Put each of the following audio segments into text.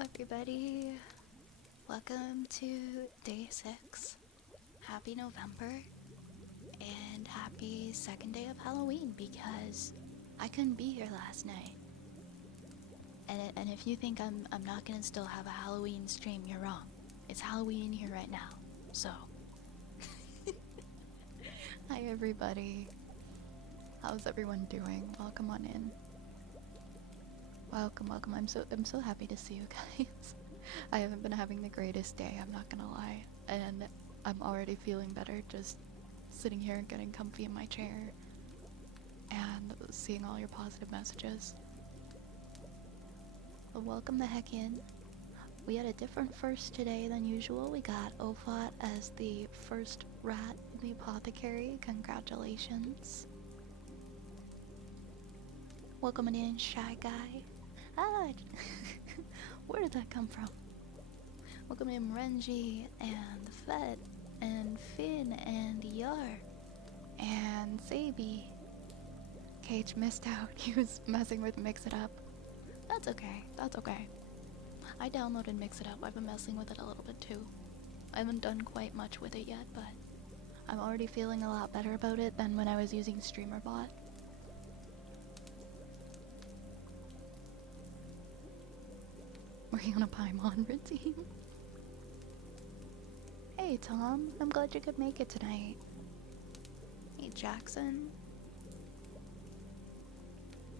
everybody. Welcome to day 6. Happy November and happy second day of Halloween because I couldn't be here last night. And if you think I'm not gonna still have a Halloween stream, you're wrong. It's Halloween here right now. So hi everybody. How's everyone doing? Welcome on in. Welcome. I'm so happy to see you guys. I haven't been having the greatest day, I'm not gonna lie. And I'm already feeling better just sitting here and getting comfy in my chair and seeing all your positive messages. Well, welcome the heck in. We had a different first today than usual. We got Ofat as the first rat in the apothecary. Congratulations. Welcome in, Shy Guy. Ah, where did that come from? Welcome in, Renji, and Fett, and Finn, and Yar, and Zabi. Cage missed out. He was messing with Mix It Up. That's okay. I downloaded Mix It Up. I've been messing with it a little bit too. I haven't done quite much with it yet, but I'm already feeling a lot better about it than when I was using StreamerBot. We're on a Paimon routine. Hey Tom, I'm glad you could make it tonight. Hey Jackson.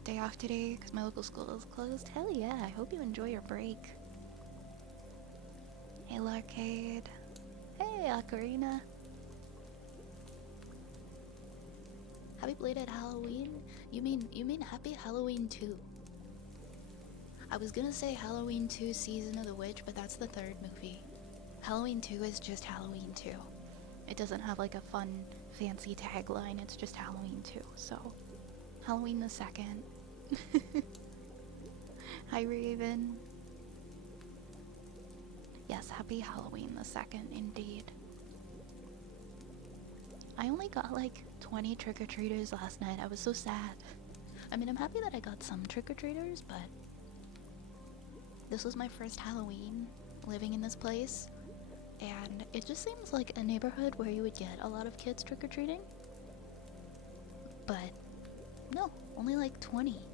Day off today because my local school is closed. Hell yeah, I hope you enjoy your break. Hey Larcade. Hey Ocarina. Happy belated Halloween? You mean happy Halloween 2? I was gonna say Halloween 2 Season of the Witch, but that's the third movie. Halloween 2 is just Halloween 2. It doesn't have like a fun, fancy tagline, it's just Halloween 2, so... Halloween the 2nd. Hi Raven. Yes, happy Halloween the 2nd, indeed. I only got like 20 trick-or-treaters last night, I was so sad. I mean, I'm happy that I got some trick-or-treaters, but... This was my first Halloween living in this place, and it just seems like a neighborhood where you would get a lot of kids trick-or-treating. But no, only like 20.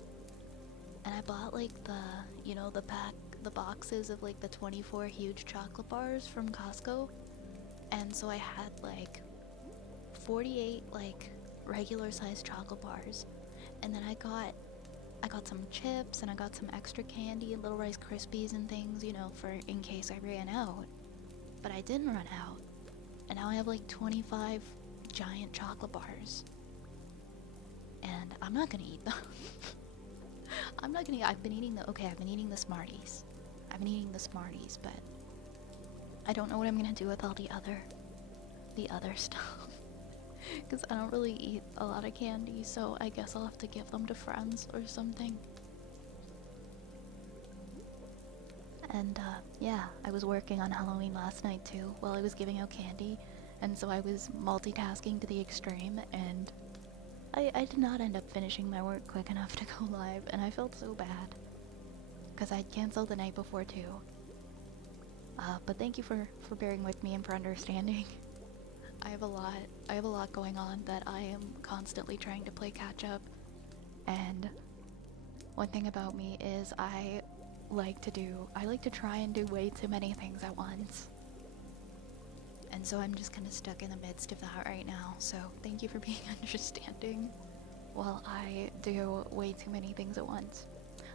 And I bought like the, you know, the boxes of like the 24 huge chocolate bars from Costco. And so I had like 48 like regular sized chocolate bars. And then I got some chips and I got some extra candy and little Rice Krispies and things, you know, for in case I ran out. But I didn't run out. And now I have like 25 giant chocolate bars. And I'm not gonna eat them. I've been eating the Smarties. I've been eating the Smarties, but I don't know what I'm gonna do with all the other stuff. Because I don't really eat a lot of candy, so I guess I'll have to give them to friends or something. And yeah, I was working on Halloween last night too, while I was giving out candy, and so I was multitasking to the extreme, and I did not end up finishing my work quick enough to go live, and I felt so bad. Because I'd canceled the night before too. But thank you for bearing with me and for understanding. I have a lot going on that I am constantly trying to play catch up, and one thing about me is I like to try and do way too many things at once. And so I'm just kind of stuck in the midst of that right now, so thank you for being understanding while I do way too many things at once.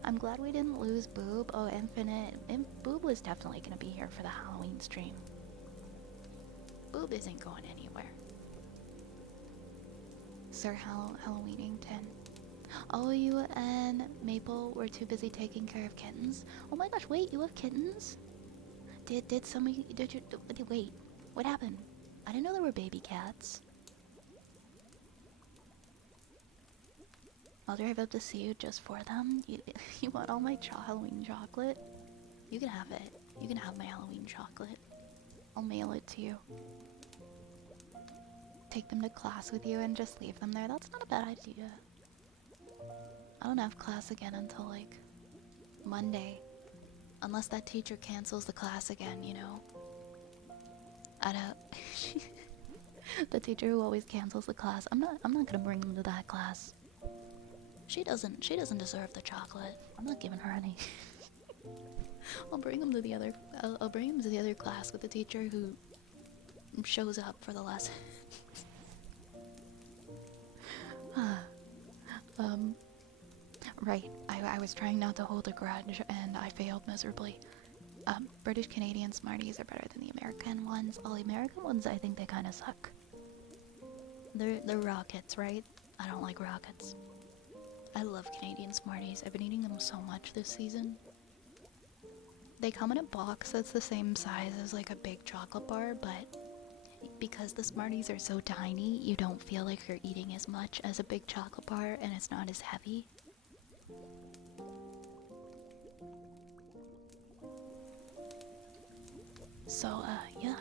I'm glad we didn't lose Boob. Oh, Infinite. Boob was definitely gonna be here for the Halloween stream. Boob isn't going anywhere. Sir Halloweenington. Oh, you and Maple were too busy taking care of kittens? Oh my gosh, wait, you have kittens? Did you, wait, what happened? I didn't know there were baby cats. I'll drive up to see you just for them. You want all my Halloween chocolate? You can have it. You can have my Halloween chocolate. I'll mail it to you. Take them to class with you and just leave them there. That's not a bad idea. I don't have class again until like Monday. Unless that teacher cancels the class again, you know? I don't. The teacher who always cancels the class. I'm not gonna bring them to that class. She doesn't deserve the chocolate. I'm not giving her any. I'll bring him to the other. I'll bring him to the other class with the teacher who shows up for the lesson. Right. I was trying not to hold a grudge and I failed miserably. British Canadian Smarties are better than the American ones. All the American ones, I think they kind of suck. They're rockets, right? I don't like rockets. I love Canadian Smarties. I've been eating them so much this season. They come in a box that's the same size as like a big chocolate bar, but because the Smarties are so tiny, you don't feel like you're eating as much as a big chocolate bar and it's not as heavy. So, yeah.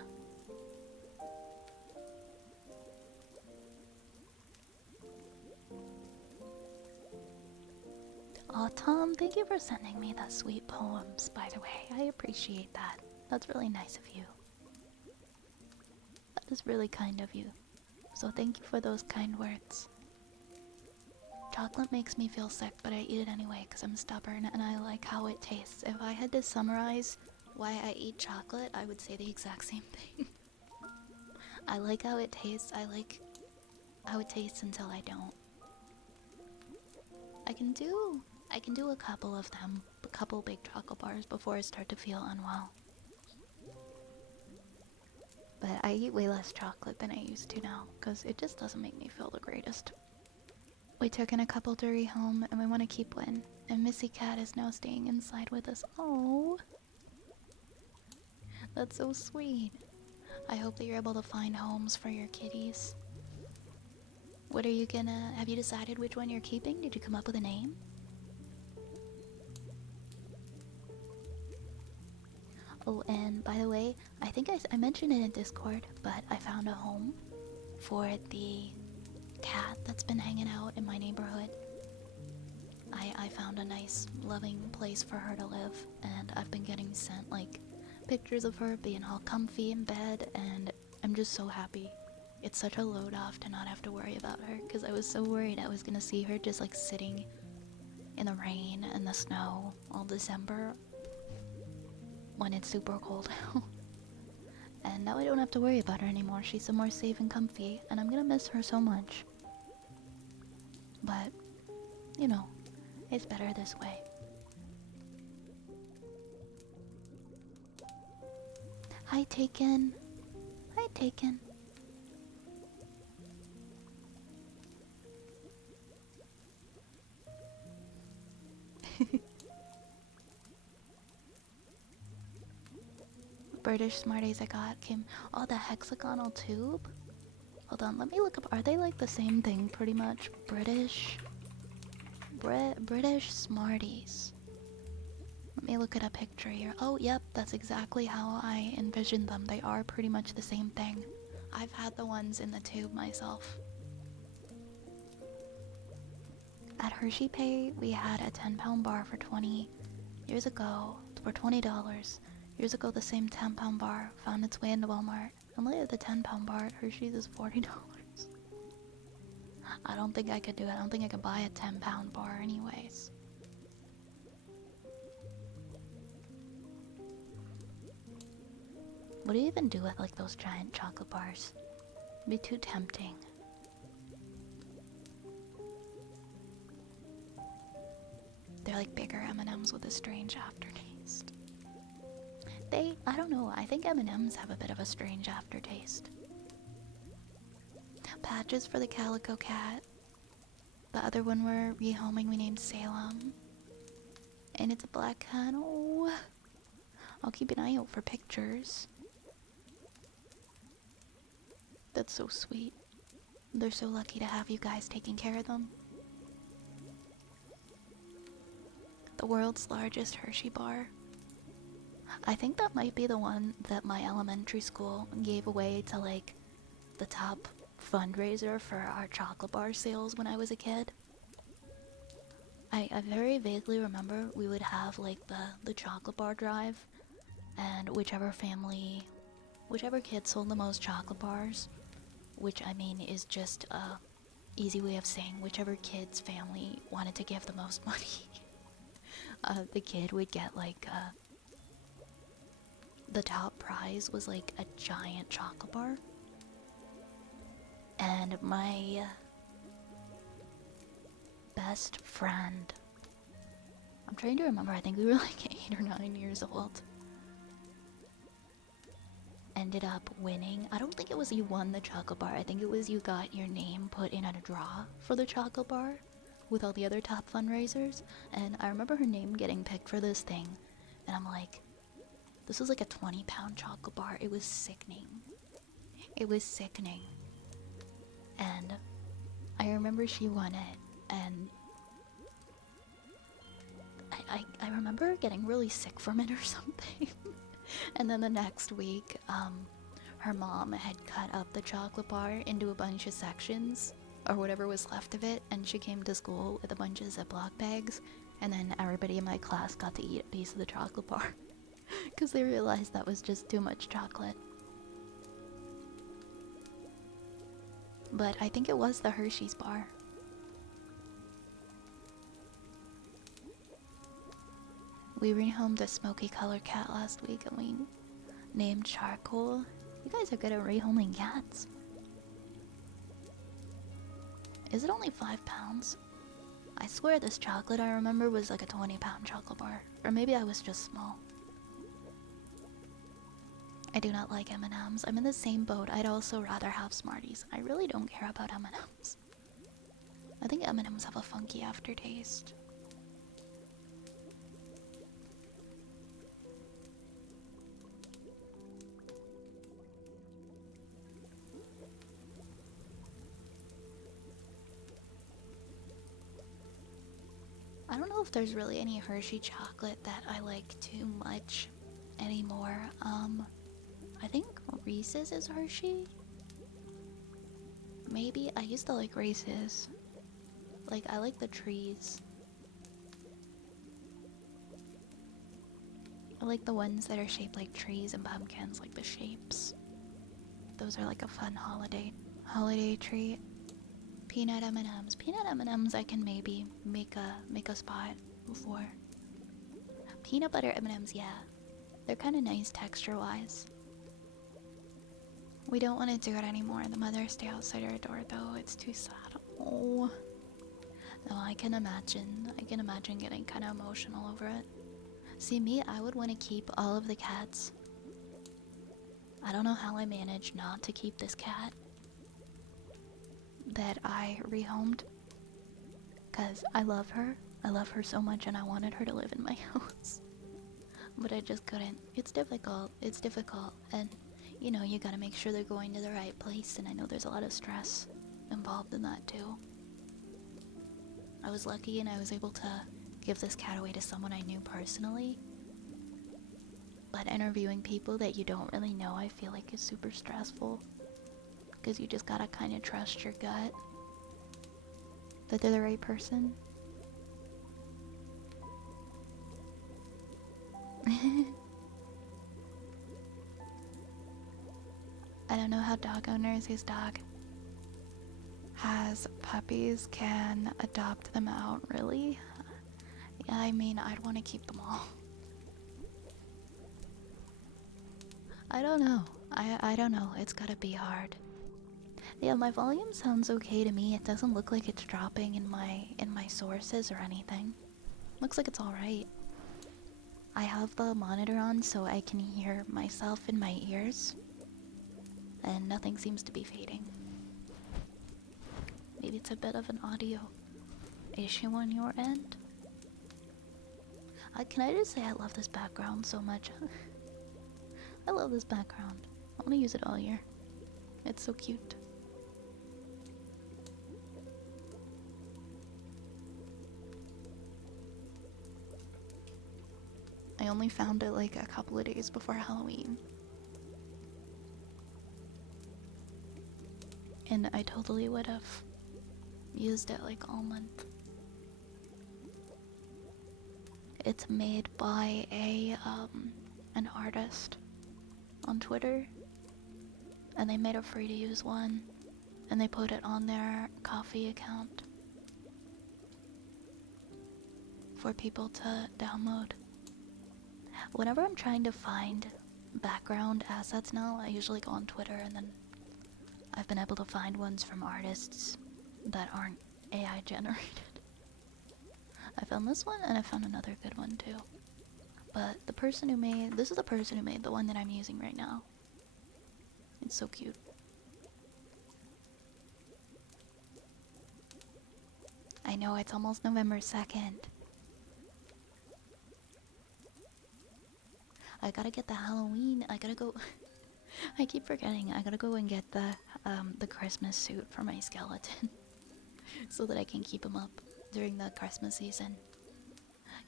Aw, Tom, thank you for sending me the sweet poems, by the way. I appreciate that. That's really nice of you. That is really kind of you. So thank you for those kind words. Chocolate makes me feel sick, but I eat it anyway because I'm stubborn and I like how it tastes. If I had to summarize why I eat chocolate, I would say the exact same thing. I like how it tastes. I like how it tastes until I don't. I can do a couple of them, a couple big chocolate bars before I start to feel unwell. But I eat way less chocolate than I used to now, because it just doesn't make me feel the greatest. We took in a couple Dury home, and we want to keep one. And Missy Cat is now staying inside with us. Oh, that's so sweet. I hope that you're able to find homes for your kitties. What are you gonna... Have you decided which one you're keeping? Did you come up with a name? Oh, and by the way, I think I mentioned it in Discord, but I found a home for the cat that's been hanging out in my neighborhood. I found a nice, loving place for her to live, and I've been getting sent, like, pictures of her being all comfy in bed, and I'm just so happy. It's such a load off to not have to worry about her, because I was so worried I was gonna see her just, like, sitting in the rain and the snow all December when it's super cold out. And now I don't have to worry about her anymore. She's so more safe and comfy, and I'm gonna miss her so much. But, you know, it's better this way. Hi, Taken. Hi, Taken. British Smarties I got came... Oh, the hexagonal tube? Hold on, let me look up... Are they like the same thing, pretty much? British Smarties. Let me look at a picture here. Oh, yep, that's exactly how I envisioned them. They are pretty much the same thing. I've had the ones in the tube myself. At Hershey Pay, we had a 10-pound bar for 20 years ago, for $20. Years ago, the same 10-pound bar found its way into Walmart. And later, the 10-pound bar at Hershey's is $40. I don't think I could do it. I don't think I could buy a 10-pound bar anyways. What do you even do with, like, those giant chocolate bars? It'd be too tempting. They're like bigger M&Ms with a strange aftertaste. I don't know, I think M&Ms have a bit of a strange aftertaste. Patches for the Calico Cat. The other one we're rehoming we named Salem. And it's a black cat. Oh, I'll keep an eye out for pictures. That's so sweet. They're so lucky to have you guys taking care of them. The world's largest Hershey bar. I think that might be the one that my elementary school gave away to, like, the top fundraiser for our chocolate bar sales when I was a kid. I very vaguely remember we would have like the chocolate bar drive, and whichever kid sold the most chocolate bars, which I mean is just a easy way of saying whichever kid's family wanted to give the most money, the kid would get like the top prize was like a giant chocolate bar, and my best friend. I'm trying to remember, I think we were like 8 or 9 years old. Ended up winning. I don't think it was you won the chocolate bar. I think it was you got your name put in a draw for the chocolate bar with all the other top fundraisers. And I remember her name getting picked for this thing. And I'm like, this was like a 20-pound chocolate bar. It was sickening. It was sickening. And I remember she won it. And I remember getting really sick from it or something. And then the next week, her mom had cut up the chocolate bar into a bunch of sections, or whatever was left of it, and she came to school with a bunch of Ziploc bags, and then everybody in my class got to eat a piece of the chocolate bar, because they realized that was just too much chocolate. But I think it was the Hershey's bar. We rehomed a smoky colored cat last week, and we named Charcoal. You guys are good at rehoming cats. Is it only 5 pounds? I swear this chocolate I remember was like a 20-pound chocolate bar. Or maybe I was just small. I do not like M&Ms. I'm in the same boat. I'd also rather have Smarties. I really don't care about M&Ms. I think M&Ms have a funky aftertaste. I don't know if there's really any Hershey chocolate that I like too much anymore. I think Reese's is Hershey? Maybe? I used to like Reese's. Like, I like the trees. I like the ones that are shaped like trees and pumpkins, like the shapes. Those are like a fun holiday treat. Peanut M&Ms. Peanut M&Ms I can maybe make a spot before. Peanut butter M&Ms, yeah. They're kind of nice texture-wise. We don't want to do it anymore. The mothers stay outside our door though. It's too sad. Oh. No, I can imagine. I can imagine getting kind of emotional over it. See, me, I would want to keep all of the cats. I don't know how I managed not to keep this cat that I rehomed. Because I love her. I love her so much and I wanted her to live in my house. But I just couldn't. It's difficult. It's difficult. And, you know, you gotta make sure they're going to the right place. And I know there's a lot of stress involved in that too. I was lucky and I was able to give this cat away to someone I knew personally. But interviewing people that you don't really know, I feel like is super stressful. Because you just gotta kind of trust your gut that they're the right person. I don't know how dog owners whose dog has puppies can adopt them out, really? Yeah, I mean, I'd want to keep them all. I don't know. I don't know. It's gotta be hard. Yeah, my volume sounds okay to me. It doesn't look like it's dropping in my sources or anything. Looks like it's alright. I have the monitor on so I can hear myself in my ears. And nothing seems to be fading. Maybe it's a bit of an audio issue on your end. Can I just say I love this background so much? I love this background. I want to use it all year. It's so cute. I only found it like a couple of days before Halloween. And I totally would have used it like all month. It's made by an artist on Twitter, and they made a free to use one, and they put it on their Coffee account for people to download. Whenever I'm trying to find background assets now, I usually go on Twitter, and then I've been able to find ones from artists that aren't AI generated. I found this one, and I found another good one too. But the person who made, this is the person who made the one that I'm using right now. It's so cute. I know it's almost November 2nd. I gotta get the Halloween, I gotta go, I keep forgetting, I gotta go and get the Christmas suit for my skeleton. So that I can keep him up during the Christmas season.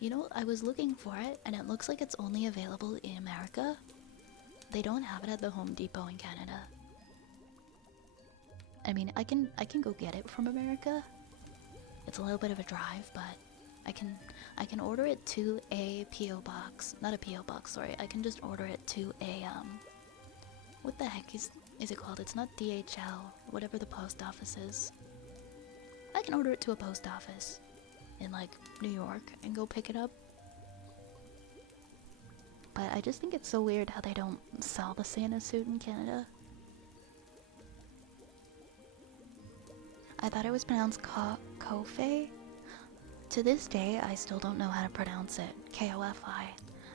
You know, I was looking for it, and it looks like it's only available in America. They don't have it at the Home Depot in Canada. I mean, I can go get it from America. It's a little bit of a drive, but I can order it to a PO box. Not a PO box, sorry. I can just order it to a what the heck is it called? It's not DHL, whatever the post office is. I can order it to a post office in like New York and go pick it up. But I just think it's so weird how they don't sell the Santa suit in Canada. I thought it was pronounced Kofi. To this day, I still don't know how to pronounce it. Kofi.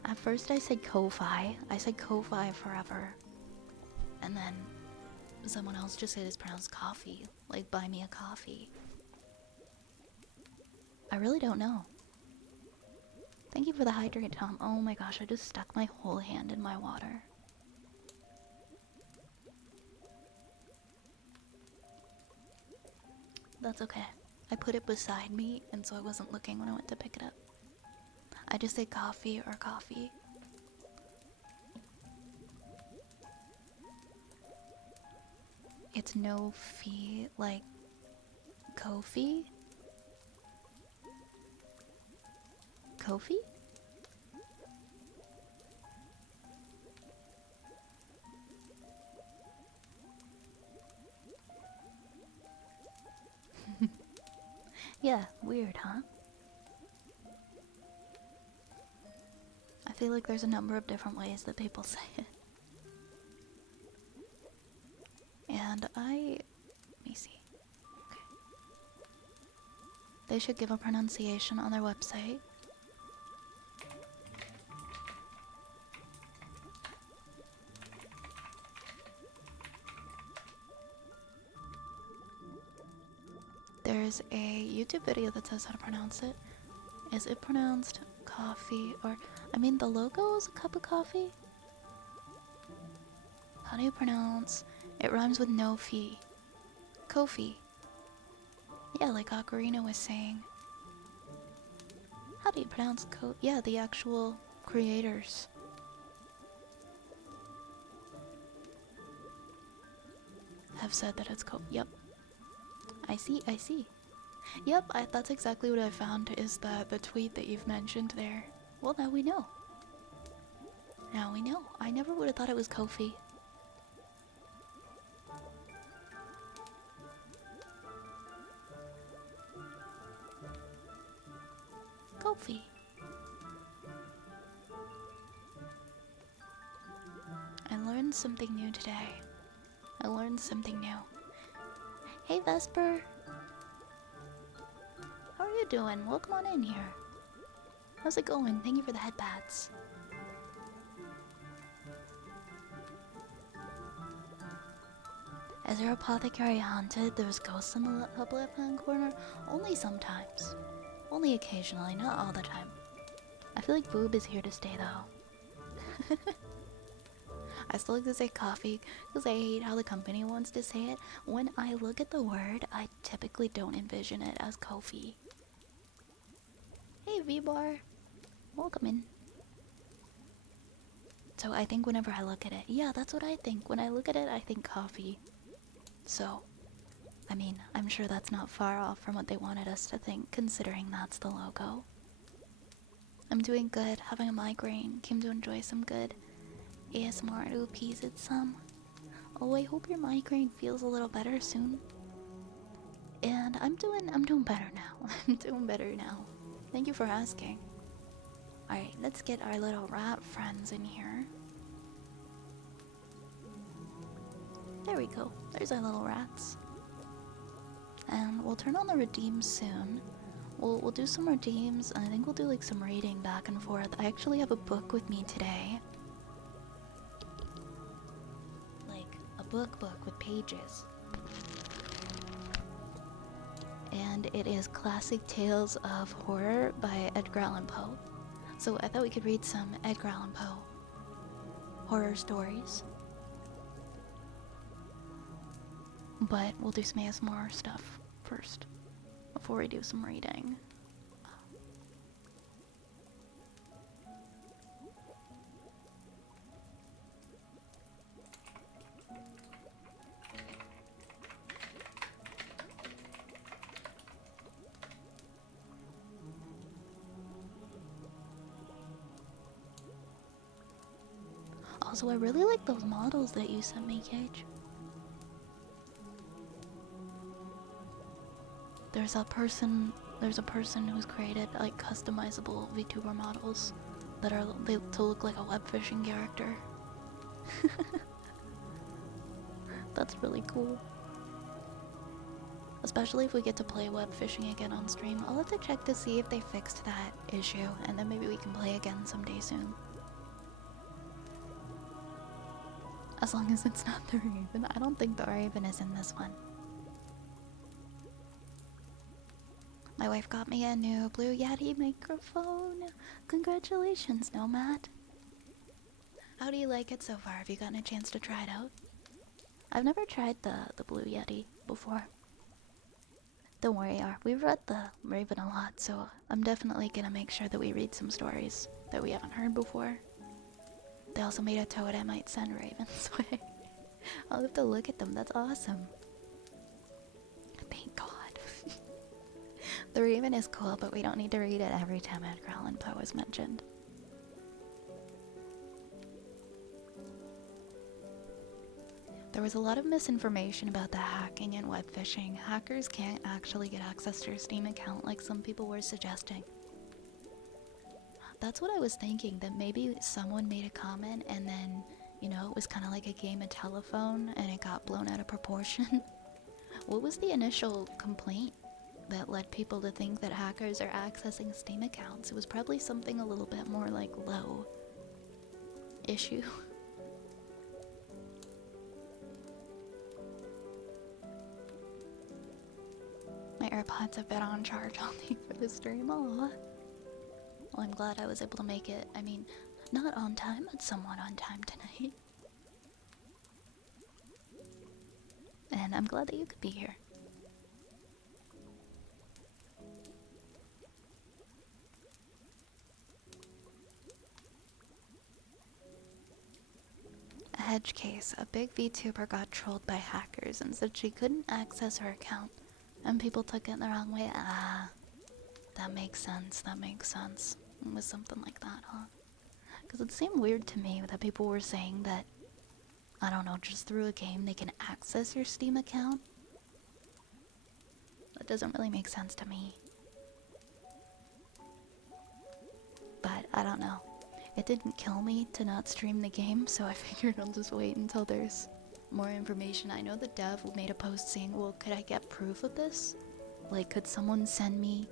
At first I said Kofi. I said Kofi forever. And then someone else just said it's pronounced coffee. Like, buy me a coffee. I really don't know. Thank you for the hydrate, Tom. Oh my gosh, I just stuck my whole hand in my water. That's okay. I put it beside me, and so I wasn't looking when I went to pick it up. I just say coffee or coffee. It's no fee, like Kofi? Kofi? Yeah, weird, huh? I feel like there's a number of different ways that people say it. And let me see. Okay. They should give a pronunciation on their website. There's a YouTube video that says how to pronounce it. Is it pronounced coffee or... I mean, the logo is a cup of coffee? How do you pronounce... It rhymes with no fee. Kofi. Yeah, like Ocarina was saying. How do you pronounce Yeah, the actual creators. Have said that it's Yep. I see. Yep, that's exactly what I found, is the tweet that you've mentioned there. Well, now we know. Now we know. I never would have thought it was Kofi. Kofi. I learned something new today. I learned something new. Hey, Vesper. How are you doing? Welcome on in here. How's it going? Thank you for the headbats. Is your apothecary haunted? There's ghosts in the upper left-hand corner? Only sometimes. Only occasionally, not all the time. I feel like Boob is here to stay though. I still like to say coffee because I hate how the company wants to say it. When I look at the word, I typically don't envision it as Kofi. Hey V-Bar, welcome in. So I think whenever I look at it, yeah, that's what I think. When I look at it, I think coffee. So, I mean, I'm sure that's not far off from what they wanted us to think, considering that's the logo. I'm doing good, having a migraine. Came to enjoy some good ASMR to appease it some. Oh, I hope your migraine feels a little better soon. And I'm doing better now. I'm doing better now. Thank you for asking. Alright, let's get our little rat friends in here. There we go. There's our little rats. And we'll turn on the redeem soon. We'll do some redeems, and I think we'll do like some raiding back and forth. I actually have a book with me today. Like a book with pages. And it is Classic Tales of Horror by Edgar Allan Poe. So I thought we could read some Edgar Allan Poe horror stories. But we'll do some ASMR stuff first, before we do some reading. Also, I really like those models that you sent me, Cage. There's a person who's created like customizable VTuber models that are to look like a web fishing character. That's really cool. Especially if we get to play web fishing again on stream. I'll have to check to see if they fixed that issue, and then maybe we can play again someday soon. As long as it's not the Raven. I don't think the Raven is in this one. My wife got me a new Blue Yeti microphone. Congratulations, Nomad. How do you like it so far? Have you gotten a chance to try it out? I've never tried the Blue Yeti before. Don't worry, we've read the Raven a lot, so I'm definitely gonna make sure that we read some stories that we haven't heard before. They also made a toad I might send Raven's way. I'll have to look at them, that's awesome. Thank God. The Raven is cool, but we don't need to read it every time Edgar Allan Poe is mentioned. There was a lot of misinformation about the hacking and web phishing. Hackers can't actually get access to your Steam account like some people were suggesting. That's what I was thinking, that maybe someone made a comment and then, you know, it was kind of like a game of telephone and it got blown out of proportion. What was the initial complaint that led people to think that hackers are accessing Steam accounts? It was probably something a little bit more like low issue. My AirPods have been on charge all day for the stream. Aww. Well, I'm glad I was able to make it. I mean, not on time, but somewhat on time tonight. And I'm glad that you could be here. A hedge case. A big VTuber got trolled by hackers and said she couldn't access her account. And people took it the wrong way. Ah, that makes sense, that makes sense. It was something like that, huh? Because it seemed weird to me that people were saying that, I don't know, just through a game they can access your Steam account. That doesn't really make sense to me. But, I don't know. It didn't kill me to not stream the game, so I figured I'll just wait until there's more information. I know the dev made a post saying, well, could I get proof of this? Like, could someone send me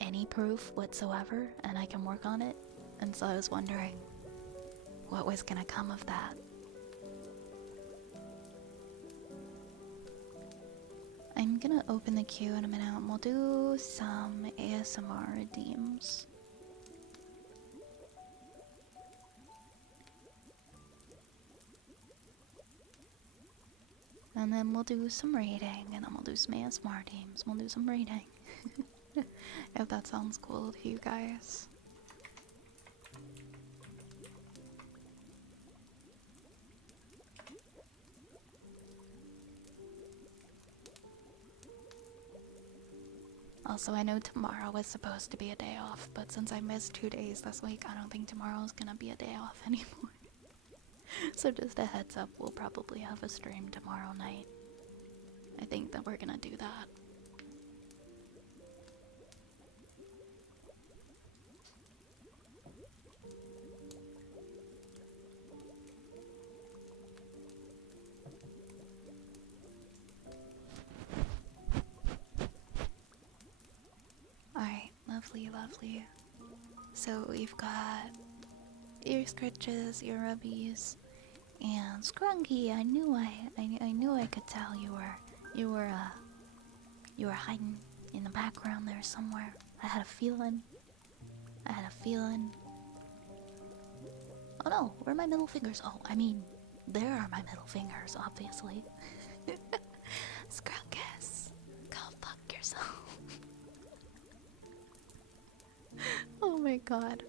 any proof whatsoever and I can work on it? And so I was wondering what was gonna come of that. I'm gonna open the queue in a minute and we'll do some ASMR redeems. And then we'll do some raiding, and then we'll do some ASMR teams. We'll do some raiding. If that sounds cool to you guys. Also, I know tomorrow was supposed to be a day off, but since I missed 2 days this week, I don't think tomorrow's gonna be a day off anymore. So just a heads up, we'll probably have a stream tomorrow night. I think that we're gonna do that. Alright, lovely, lovely. So we've got ear scratches, ear rubbies, and Scrunky. I knew I could tell you were hiding in the background there somewhere. I had a feeling. Oh no, where are my middle fingers? Oh, I mean, there are my middle fingers, obviously. Scrunkus, go fuck yourself. Oh my god.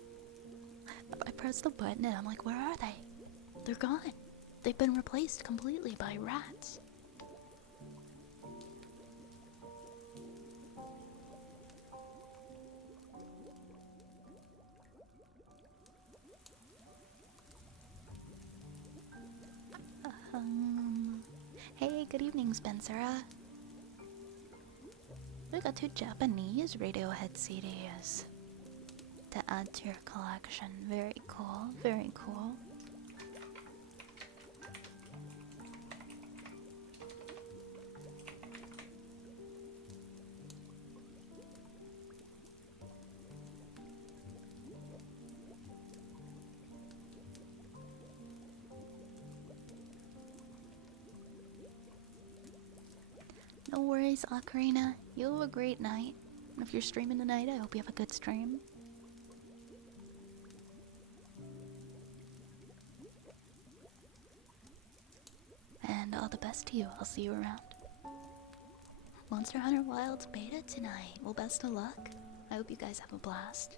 I pressed the button and I'm like, where are they? They're gone. They've been replaced completely by rats. Hey, good evening, Spencer. We got 2 Japanese Radiohead CDs to add to your collection. Very cool, very cool. No worries, Ocarina. You have a great night. And if you're streaming tonight, I hope you have a good stream. And all the best to you. I'll see you around. Monster Hunter Wilds beta tonight. Well, best of luck. I hope you guys have a blast.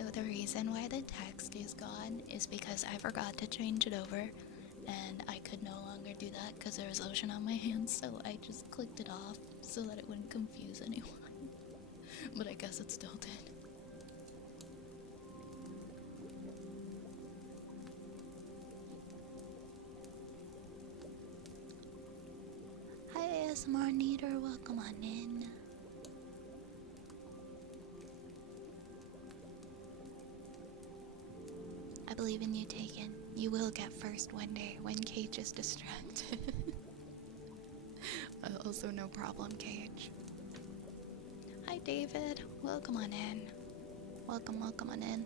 So the reason why the text is gone is because I forgot to change it over, and I could no longer do that because there was lotion on my hands, so I just clicked it off so that it wouldn't confuse anyone. But I guess it still did. Hi ASMR Neater, welcome on in. I believe in you, Taken. You will get first one day when Cage is distracted. Also, no problem, Cage. Hi, David. Welcome on in. Welcome on in.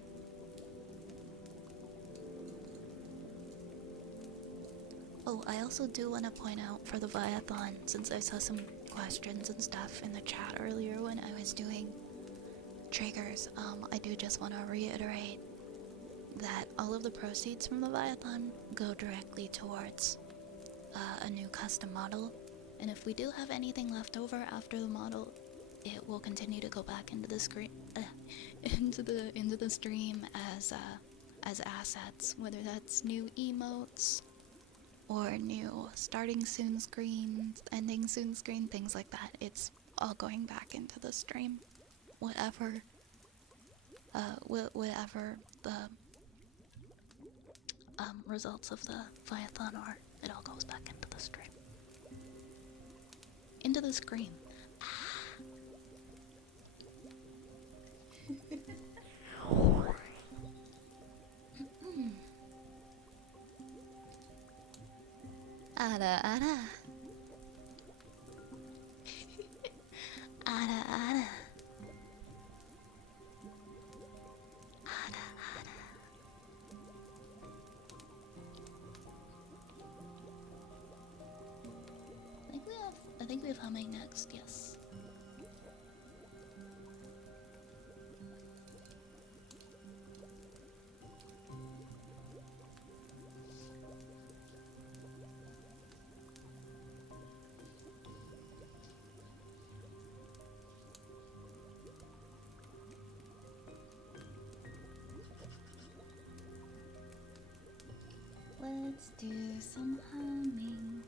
Oh, I also do want to point out for the Viathon, since I saw some questions and stuff in the chat earlier when I was doing triggers, I do just want to reiterate that all of the proceeds from the Viathon go directly towards a new custom model, and if we do have anything left over after the model, it will continue to go back into the screen, into the stream as assets, whether that's new emotes or new starting soon screens, ending soon screen, things like that. It's all going back into the stream, whatever the results of the Viathon are. It all goes back into the stream. Into the screen. Ada, ada. Ada, ada. Ada, ada. I think we have humming next, yes. Let's do some humming.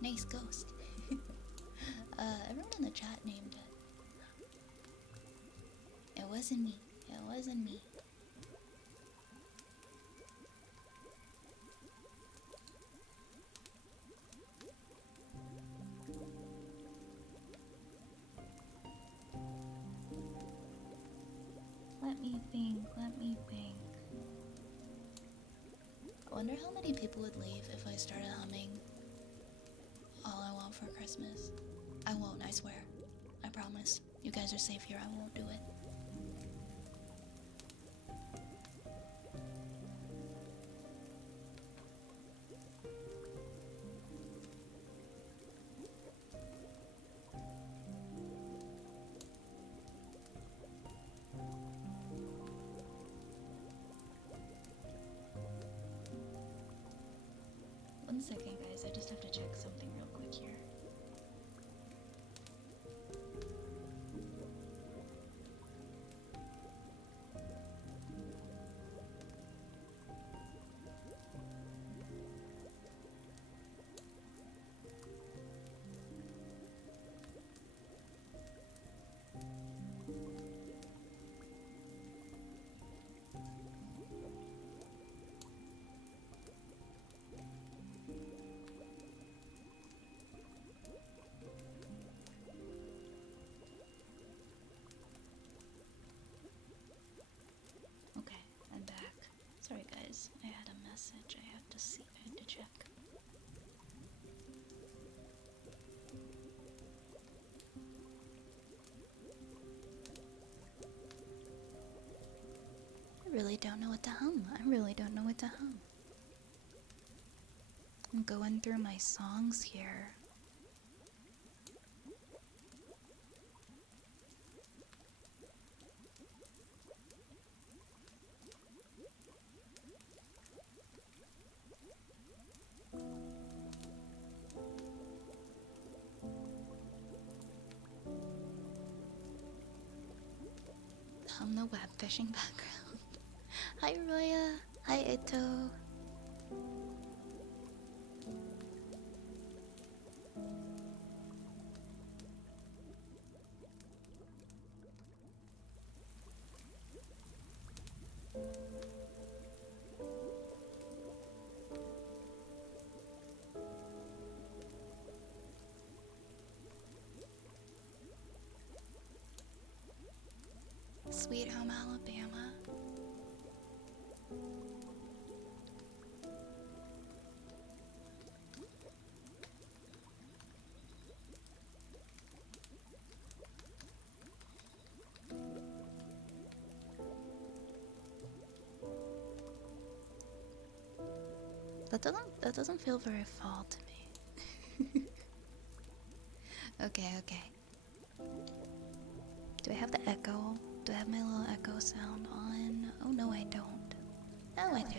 Nice ghost. Everyone in the chat named it. It wasn't me. It wasn't me. Let me think, let me think. I wonder how many people would leave if I started humming All I Want for Christmas. I won't, I swear. I promise. You guys are safe here, I won't do it. One second, guys, I just have to check something real quick here. Okay, I'm back. Sorry guys, I had a message I had to see, I had to check. I really don't know what to hum. I really don't know what to hum. I'm going through my songs here. No web fishing background. Hi Roya. Hi Ito. Sweet Home Alabama. That doesn't feel very fall to me. Okay, okay. Do I have the echo? Do I have my little echo sound on? Oh no, I don't. No, I do.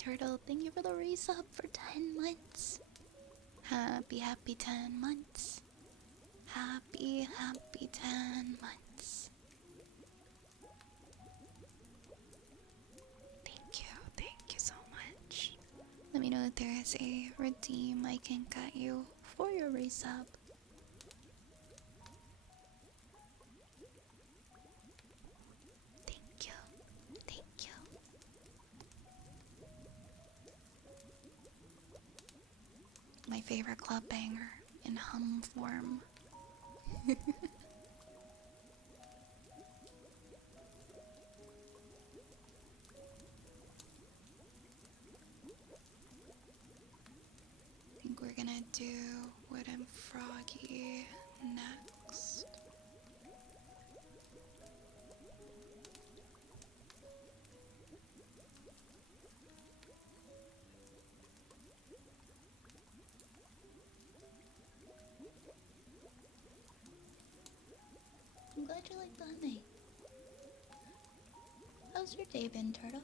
Turtle, thank you for the resub for 10 months. Happy 10 months. Happy 10 months. Thank you so much. Let me know if there is a redeem I can get you for your resub. Thank you. Thank you. My favorite club banger in hum form. I think we're gonna do Wooden Froggy next. I'm glad you like the honey. How's your day been, Turtle?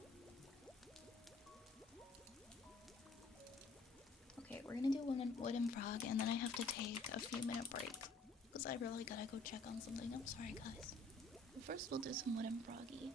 Okay, we're gonna do wooden frog, and then I have to take a few minute break because I really gotta go check on something. I'm sorry, guys. But first, we'll do some wooden froggy.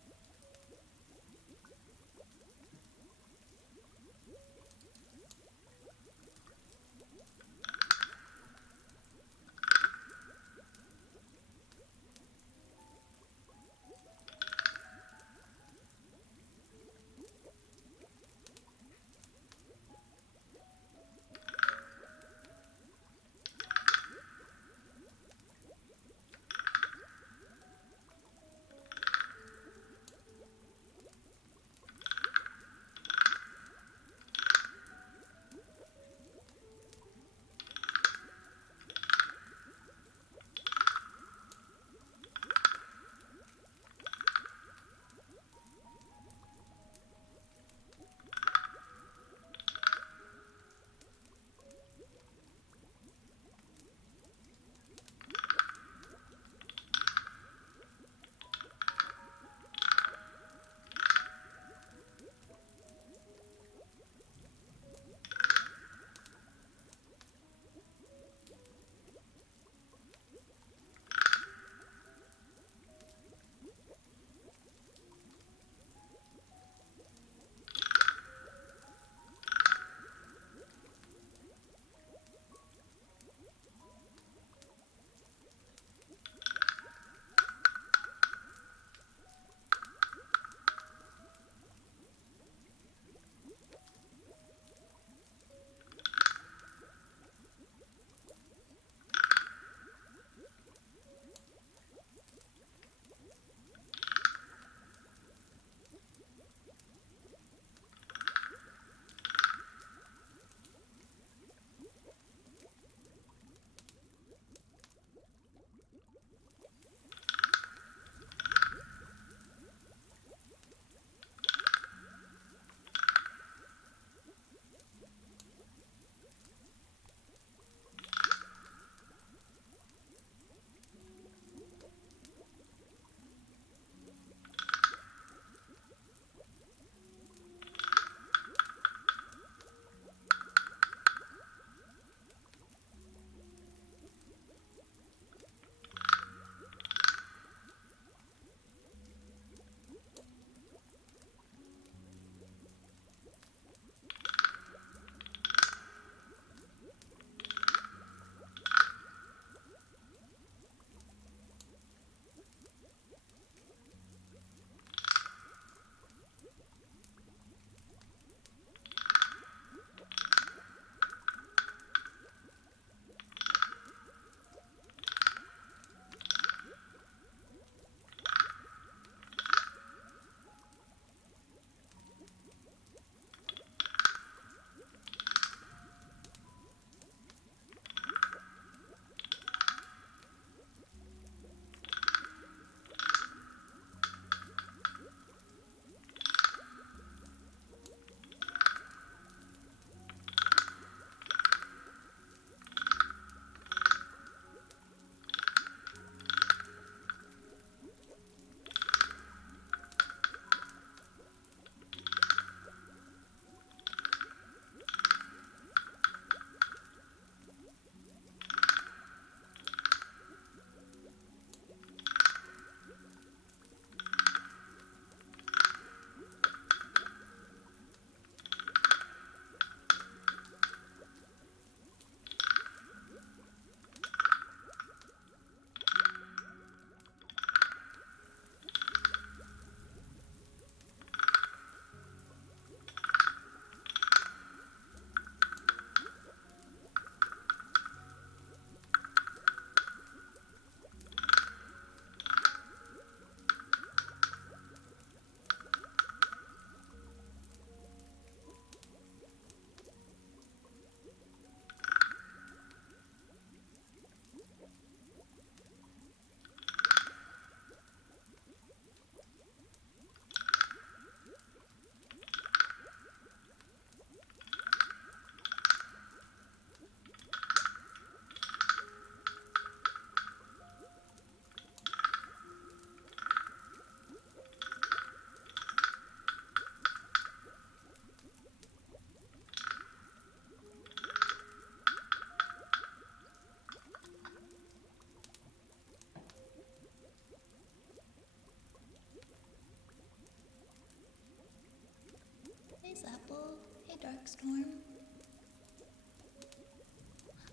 Storm.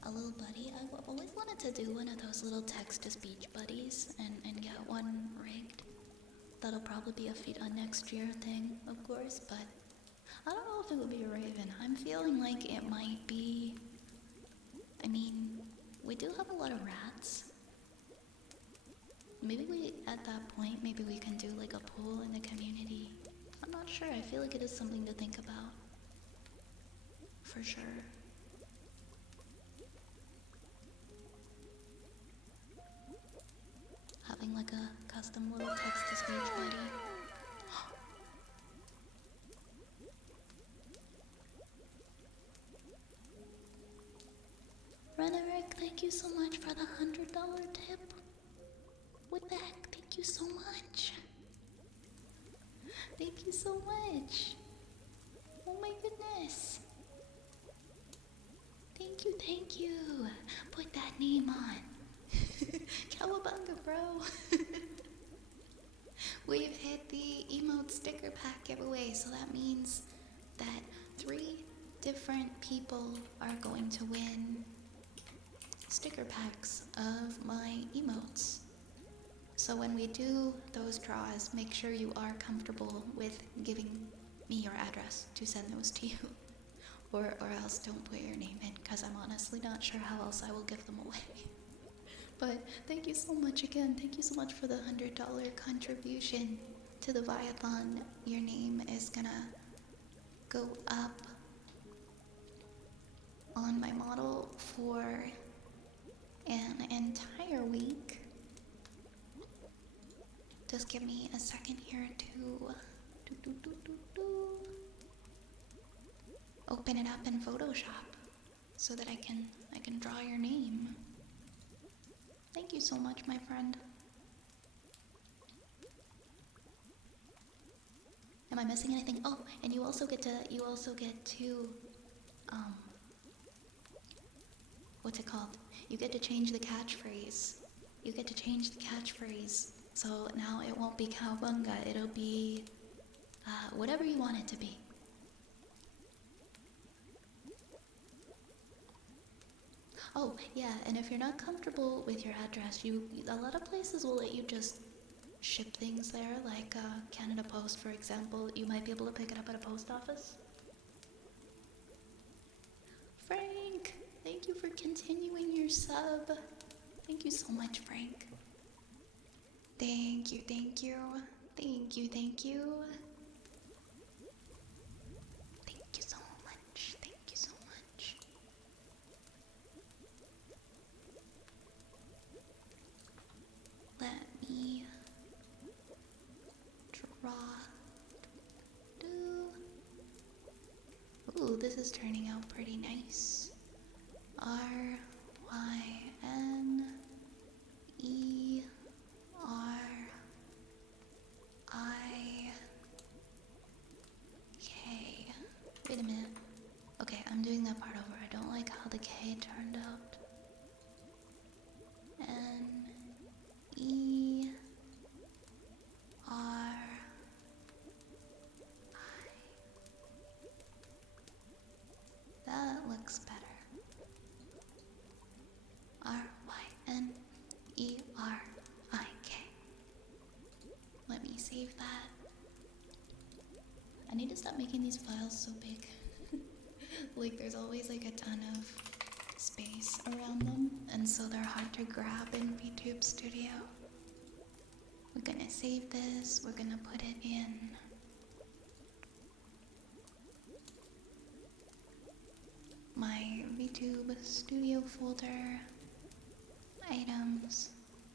A little buddy. I've always wanted to do one of those little text-to-speech buddies and get one rigged. That'll probably be a feed on next year thing, of course, but I don't know if it would be a raven. I'm feeling like it might be. I mean, we do have a lot of rats. Maybe at that point, maybe we can do like a poll in the community. I'm not sure. I feel like it is something to think about. For sure. Having like a custom little text-to-speech buddy. Renerick, thank you so much for the $100 tip. What the heck? Thank you so much. Thank you so much. Oh my goodness. Thank you, thank you. Put that name on. Cowabunga, bro. We've hit the emote sticker pack giveaway, so that means that 3 different people are going to win sticker packs of my emotes. So when we do those draws, make sure you are comfortable with giving me your address to send those to you. Or else don't put your name in, because I'm honestly not sure how else I will give them away. But thank you so much again. Thank you so much for the $100 contribution to the Viathon. Your name is gonna go up on my model for an entire week. Just give me a second here to open it up in Photoshop so that I can draw your name. Thank you so much, my friend. Am I missing anything? Oh, and you also get to what's it called? You get to change the catchphrase. You get to change the catchphrase. So now it won't be cowabunga, it'll be whatever you want it to be. Oh, yeah, and if you're not comfortable with your address, a lot of places will let you just ship things there, like Canada Post, for example. You might be able to pick it up at a post office. Frank, thank you for continuing your sub. Thank you so much, Frank. Thank you, thank you. Thank you, thank you. Thank you so much. Thank you so much. Let me draw. Ooh, this is turning out pretty nice. RYNERIK. Wait a minute. Okay, I'm doing that part over. I don't like how the K turned out. NERI. That looks better. RYNERIK. Let me save that. I need to stop making these files so big. Like there's always like a ton of space around them, and so they're hard to grab in VTube Studio. We're gonna save this, we're gonna put it in my VTube Studio folder, items,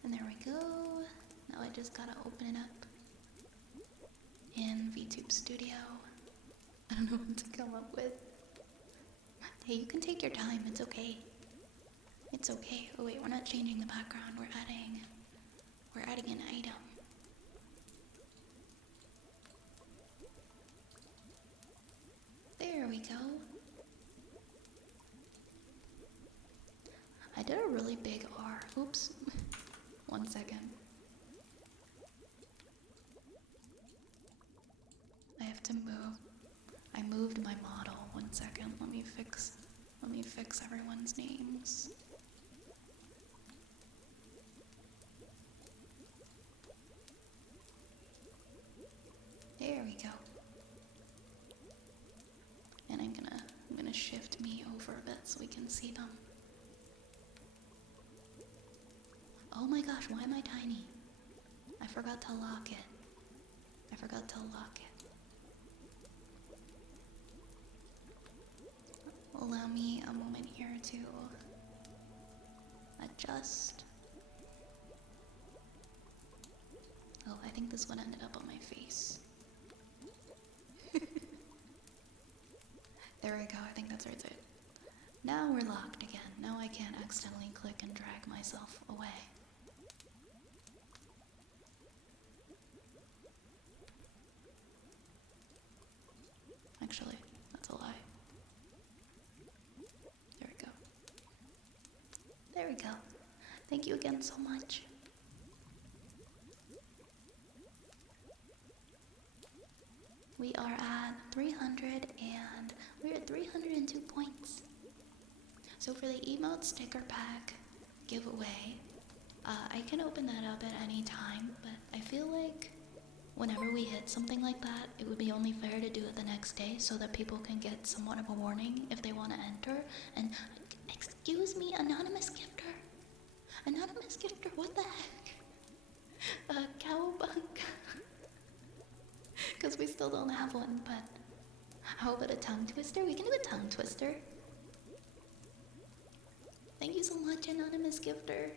and there we go. Now I just gotta open it up in VTube Studio. I don't know what to come up with. Hey, you can take your time, it's okay. It's okay. Oh wait, we're not changing the background, we're adding an item. There we go. I did a really big R. Oops. 1 second. I have to move. I moved my model. 1 second. so we can see them. Oh my gosh, why am I tiny? I forgot to lock it. I forgot to lock it. Allow me a moment here to adjust. Oh, I think this one ended up on my face. There we go, I think that's right. Now we're locked again. Now I can't accidentally click and drag myself away. Actually, that's a lie. There we go. There we go. Thank you again so much. We are at 300 and we're at 302 points. So for the emote sticker pack giveaway, I can open that up at any time, but I feel like whenever we hit something like that, it would be only fair to do it the next day so that people can get somewhat of a warning if they want to enter. And excuse me, anonymous gifter. Anonymous gifter, what the heck? Cowabunga. Because we still don't have one, but how about a tongue twister? We can do a tongue twister. Thank you so much, anonymous gifter.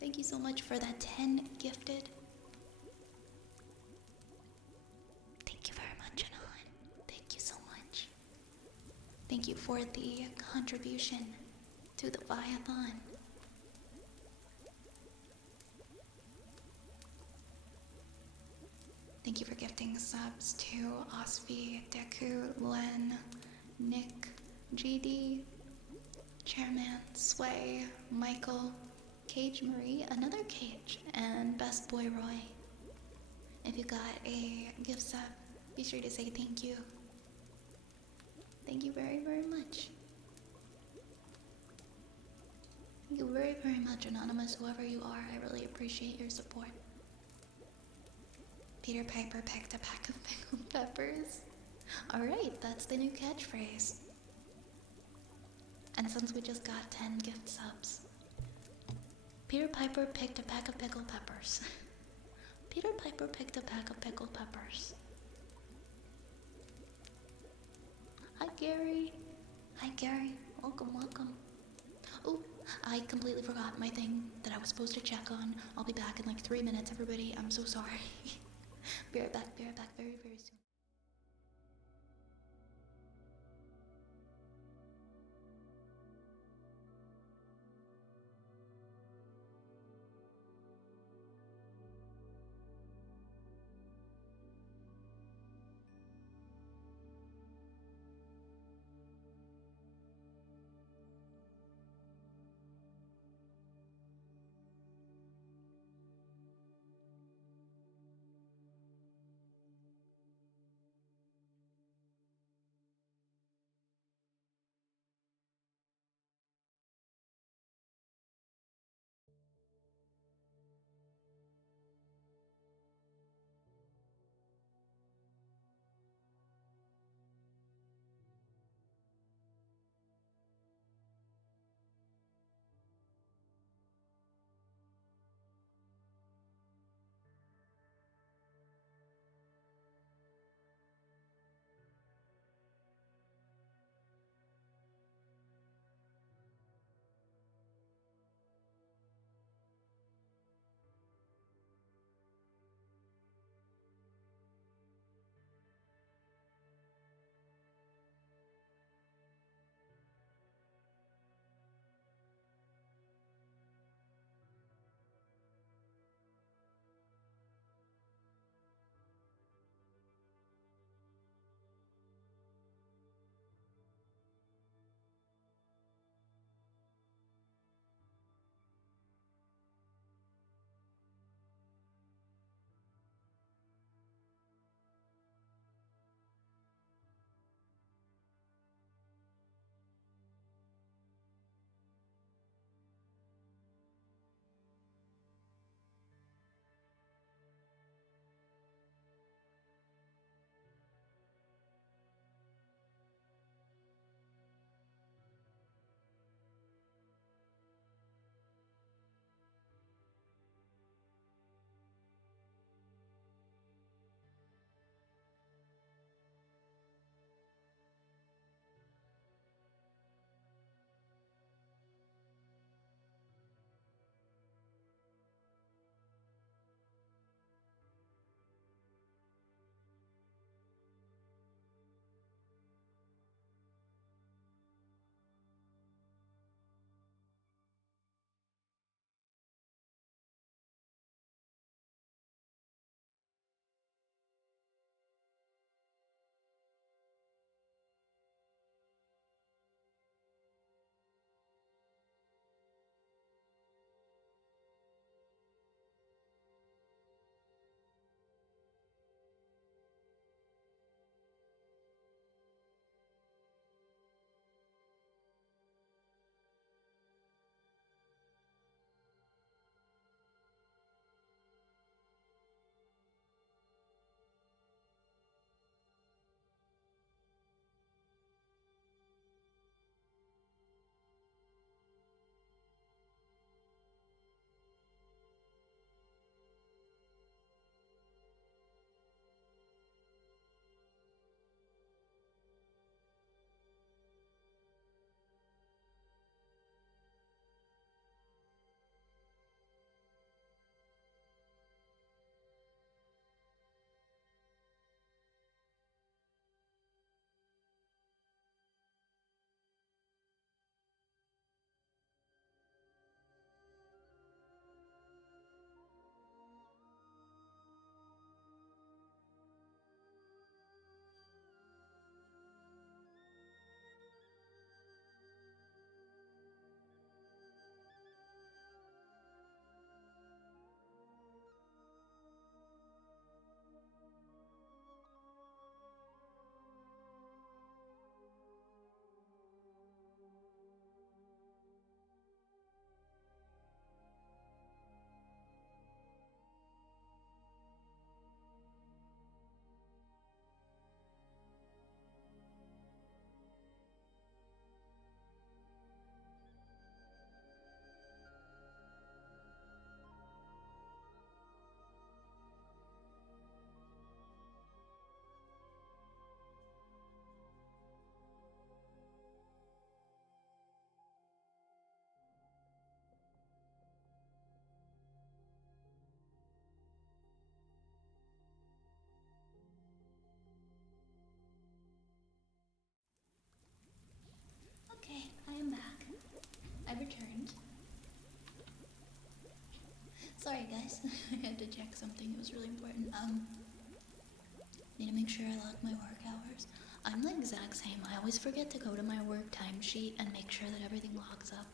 Thank you so much for that 10 gifted. Thank you very much, Anon. Thank you so much. Thank you for the contribution to the Viathon. Thank you for gifting subs to Osvi, Deku, Len, Nick, GD, Chairman, Sway, Michael, Cage Marie, another Cage, and Best Boy Roy. If you got a gift sub, be sure to say thank you. Thank you very, very much. Thank you very, very much, Anonymous, whoever you are. I really appreciate your support. Peter Piper picked a pack of pickled peppers. Alright, that's the new catchphrase. And since we just got 10 gift subs, Peter Piper picked a pack of pickled peppers. Peter Piper picked a pack of pickled peppers. Hi, Gary. Hi, Gary. Welcome, welcome. Oh, I completely forgot my thing that I was supposed to check on. I'll be back in like 3 minutes, everybody. I'm so sorry. Be right back very, very soon. Sorry guys, I had to check something, it was really important. Need to make sure I lock my work hours. I'm the exact same. I always forget to go to my work timesheet and make sure that everything logs up,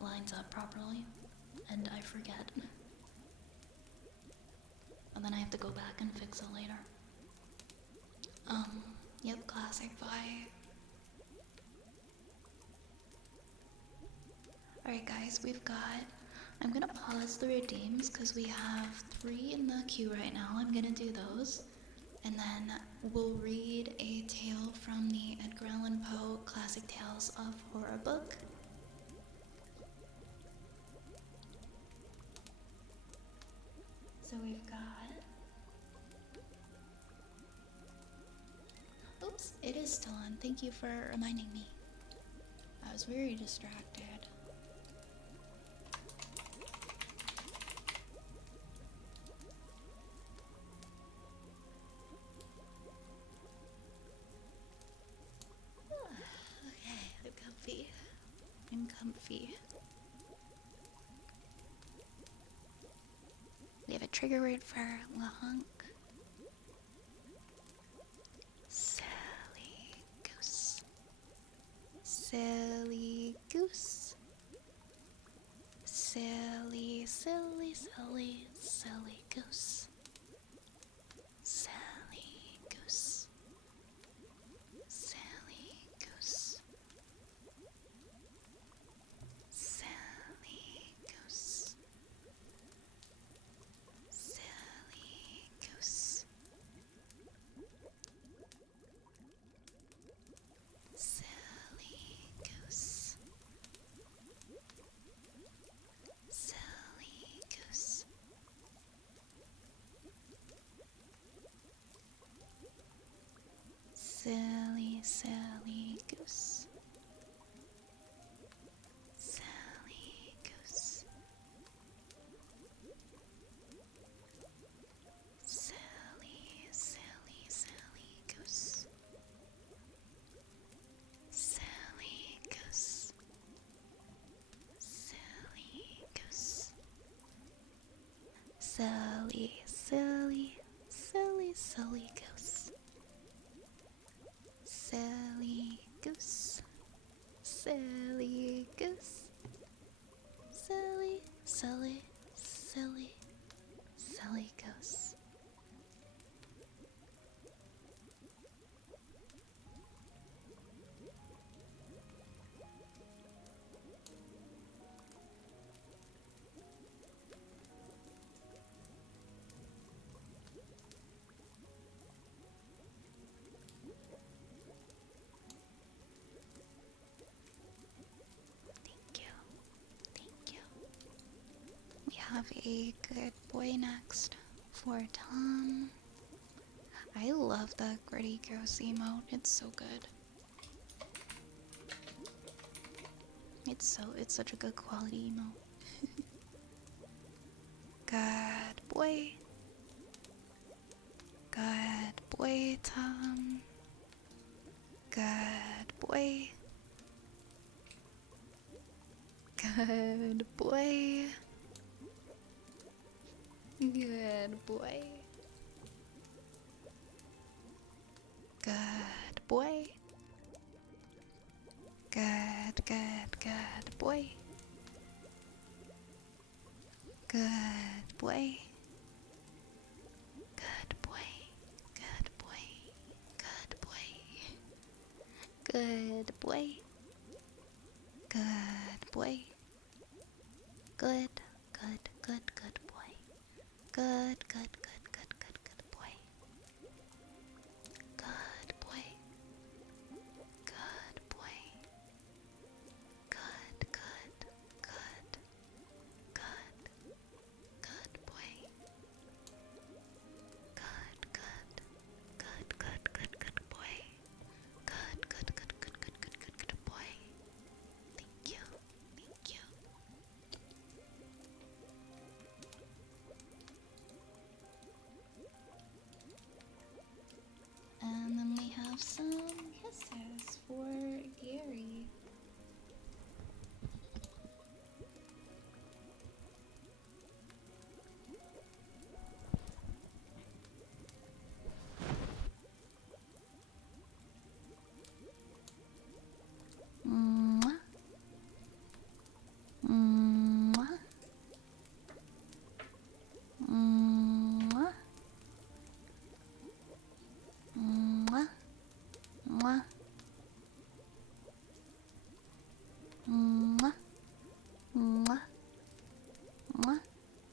lines up properly. And I forget. And then I have to go back and fix it later. Yep, classic, bye. Alright guys, I'm gonna pause the redeems because we have 3 in the queue right now. I'm gonna do those. And then we'll read a tale from the Edgar Allan Poe Classic Tales of Horror book. So we've got... Oops, it is still on. Thank you for reminding me. I was very distracted. Okay, I'm comfy. I'm comfy. We have a trigger word for Lahunk. Silly goose. Silly goose. Silly, silly, silly, silly goose. Silly goose. Silly goose. Silly goose. Silly goose. Silly goose. Silly goose. Silly, silly goose. Silly goose. Silly, silly, silly goose. Silly goose. Silly goose. Silly, silly, silly, silly goose. Silly goose. Silly goose. Silly, silly, silly, silly goose. Thank you. Thank you. We have a good boy next for Tom. I love the gritty gross emote. It's so good. It's such a good quality emote. Good boy. Good boy, Tom. Good boy. Good boy. Good boy. Good boy. Good, good, good boy. Good boy. Good boy. Good boy. Good boy. Good boy. Good boy. Good, good, good, good boy. Good, good, good, good, good, good boy. Good boy. Good boy. Good, good, good, good, good boy. Good, good, good, good, good, good boy. Good, good, good, good, good, good, good, good boy. Thank you. Thank you. And then we have some kisses for Gary.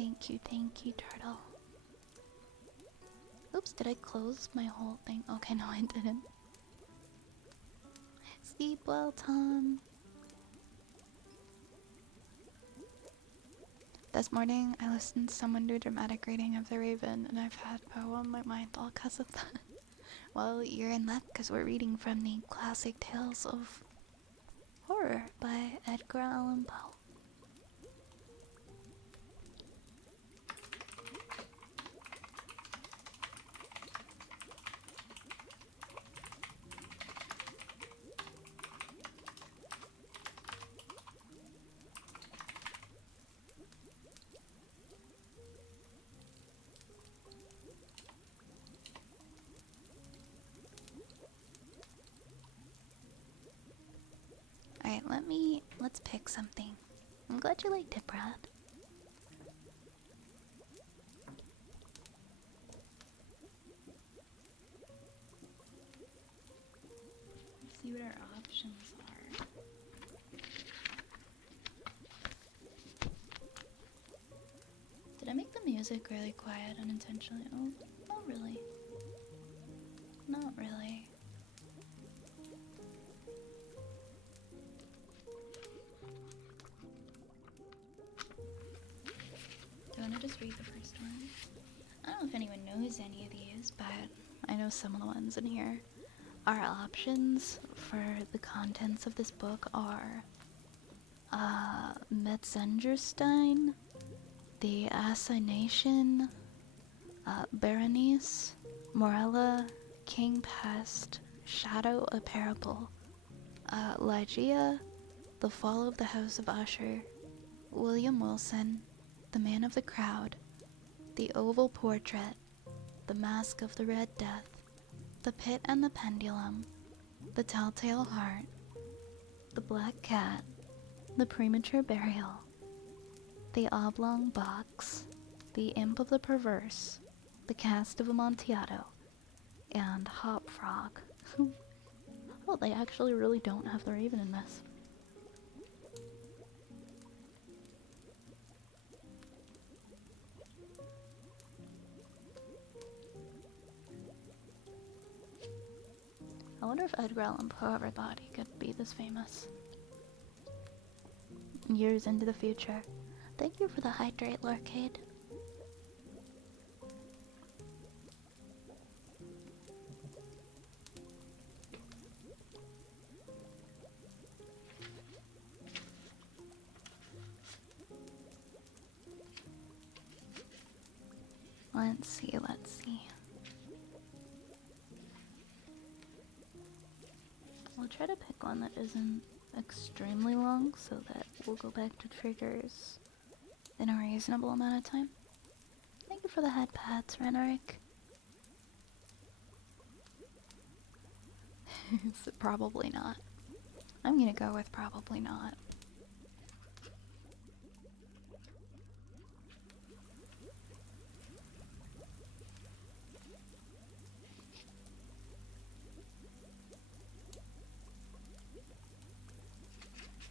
thank you, turtle. Oops, did I close my whole thing? Okay, no, I didn't. Sleep well, Tom. This morning, I listened to someone do a dramatic reading of The Raven, and I've had Poe on my mind all because of that. Well, you're in luck because we're reading from the classic tales of horror by Edgar Allan Poe. Alright, let's pick something. I'm glad you liked it, Brad. Let's see what our options are. Did I make the music really quiet unintentionally? Oh, not really. Not really. Do you want to just read the first one? I don't know if anyone knows any of these, but I know some of the ones in here. Our options for the contents of this book are Metzengerstein, the Assignation, Berenice, Morella, King Pest, Shadow a Parable, Ligeia, The Fall of the House of Usher, William Wilson, The Man of the Crowd, The Oval Portrait, The Mask of the Red Death, The Pit and the Pendulum, The Telltale Heart, The Black Cat, The Premature Burial, The Oblong Box, The Imp of the Perverse, The Cast of Amontillado, and Hop Frog. Oh, they actually really don't have the Raven in this. I wonder if Edgar Allan Poe ever thought he could be this famous. Years into the future. Thank you for the hydrate, Lorcade. Let's see, let's see. We'll try to pick one that isn't extremely long so that we'll go back to triggers in a reasonable amount of time. Thank you for the head pats, Renerick. Probably not. I'm gonna go with probably not.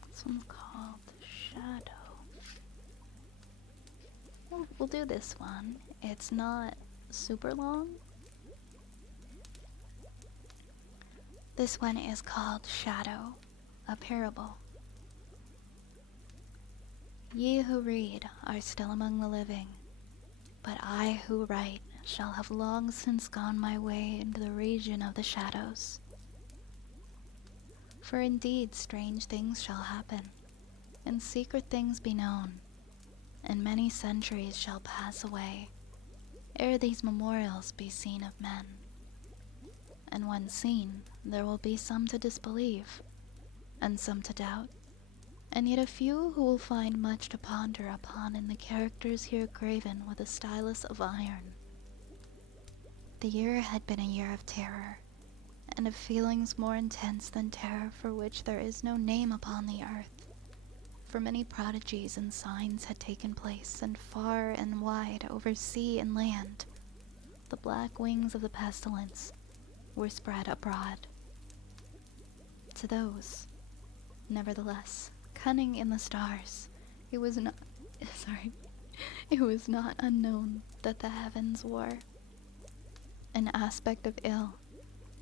This one's called Shadow. We'll do this one. It's not super long. This one is called Shadow, a Parable. Ye who read are still among the living, but I who write shall have long since gone my way into the region of the shadows. For indeed strange things shall happen, and secret things be known, and many centuries shall pass away, ere these memorials be seen of men. And when seen, there will be some to disbelieve, and some to doubt, and yet a few who will find much to ponder upon in the characters here graven with a stylus of iron. The year had been a year of terror, and of feelings more intense than terror for which there is no name upon the earth. For many prodigies and signs had taken place, and far and wide, over sea and land, the black wings of the pestilence were spread abroad. To those, nevertheless, cunning in the stars, it was not It was not unknown that the heavens were an aspect of ill,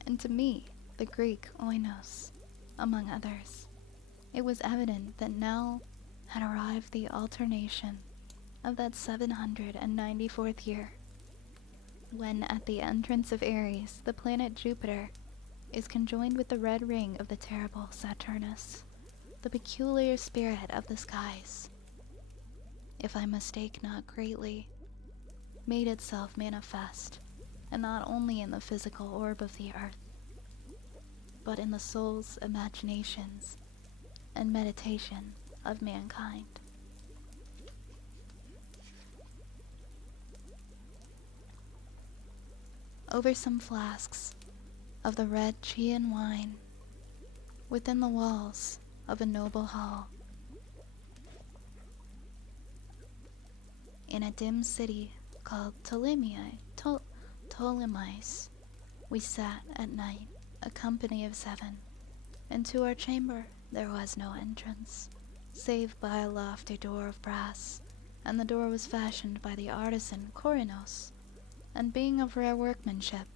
and to me, the Greek oinos, among others, it was evident that now had arrived the alternation of that 794th year, when at the entrance of Aries, the planet Jupiter is conjoined with the red ring of the terrible Saturnus, the peculiar spirit of the skies, if I mistake not greatly, made itself manifest, and not only in the physical orb of the earth, but in the soul's imaginations and meditation of mankind. Over some flasks of the red Chian wine, within the walls of a noble hall, in a dim city called Ptolemais, we sat at night, a company of 7, and to our chamber there was no entrance, save by a lofty door of brass, and the door was fashioned by the artisan Corinos, and being of rare workmanship,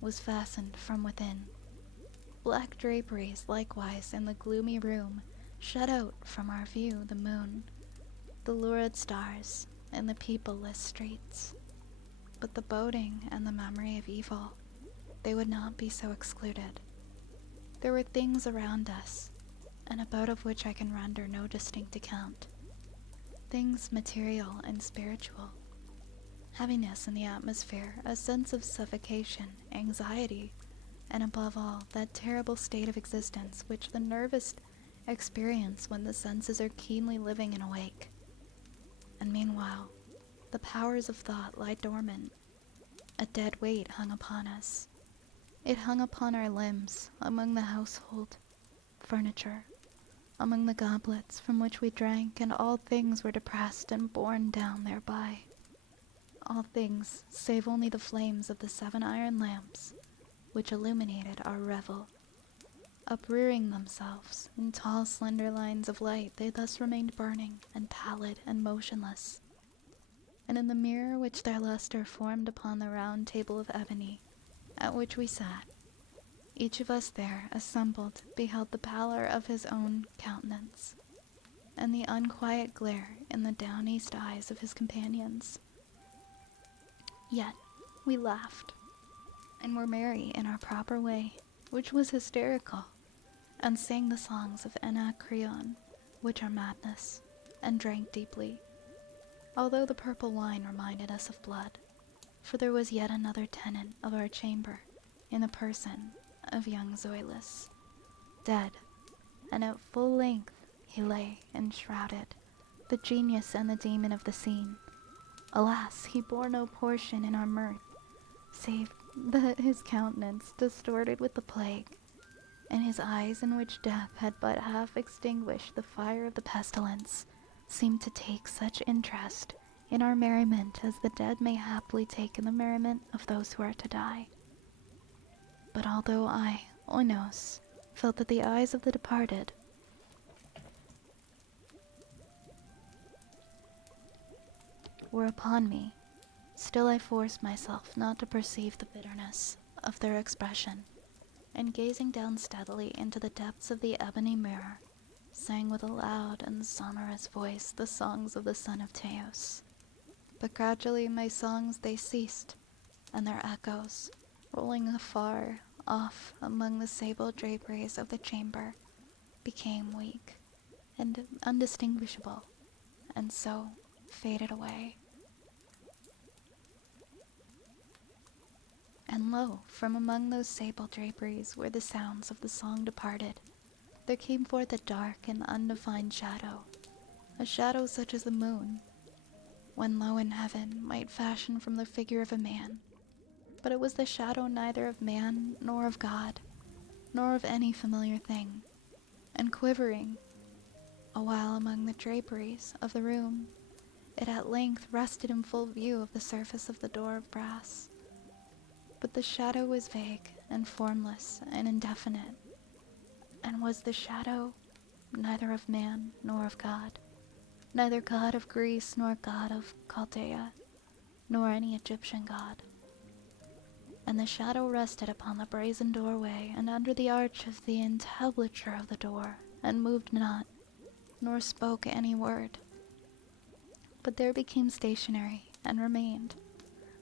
was fastened from within. Black draperies likewise in the gloomy room shut out from our view the moon, the lurid stars, and the peopleless streets. But the boding and the memory of evil, they would not be so excluded. There were things around us, and about of which I can render no distinct account. Things material and spiritual. Heaviness in the atmosphere, a sense of suffocation, anxiety, and above all, that terrible state of existence which the nervous experience when the senses are keenly living and awake. And meanwhile, the powers of thought lie dormant. A dead weight hung upon us. It hung upon our limbs, among the household furniture, among the goblets from which we drank, and all things were depressed and borne down thereby. All things, save only the flames of the 7 iron lamps, which illuminated our revel. Uprearing themselves in tall slender lines of light, they thus remained burning and pallid and motionless. And in the mirror which their luster formed upon the round table of ebony, at which we sat, each of us there assembled beheld the pallor of his own countenance, and the unquiet glare in the down-east eyes of his companions. Yet we laughed, and were merry in our proper way, which was hysterical, and sang the songs of Anacreon, which are madness, and drank deeply, although the purple wine reminded us of blood, for there was yet another tenant of our chamber, in the person of young Zoilus, dead, and at full length he lay enshrouded, the genius and the demon of the scene. Alas, he bore no portion in our mirth, save that his countenance, distorted with the plague, and his eyes, in which death had but half extinguished the fire of the pestilence, seemed to take such interest in our merriment as the dead may haply take in the merriment of those who are to die. But although I, Oinos, felt that the eyes of the departed were upon me, still I forced myself not to perceive the bitterness of their expression, and gazing down steadily into the depths of the ebony mirror, sang with a loud and sonorous voice the songs of the son of Teos. But gradually my songs they ceased, and their echoes, rolling afar off among the sable draperies of the chamber, became weak and undistinguishable, and so faded away. And lo, from among those sable draperies where the sounds of the song departed, there came forth a dark and undefined shadow, a shadow such as the moon, when low in heaven, might fashion from the figure of a man. But it was the shadow neither of man, nor of God, nor of any familiar thing, and quivering awhile among the draperies of the room, it at length rested in full view of the surface of the door of brass. But the shadow was vague and formless and indefinite, and was the shadow neither of man nor of God, neither god of Greece nor god of Chaldea, nor any Egyptian god. And the shadow rested upon the brazen doorway and under the arch of the entablature of the door, and moved not, nor spoke any word. But there became stationary, and remained,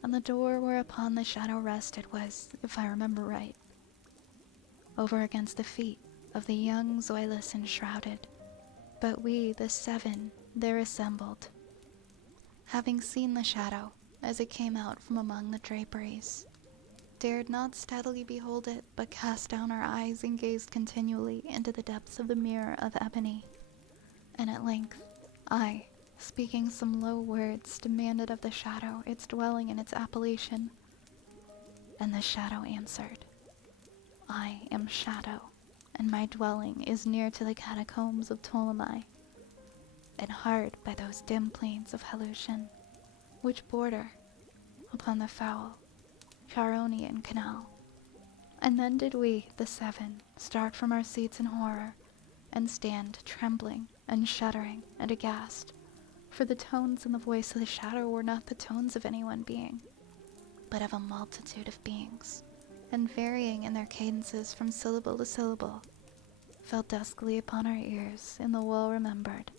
and the door whereupon the shadow rested was, if I remember right, over against the feet of the young Zoilus enshrouded. But we, the 7, there assembled, having seen the shadow as it came out from among the draperies, dared not steadily behold it, but cast down our eyes and gazed continually into the depths of the mirror of ebony. And at length, I, speaking some low words, demanded of the shadow its dwelling and its appellation. And the shadow answered, I am Shadow, and my dwelling is near to the catacombs of Ptolemy, and hard by those dim plains of Helution, which border upon the foul Charonian canal. And then did we, the 7, start from our seats in horror, and stand trembling and shuddering and aghast, for the tones in the voice of the shadow were not the tones of any one being, but of a multitude of beings, and varying in their cadences from syllable to syllable, fell duskly upon our ears in the well-remembered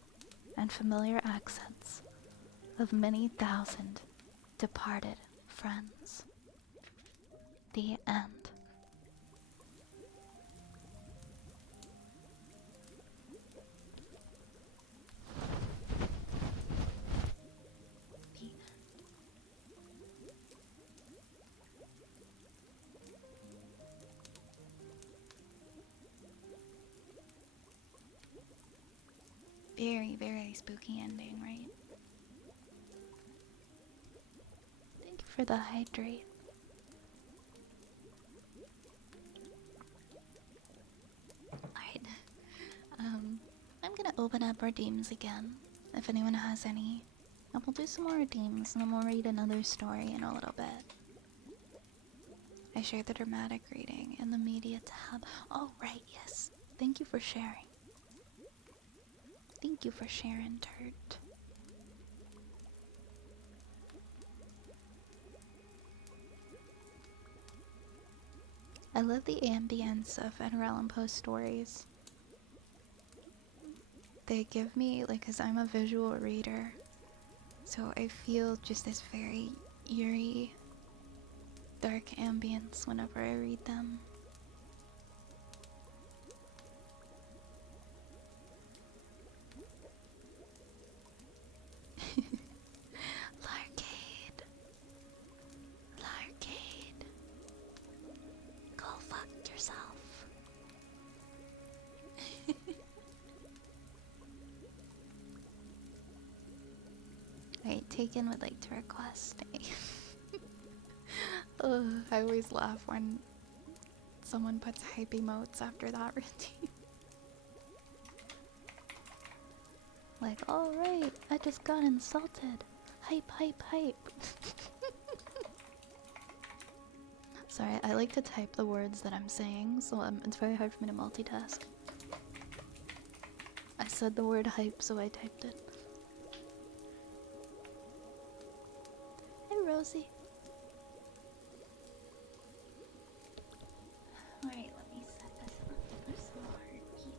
and familiar accents of many thousand departed friends. The end. The end. Very, very spooky ending, right? Thank you for the hydrate. Alright. I'm gonna open up redeems again, if anyone has any. And we'll do some more redeems, and then we'll read another story in a little bit. I shared the dramatic reading in the media tab. Oh, right, yes. Thank you for sharing. Thank you for sharing, Turt. I love the ambience of Edgar Allan Poe stories. They give me, like, because I'm a visual reader, so I feel just this very eerie, dark ambience whenever I read them. Larcade. Larcade. Go fuck yourself. Alright, Taken would like to request a... I always laugh when someone puts hype emotes after that routine. Like, alright, I just got insulted. Hype, hype, hype. Sorry, I like to type the words that I'm saying, so it's very hard for me to multitask. I said the word hype, so I typed it. Hey, Rosie. Alright, let me set this up for some heartbeat.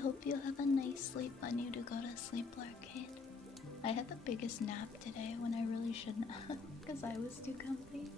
hope you have a nice sleep when you do go to sleep, Larkade. I had the biggest nap today when I really shouldn't have, because I was too comfy.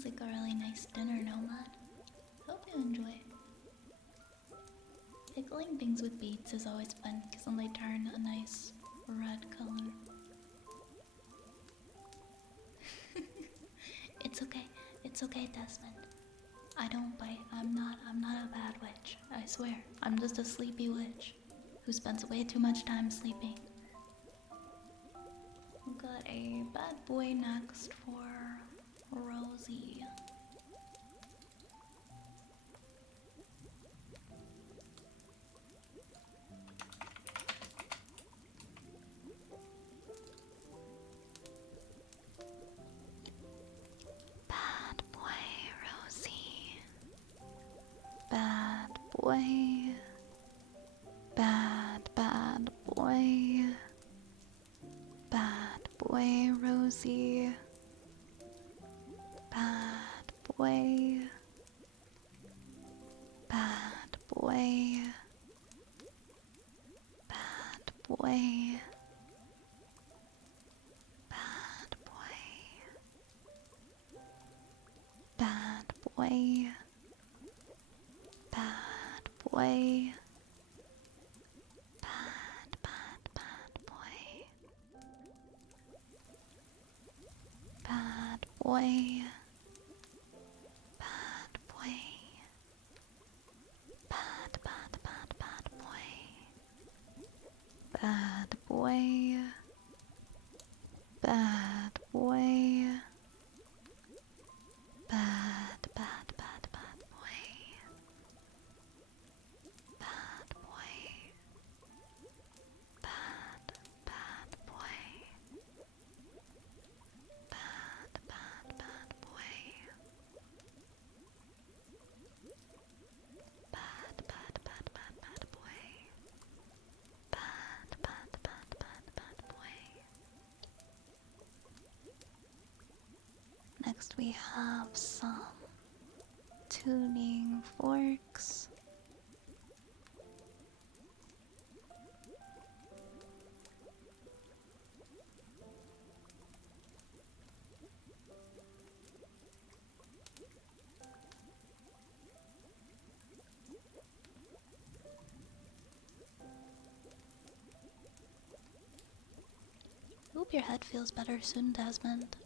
Sounds like a really nice dinner, Nomad. Hope you enjoy. Pickling things with beets is always fun because then they turn a nice red color. It's okay, Desmond. I don't bite. I'm not a bad witch. I swear. I'm just a sleepy witch who spends way too much time sleeping. We've got a bad boy next for Rosie. Bad boy, Rosie. Bad boy. Bad boy. Bad boy, Rosie. Bad boy. Bad boy. Bad boy. Bad boy. Bad boy. Bad boy. Bad boy. Bad boy. Bad boy. Bad boy. Bad boy. Bad boy. Bad boy. Bad boy. Bad boy. Bad boy. Bad boy. Bad boy. Next we have some tuning forks. Hope your head feels better soon, Desmond.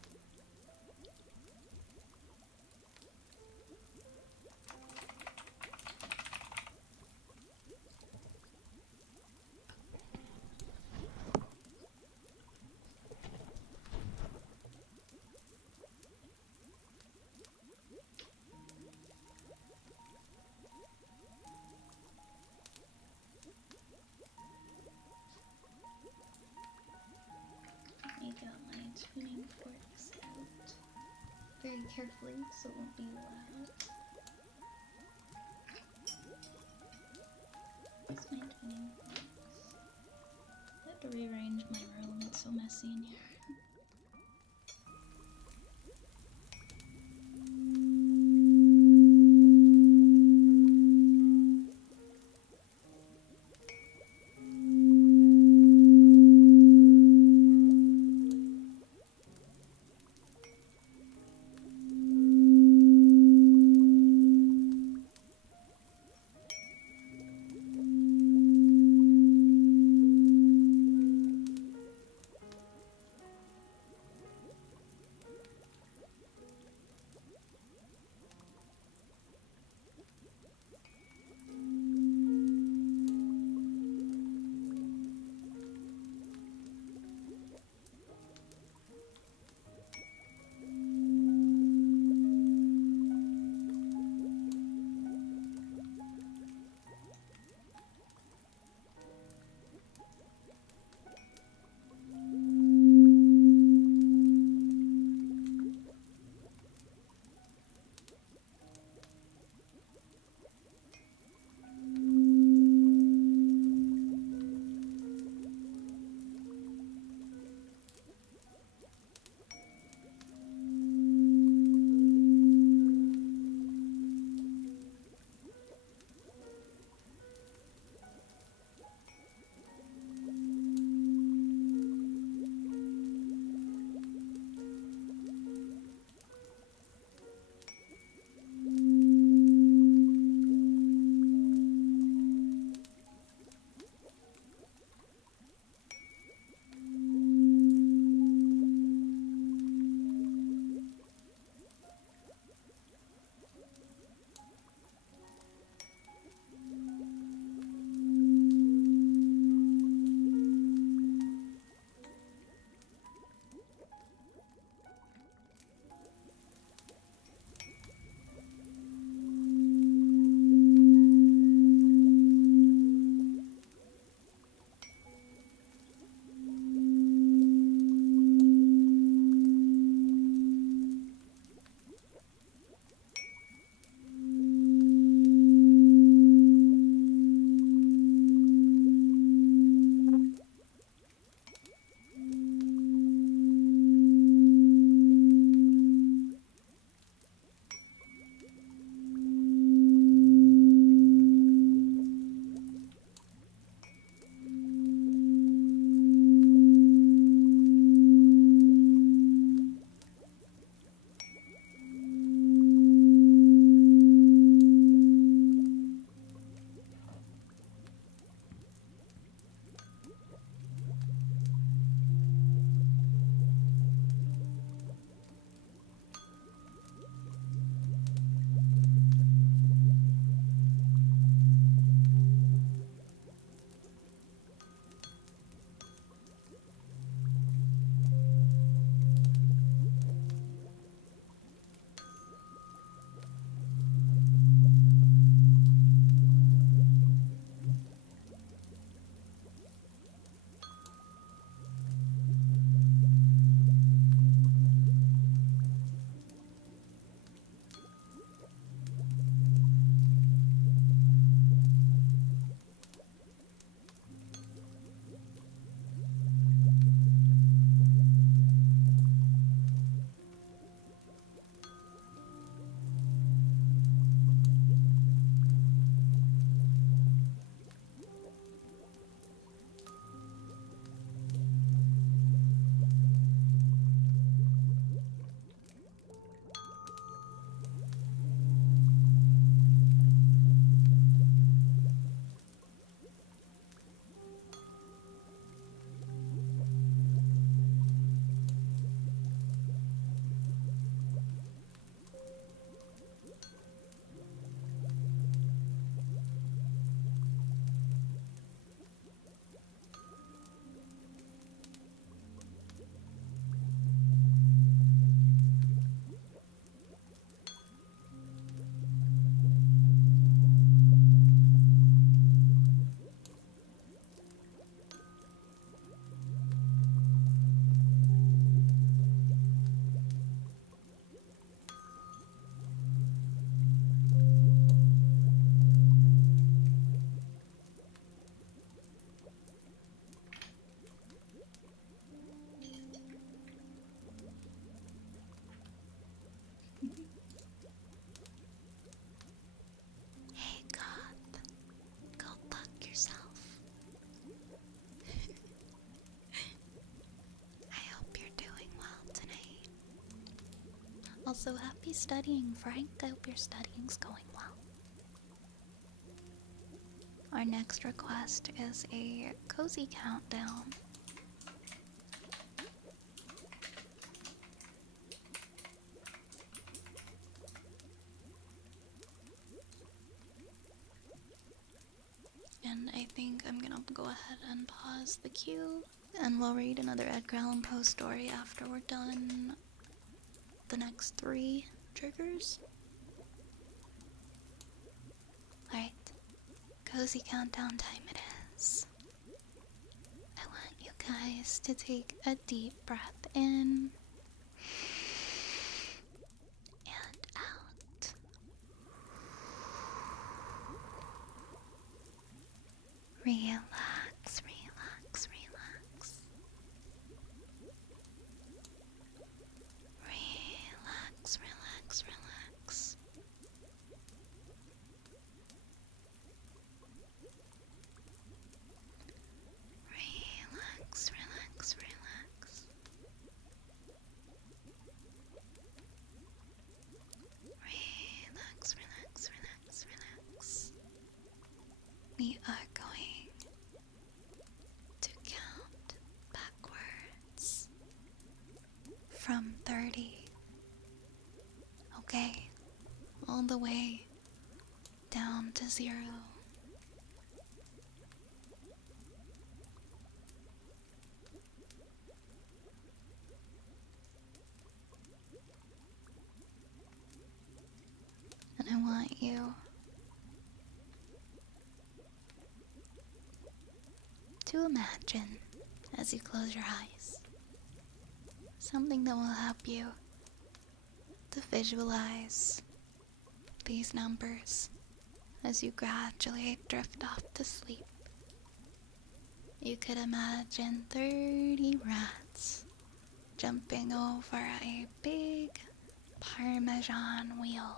I got my tuning forks out very carefully so it won't be loud. What's my tuning forks? I have to rearrange my room, it's so messy in here. So happy studying, Frank. I hope your studying's going well. Our next request is a cozy countdown. And I think I'm gonna go ahead and pause the queue, and we'll read another Edgar Allan Poe story after we're done the next 3 triggers. Alright, cozy countdown time it is. I want you guys to take a deep breath in and out. Relax, relax, relax. Relax, relax, relax. Relax, relax, relax. Relax, relax, relax, relax. We are going to count backwards from 30. Okay, all the way down to 0. And I want you to imagine, as you close your eyes, something that will help you to visualize these numbers as you gradually drift off to sleep. You could imagine 30 rats jumping over a big Parmesan wheel.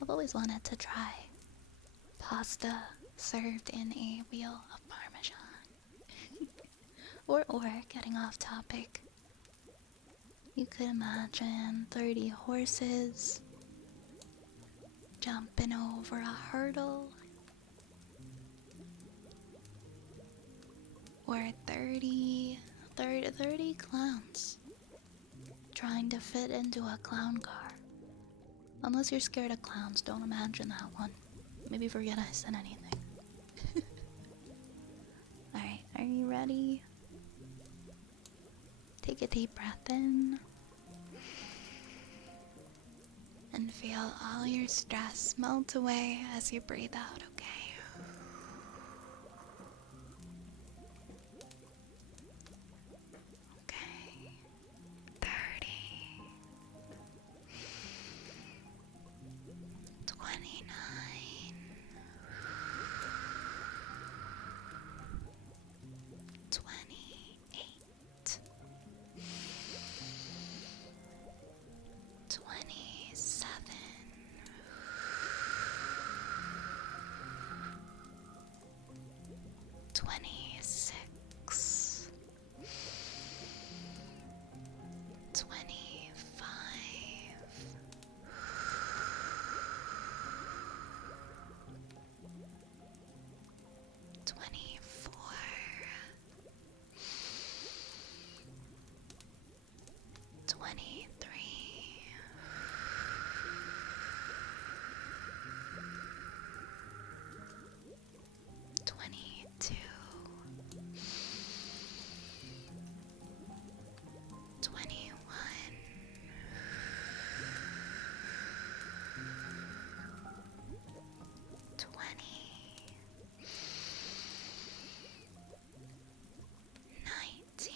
I've always wanted to try pasta served in a wheel of Parmesan. or getting off topic, you could imagine 30 horses jumping over a hurdle, or 30 clowns trying to fit into a clown car. Unless you're scared of clowns, don't imagine that one. Maybe forget I said anything. Alright, are you ready? Take a deep breath in and feel all your stress melt away as you breathe out, okay? Okay. 30. 29. 28. 27. 26. 25. 24. 23. 22. 21. 20. 19.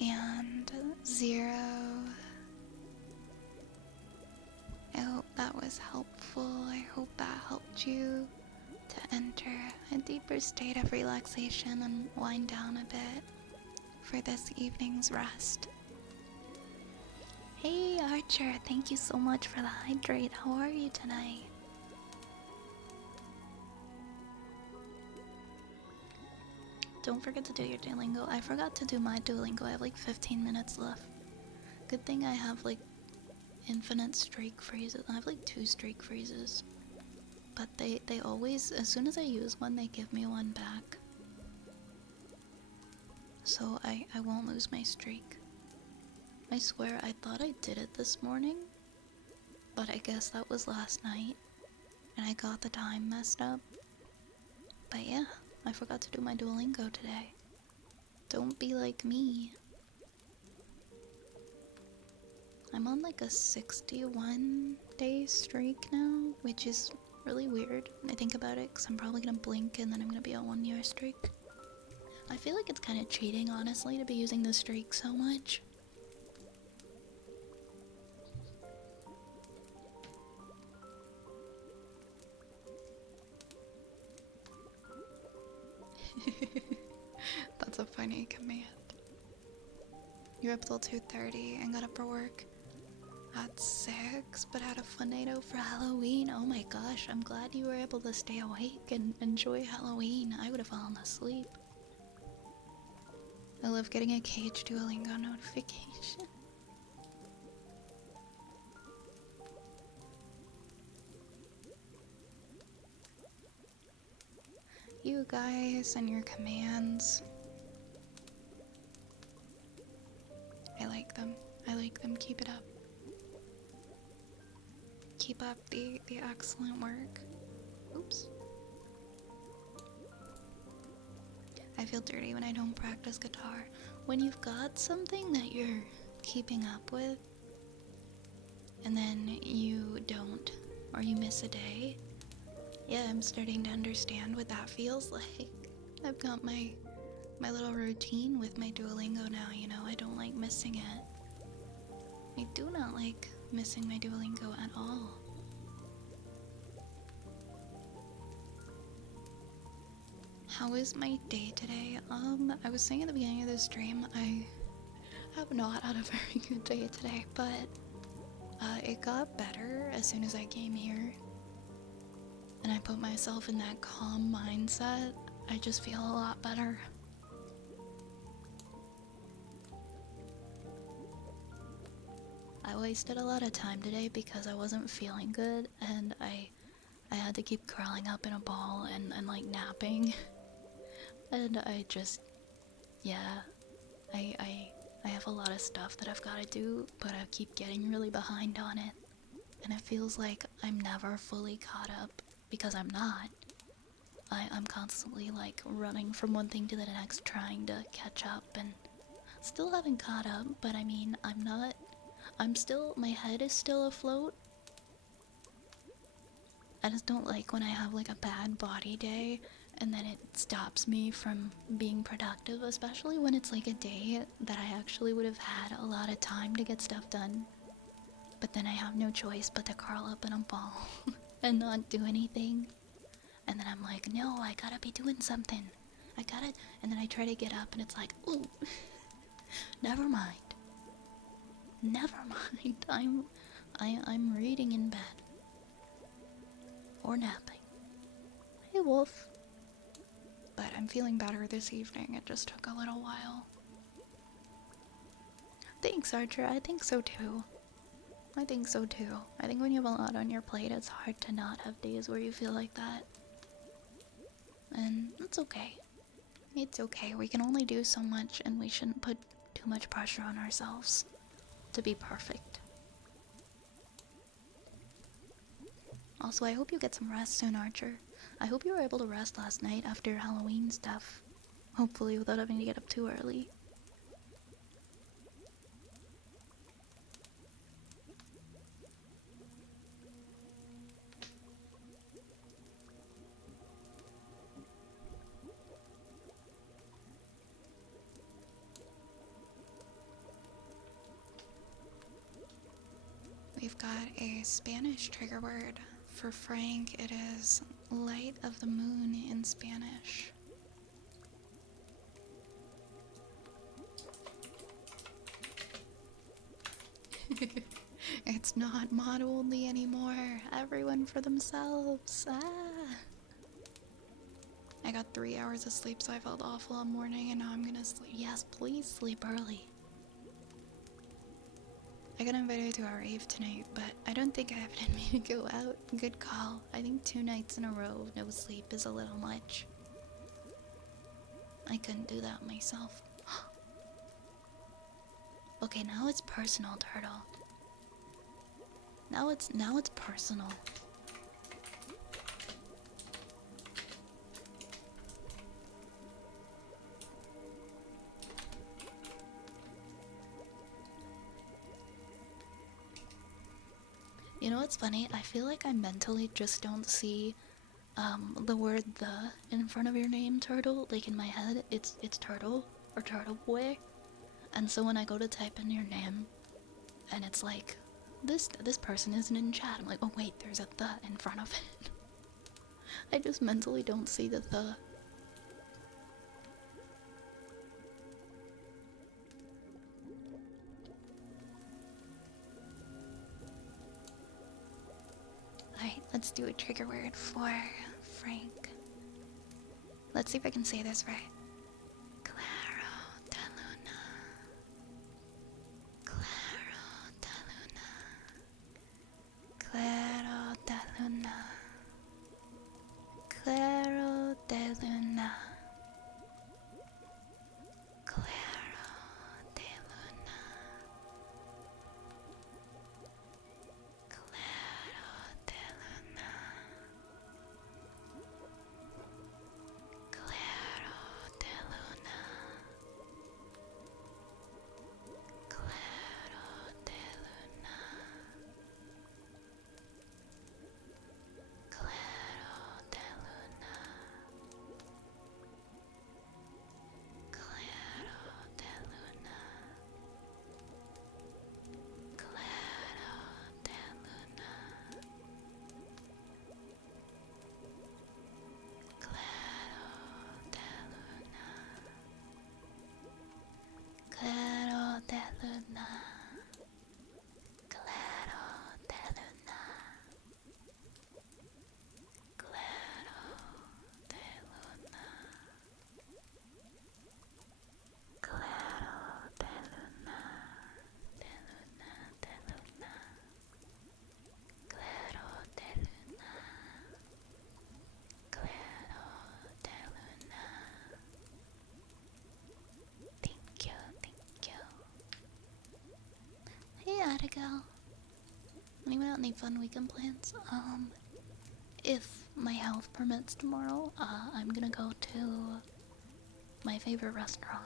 and 0. I hope that was helpful. I hope that helped you to enter a deeper state of relaxation and wind down a bit for this evening's rest. Hey Archer, thank you so much for the hydrate. How are you tonight? Don't forget to do your Duolingo. I forgot to do my Duolingo. I have like 15 minutes left. Good thing I have like infinite streak phrases. I have like 2 streak phrases. But they always, as soon as I use one, they give me one back. So I won't lose my streak. I swear I thought I did it this morning, but I guess that was last night, and I got the time messed up. But yeah, I forgot to do my Duolingo today. Don't be like me. I'm on like a 61-day streak now, which is really weird when I think about it, because I'm probably gonna blink and then I'm gonna be on 1-year streak. I feel like it's kind of cheating, honestly, to be using the streak so much. That's a funny command. You're up till 2:30 and got up for work at 6, but had a fun night out for Halloween. Oh my gosh, I'm glad you were able to stay awake and enjoy Halloween. I would have fallen asleep. I love getting a Cage Duolingo notification. You guys and your commands. I like them. I like them. Keep it up. Keep up the excellent work. Oops. I feel dirty when I don't practice guitar. When you've got something that you're keeping up with, and then you don't, or you miss a day, yeah, I'm starting to understand what that feels like. I've got my little routine with my Duolingo now, you know, I don't like missing it. I do not like missing my Duolingo at all. How was my day today? I was saying at the beginning of the stream, I have not had a very good day today, but it got better as soon as I came here. And I put myself in that calm mindset. I just feel a lot better. I wasted a lot of time today because I wasn't feeling good, and I had to keep curling up in a ball and like napping. And I just, yeah, I have a lot of stuff that I've got to do, but I keep getting really behind on it. And it feels like I'm never fully caught up, because I'm not. I'm constantly like running from one thing to the next, trying to catch up, and still haven't caught up, but I mean, my head is still afloat. I just don't like when I have like a bad body day and then it stops me from being productive, especially when it's like a day that I actually would have had a lot of time to get stuff done. But then I have no choice but to curl up in a ball and not do anything. And then I'm like, no, I gotta be doing something. And then I try to get up and it's like, ooh, never mind. Never mind. I'm reading in bed. Or napping. Hey, Wolf. But I'm feeling better this evening. It just took a little while. Thanks, Archer. I think so too. I think so too. I think when you have a lot on your plate, it's hard to not have days where you feel like that. And it's okay. It's okay. We can only do so much, and we shouldn't put too much pressure on ourselves to be perfect. Also, I hope you get some rest soon, Archer. I hope you were able to rest last night after your Halloween stuff. Hopefully without having to get up too early. We've got a Spanish trigger word. For Frank, it is light of the moon in Spanish. It's not mod only anymore. Everyone for themselves. I got 3 hours of sleep, so I felt awful all morning, and now I'm gonna sleep. Yes, please sleep early. I got invited to our rave tonight, but I don't think I have it in me to go out. Good call. I think 2 nights in a row of no sleep is a little much. I couldn't do that myself. Okay, now it's personal, Turtle. Now it's personal. You know what's funny? I feel like I mentally just don't see the word the in front of your name, Turtle. Like in my head, it's Turtle or Turtle Boy. And so when I go to type in your name and it's like this person isn't in chat, I'm like, oh wait, there's a the in front of it. I just mentally don't see the the. Alright, let's do a trigger word for Frank. Let's see if I can say this right. Claro de Luna. Claro de Luna. Claro de Luna. Claro de Luna. Claro de Luna. Claro de Luna. Claro de Luna. Claro de Luna. Claro de Luna. Claro de Luna. Claro de Luna. Claro de Luna. Claro de Luna. Claro de Luna. Claro de Luna. Claro de Luna. De Luna, de Luna. Claro de Luna. Claro de Luna. Thank you, thank you. Hey, Abigail. Anyone got any fun weekend plans? If my health permits tomorrow, I'm gonna go to my favorite restaurant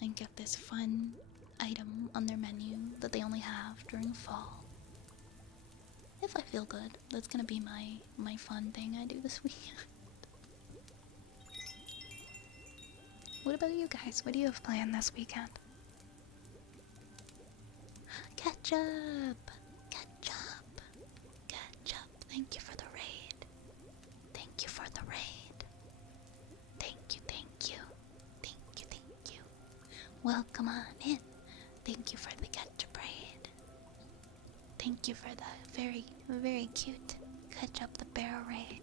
and get this fun item on their menu that they only have during fall. If I feel good, that's gonna be my fun thing I do this weekend. What about you guys? What do you have planned this weekend? Ketchup! Ketchup! Ketchup! Thank you for the raid. Thank you for the raid. Thank you, thank you. Thank you, thank you. Welcome on in. Thank you for the ketchup raid. Thank you for the very, very cute Ketchup the Bear raid.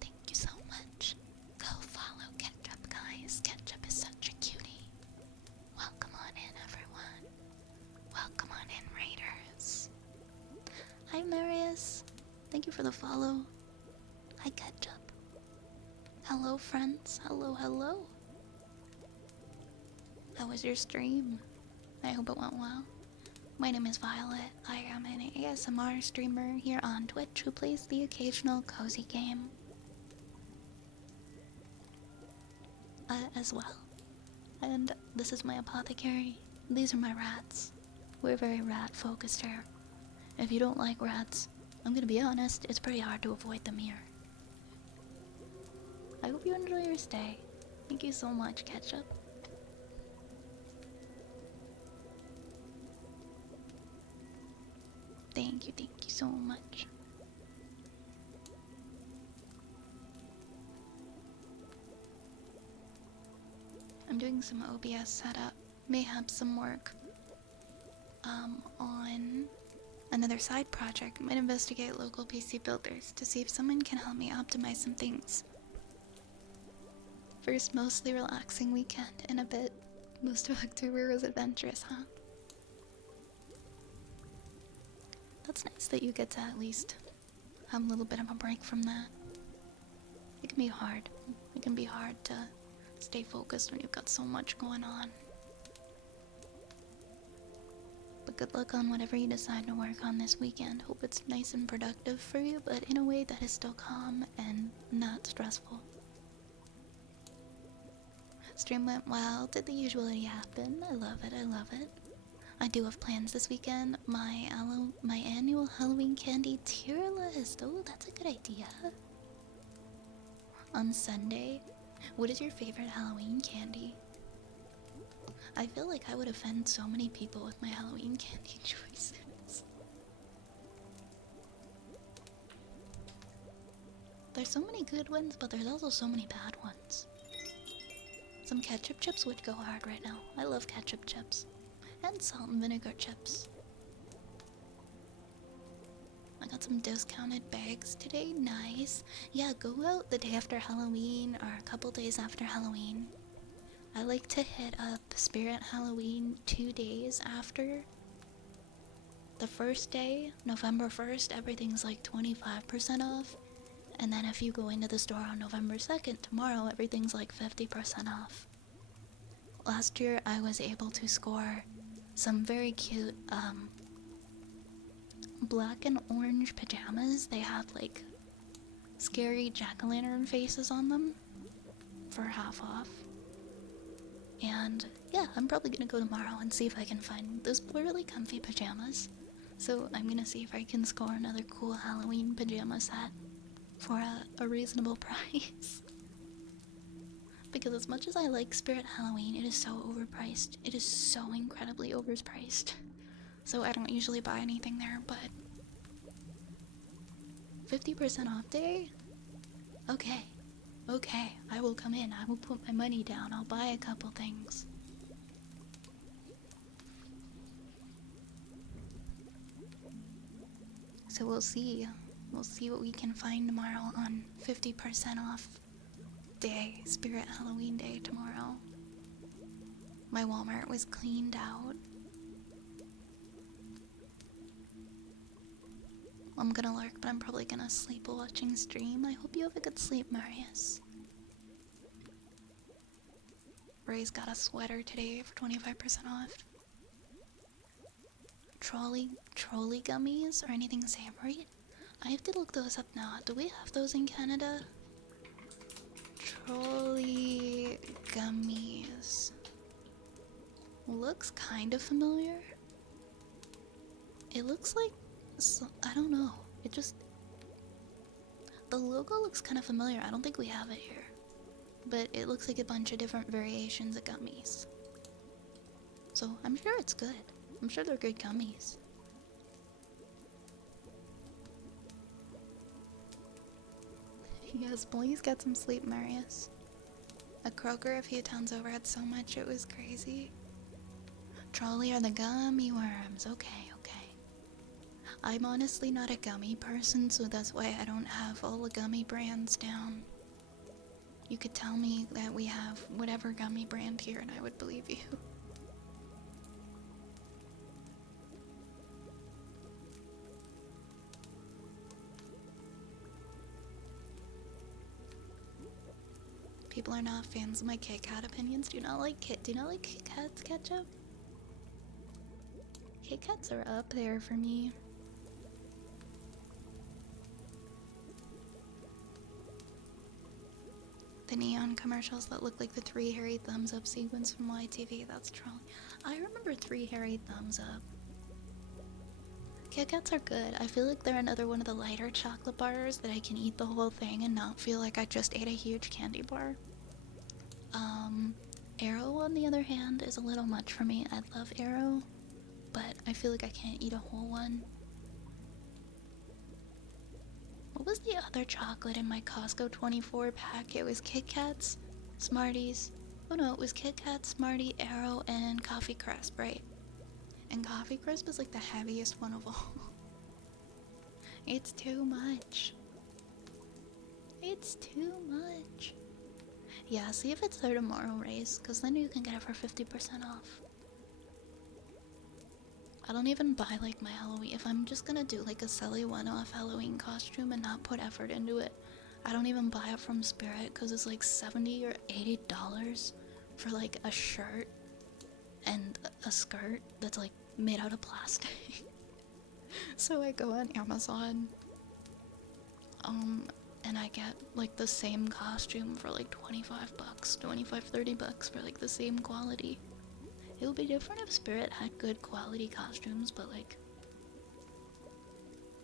Thank you so much. Go follow Ketchup, guys. Ketchup is such a cutie. Welcome on in, everyone. Welcome on in, raiders. Hi, Marius. Thank you for the follow. Hi, Ketchup. Hello, friends. Hello, hello. How was your stream? I hope it went well. My name is Violet. I am an ASMR streamer here on Twitch who plays the occasional cozy game as well. And this is my apothecary. These are my rats. We're very rat focused here. If you don't like rats, I'm gonna be honest, it's pretty hard to avoid them here. I hope you enjoy your stay. Thank you so much, Ketchup. so much. I'm doing some OBS setup. May have some work on another side project. Might investigate local PC builders to see if someone can help me optimize some things. First, mostly relaxing weekend in a bit. Most of October was adventurous, huh? That's nice that you get to at least have a little bit of a break from that. It can be hard. It can be hard to stay focused when you've got so much going on. But good luck on whatever you decide to work on this weekend. Hope it's nice and productive for you, but in a way that is still calm and not stressful. Stream went well. Did the usuality happen? I love it, I love it. I do have plans this weekend. My annual Halloween candy tier list. Oh, that's a good idea. On Sunday, what is your favorite Halloween candy? I feel like I would offend so many people with my Halloween candy choices. There's so many good ones, but there's also so many bad ones. Some ketchup chips would go hard right now. I love ketchup chips. And salt and vinegar chips. I got some discounted bags today. Nice. Yeah, go out the day after Halloween or a couple days after Halloween. I like to hit up Spirit Halloween 2 days after. The first day, November 1st, everything's like 25% off. And then if you go into the store on November 2nd, tomorrow, everything's like 50% off. Last year, I was able to score some very cute, black and orange pajamas. They have like scary jack-o'-lantern faces on them for half off. And yeah, I'm probably gonna go tomorrow and see if I can find those really comfy pajamas. So I'm gonna see if I can score another cool Halloween pajama set for a reasonable price. Because as much as I like Spirit Halloween, it is so overpriced. It is so incredibly overpriced. So I don't usually buy anything there, but 50% off day? Okay. Okay, I will come in. I will put my money down. I'll buy a couple things. So we'll see. We'll see what we can find tomorrow on 50% off day, Spirit Halloween day tomorrow. My Walmart was cleaned out. I'm gonna lurk, but I'm probably gonna sleep while watching stream. I hope you have a good sleep, Marius. Ray's got a sweater today for 25% off. Trolley gummies or anything savory? I have to look those up now. Do we have those in Canada? Trolley gummies. Looks kind of familiar. It looks like, I don't know. It just, the logo looks kind of familiar. I don't think we have it here. But it looks like a bunch of different variations of gummies. So I'm sure it's good. I'm sure they're good gummies. Yes, please get some sleep, Marius. A Kroger a few towns over had so much it was crazy. Trolley are the gummy worms. Okay, okay. I'm honestly not a gummy person, so that's why I don't have all the gummy brands down. You could tell me that we have whatever gummy brand here and I would believe you. People are not fans of my Kit Kat opinions. Do you not like Kit Kat's ketchup? Kit Kats are up there for me. The neon commercials that look like the 3 hairy thumbs up sequence from YTV, that's trolling. I remember 3 hairy thumbs up. Kit Kats are good. I feel like they're another one of the lighter chocolate bars that I can eat the whole thing and not feel like I just ate a huge candy bar. Arrow, on the other hand, is a little much for me. I love Arrow, but I feel like I can't eat a whole one. What was the other chocolate in my Costco 24 pack? It was Kit Kats, Smarties. Oh no, it was Kit Kat, Smartie, Arrow, and Coffee Crisp, right? And Coffee Crisp is like the heaviest one of all. It's too much. It's too much. Yeah, see if it's there tomorrow, Race, because then you can get it for 50% off. I don't even buy like my Halloween. If I'm just gonna do like a silly one-off Halloween costume and not put effort into it, I don't even buy it from Spirit because it's like $70 or $80 for like a shirt and a skirt that's like made out of plastic. So I go on Amazon, and I get like the same costume for like 25 bucks, 25, 30 bucks for like the same quality. It would be different if Spirit had good quality costumes, but like,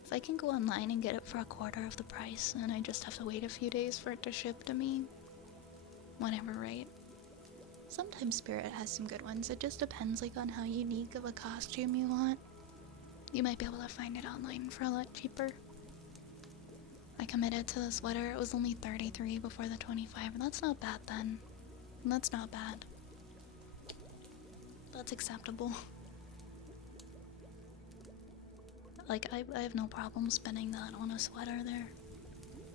if I can go online and get it for a quarter of the price and I just have to wait a few days for it to ship to me, whatever, right? Sometimes Spirit has some good ones. It just depends like on how unique of a costume you want. You might be able to find it online for a lot cheaper. I committed to the sweater. It was only 33 before the 25, and that's not bad then. That's not bad. That's acceptable. Like, I have no problem spending that on a sweater there.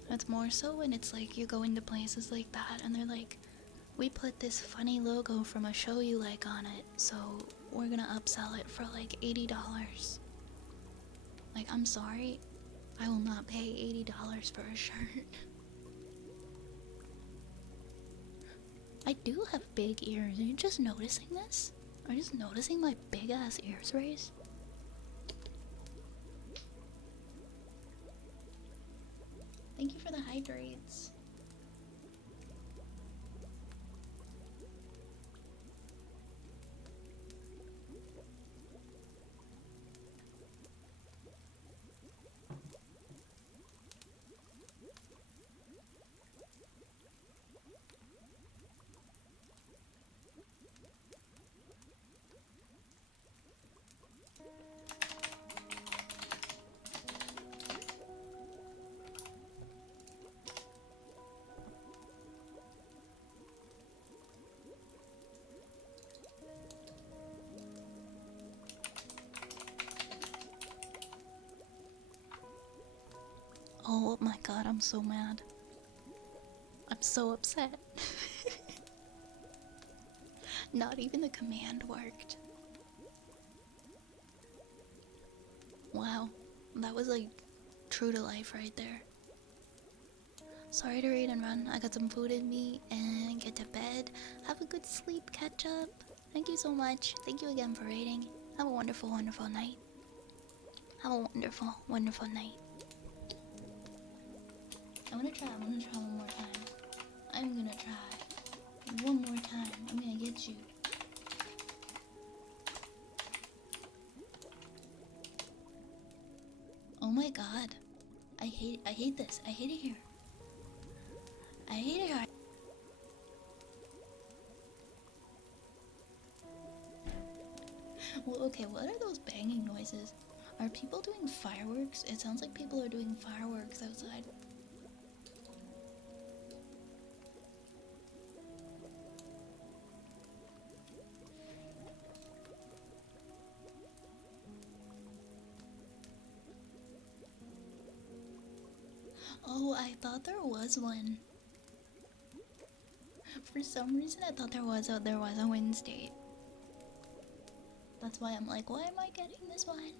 It's more so when it's like you go into places like that and they're like, we put this funny logo from a show you like on it, so we're gonna upsell it for like $80. Like, I'm sorry, I will not pay $80 for a shirt. I do have big ears. Are you just noticing this? Are you just noticing my big ass ears, Race? Thank you for the hydrates. Oh my god, I'm so mad. I'm so upset. Not even the command worked. Wow, that was like true to life right there. Sorry to read and run. I got some food in me and get to bed. Have a good sleep, catch up. Thank you so much. Thank you again for raiding. Have a wonderful, wonderful night. Have a wonderful, wonderful night. I'm gonna try one more time. I'm gonna try one more time. I'm gonna get you. Oh my god. I hate this. I hate it here. I hate it here. Well, okay, what are those banging noises? Are people doing fireworks? It sounds like people are doing fireworks outside. Oh, I thought there was one. For some reason, I thought there was a wind state. That's why I'm like, why am I getting this one?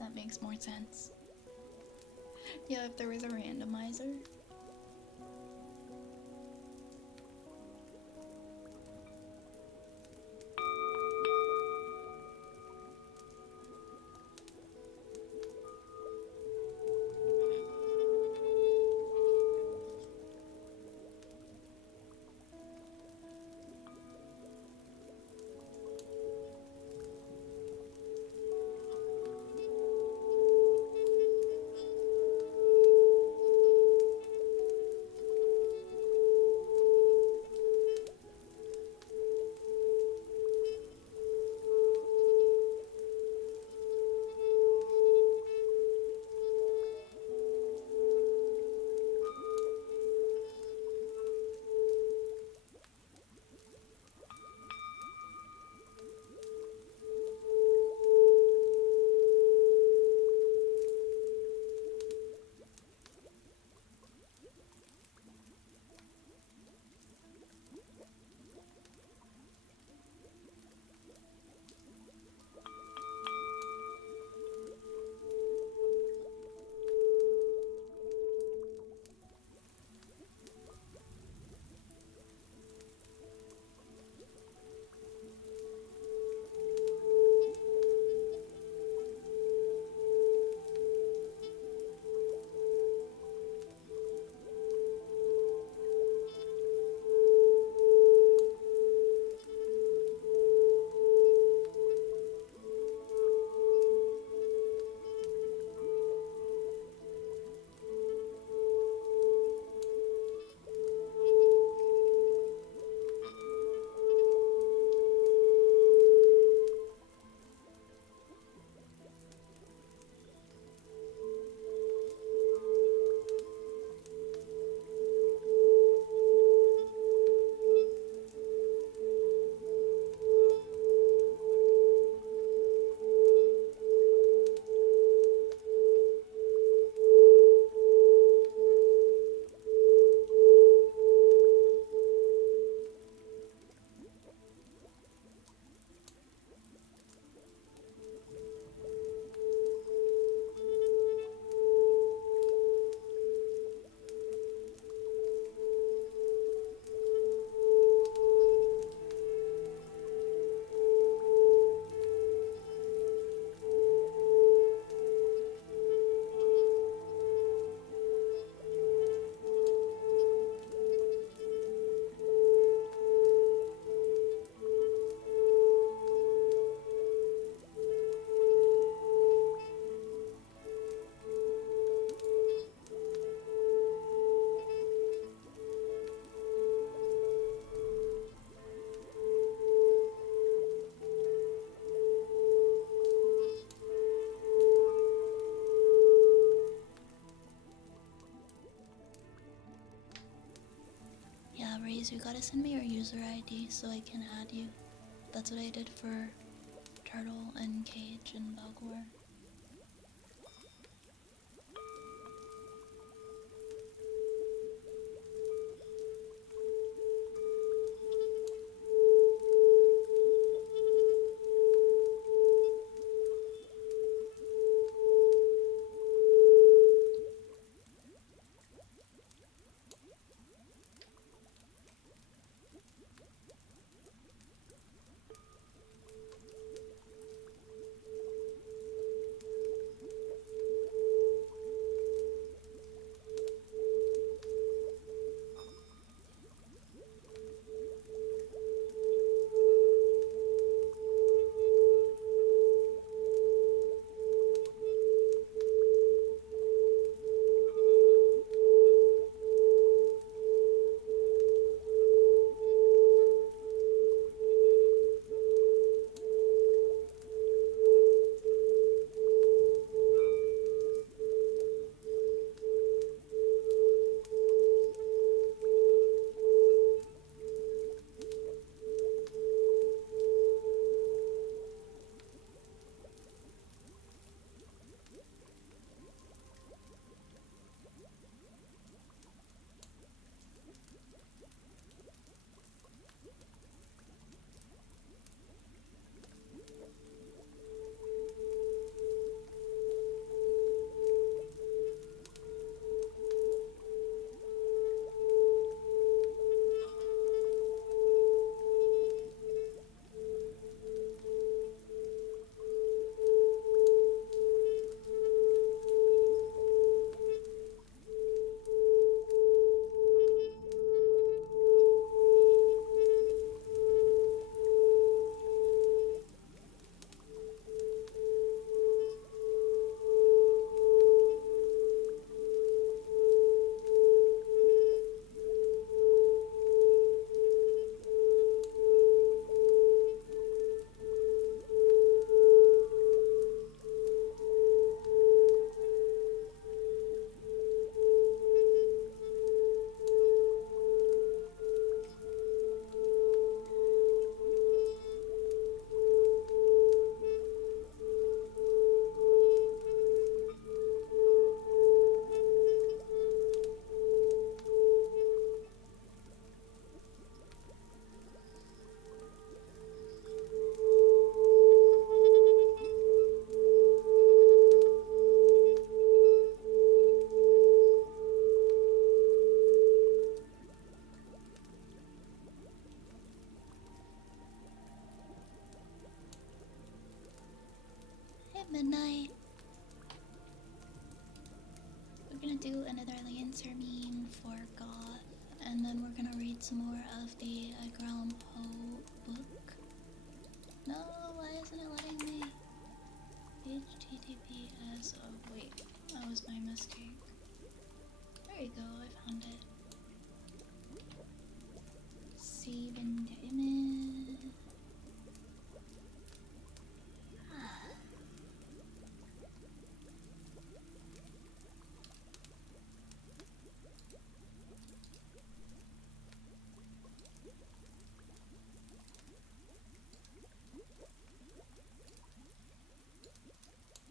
That makes more sense. Yeah, if there was a randomizer. anyways, you gotta send me your user ID so I can add you. That's what I did for Turtle and Cage and Belgor. At midnight, we're gonna do another Lancer meme for Goth, and then we're gonna read some more of the Edgar Poe book. No, why isn't it letting me? HTTPS. Oh, wait, that was my mistake. There you go, I found it. Save and image.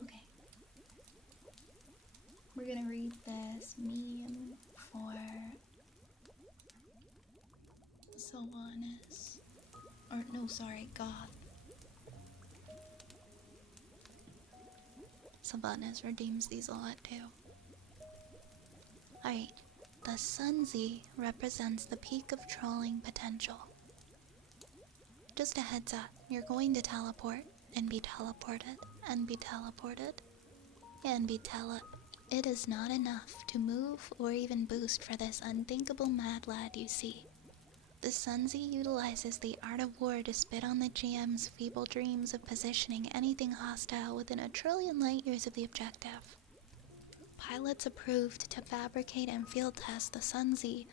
Okay. We're gonna read this meme for Sylvanas. Or, no, sorry, Goth. Sylvanas redeems these a lot too. Alright. The Sunzi represents the peak of trolling potential. Just a heads up, you're going to teleport, and be teleported, and be teleported, and be It is not enough to move or even boost for this unthinkable mad lad you see. The Sunzi utilizes the art of war to spit on the GM's feeble dreams of positioning anything hostile within a trillion light years of the objective. Pilots approved to fabricate and field test the Sunzi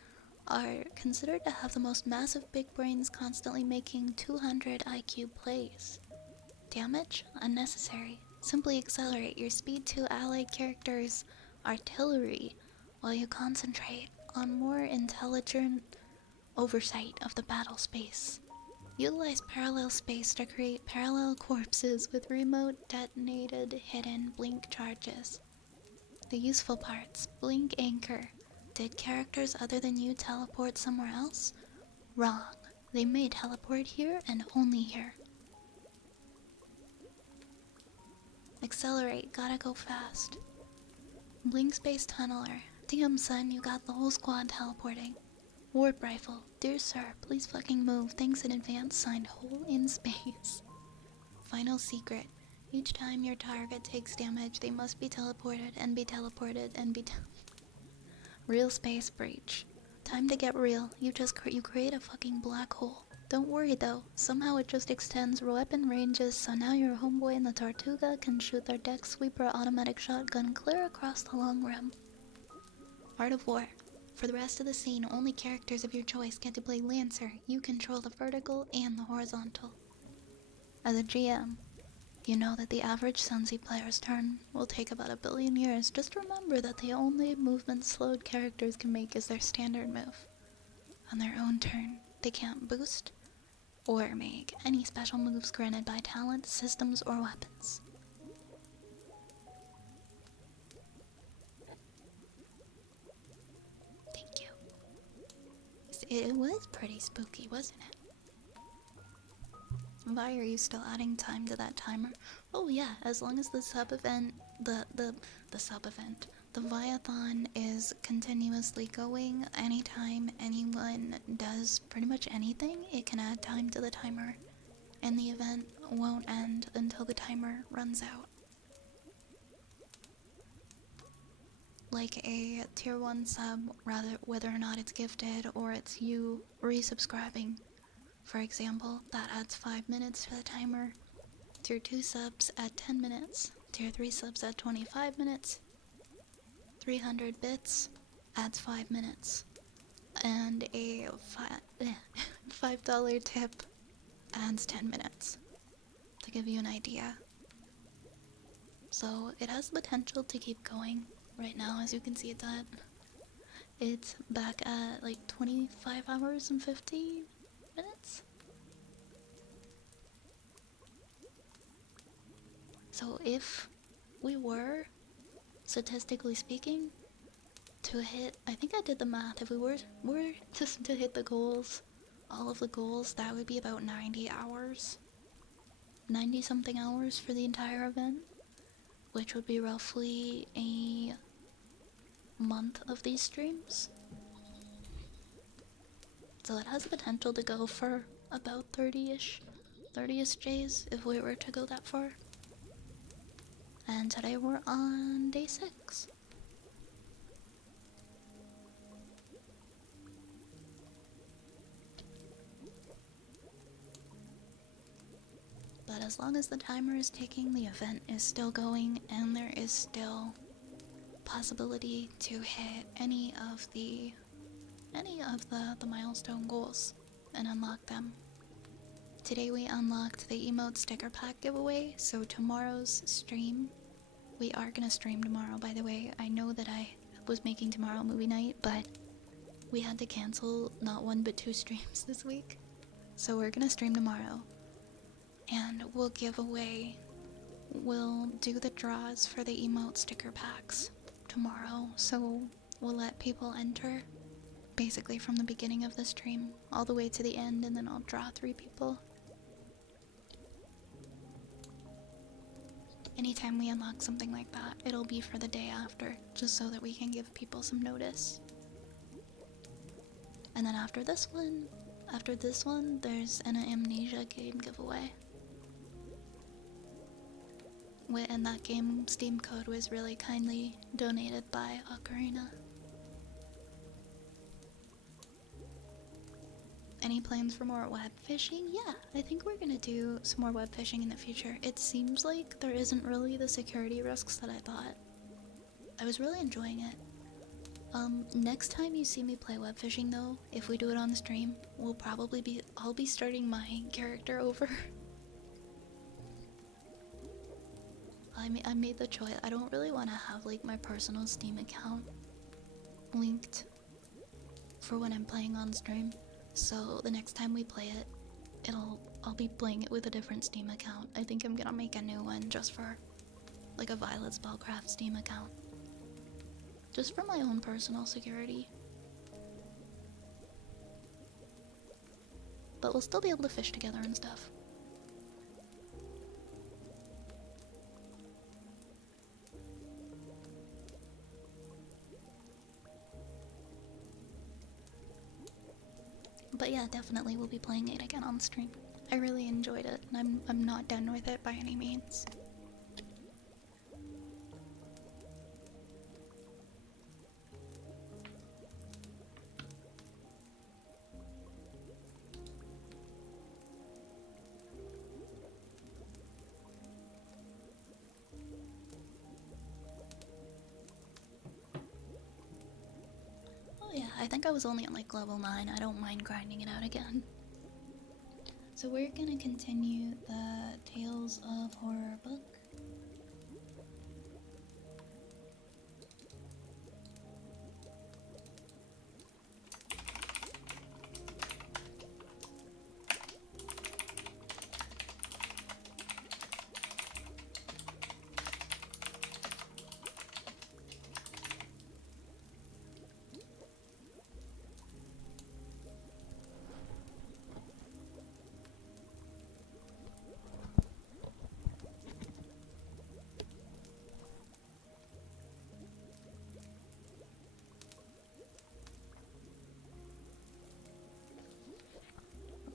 are considered to have the most massive big brains, constantly making 200 IQ plays. Damage? Unnecessary. Simply accelerate your speed to allied characters' artillery while you concentrate on more intelligent oversight of the battle space. Utilize parallel space to create parallel corpses with remote detonated hidden blink charges. The useful parts: blink anchor. Did characters other than you teleport somewhere else? Wrong. They may teleport here and only here. Accelerate, gotta go fast. Blink space tunneler. Damn son, you got the whole squad teleporting. Warp rifle. Dear sir, please fucking move. Thanks in advance. Signed, hole in space. Final secret. Each time your target takes damage, they must be teleported and be teleported and be Real space breach. Time to get real. You create a fucking black hole. Don't worry though. Somehow it just extends weapon ranges, so now your homeboy in the Tortuga can shoot their deck sweeper automatic shotgun clear across the long rim. Art of War. For the rest of the scene, only characters of your choice get to play Lancer. You control the vertical and the horizontal. As a GM, you know that the average Sunzi player's turn will take about 1 billion years. Just remember that the only movement slowed characters can make is their standard move. On their own turn, they can't boost or make any special moves granted by talent, systems, or weapons. Thank you. It was pretty spooky, wasn't it? Why are you still adding time to that timer? Oh yeah, as long as the sub-event, the sub-event, the Viathon is continuously going, anytime anyone does pretty much anything, it can add time to the timer, and the event won't end until the timer runs out. Like a tier 1 sub, whether or not it's gifted or it's you resubscribing. For example, that adds 5 minutes to the timer. Tier 2 subs at 10 minutes. Tier 3 subs at 25 minutes. 300 bits adds 5 minutes. And a $5 tip adds 10 minutes. To give you an idea. So it has the potential to keep going. Right now, as you can see, it's back at like 25 hours and 50 minutes. So if we were, statistically speaking, to hit, I think I did the math, if we were to hit the goals, all of the goals, that would be about 90 hours. 90 something hours for the entire event, which would be roughly a month of these streams. So it has the potential to go for about 30-ish days if we were to go that far. And today we're on day 6. But as long as the timer is ticking, the event is still going, and there is still possibility to hit any of the milestone goals and unlock them. Today we unlocked the emote sticker pack giveaway, so tomorrow's stream, we are gonna stream tomorrow, by the way. I know that I was making tomorrow movie night, but we had to cancel not 1 but 2 streams this week. So we're gonna stream tomorrow, and we'll do the draws for the emote sticker packs tomorrow. So we'll let people enter basically from the beginning of the stream all the way to the end, and then I'll draw 3 people. Anytime we unlock something like that, it'll be for the day after, just so that we can give people some notice. And then after this one, there's an Amnesia game giveaway. And that game Steam code was really kindly donated by Ocarina. Any plans for more web fishing? Yeah, I think we're gonna do some more web fishing in the future. It seems like there isn't really the security risks that I thought. I was really enjoying it. Next time you see me play web fishing though, if we do it on the stream, I'll be starting my character over. I made the choice. I don't really want to have like my personal Steam account linked for when I'm playing on stream. So the next time we play it, I'll be playing it with a different Steam account. I think I'm gonna make a new one just for like a Violet Spellcraft Steam account. Just for my own personal security. But we'll still be able to fish together and stuff. But yeah, definitely we'll be playing it again on stream. I really enjoyed it, and I'm not done with it by any means. Oh yeah, I think I was only on like level 9. I don't mind grinding it out again. So we're gonna continue the Tales of Horror book.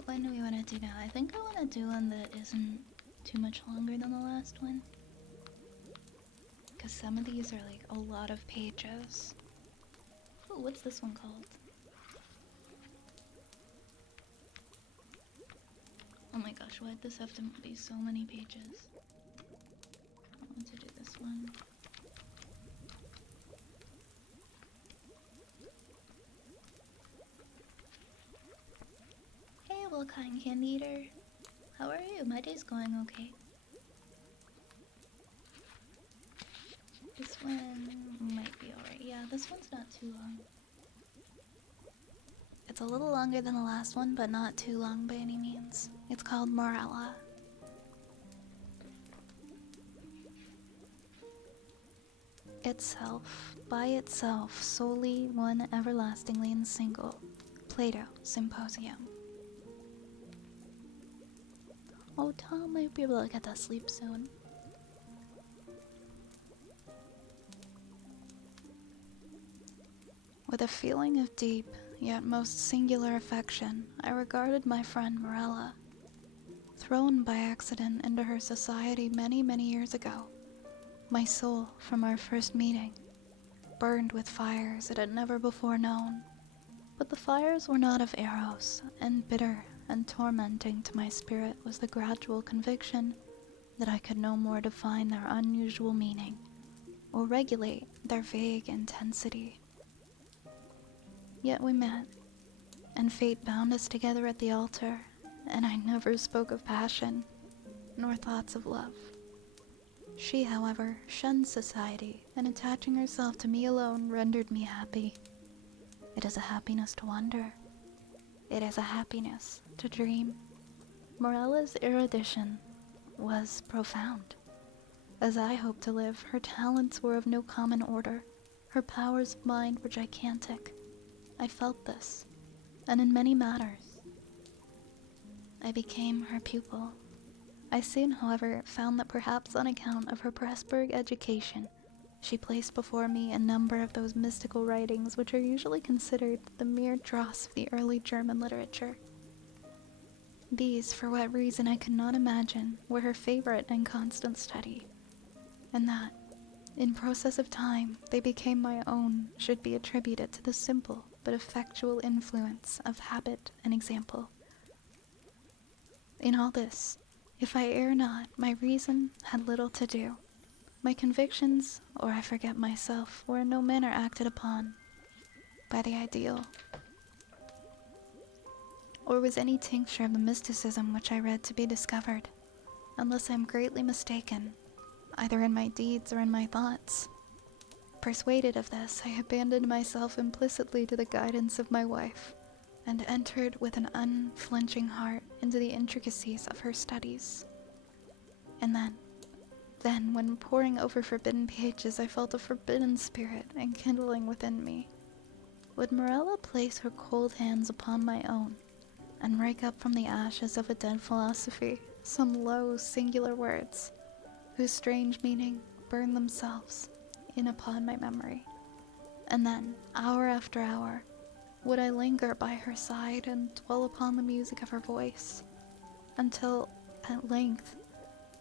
What do we want to do now? I think I want to do one that isn't too much longer than the last one. Because some of these are like a lot of pages. Oh, what's this one called? Oh my gosh, why'd this have to be so many pages? I want to do this one. Hey, Volcine Candy Eater. How are you? My day's going okay. This one might be alright. Yeah, this one's not too long. It's a little longer than the last one, but not too long by any means. It's called Morella. Itself, by itself, solely one everlastingly and single. Plato, Symposium. Oh, Tom might be able to get to sleep soon. With a feeling of deep, yet most singular affection, I regarded my friend Morella. Thrown by accident into her society many, many years ago, my soul, from our first meeting, burned with fires it had never before known. But the fires were not of Eros, and bitter and tormenting to my spirit was the gradual conviction that I could no more define their unusual meaning, or regulate their vague intensity. Yet we met, and fate bound us together at the altar, and I never spoke of passion, nor thoughts of love. She, however, shunned society, and attaching herself to me alone rendered me happy. It is a happiness to wonder. It is a happiness to dream. Morella's erudition was profound. As I hoped to live, her talents were of no common order. Her powers of mind were gigantic. I felt this, and in many matters, I became her pupil. I soon, however, found that perhaps on account of her Pressburg education, she placed before me a number of those mystical writings which are usually considered the mere dross of the early German literature. These, for what reason I could not imagine, were her favorite and constant study, and that, in process of time, they became my own, should be attributed to the simple but effectual influence of habit and example. In all this, if I err not, my reason had little to do. My convictions, or I forget myself, were in no manner acted upon by the ideal, or was any tincture of the mysticism which I read to be discovered, unless I am greatly mistaken, either in my deeds or in my thoughts. Persuaded of this, I abandoned myself implicitly to the guidance of my wife, and entered with an unflinching heart into the intricacies of her studies. And then, when poring over forbidden pages, I felt a forbidden spirit enkindling within me. Would Morella place her cold hands upon my own, and rake up from the ashes of a dead philosophy some low, singular words, whose strange meaning burned themselves in upon my memory? And then, hour after hour, would I linger by her side and dwell upon the music of her voice, until, at length,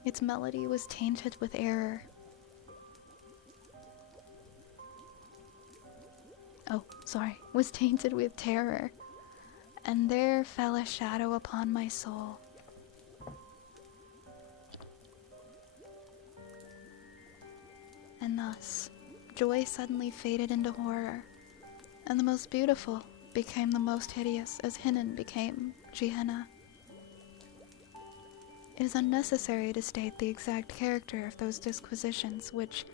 its melody was tainted with error. Was tainted with terror, and there fell a shadow upon my soul. And thus, joy suddenly faded into horror, and the most beautiful became the most hideous, as Hinnon became Gehenna. It is unnecessary to state the exact character of those disquisitions which,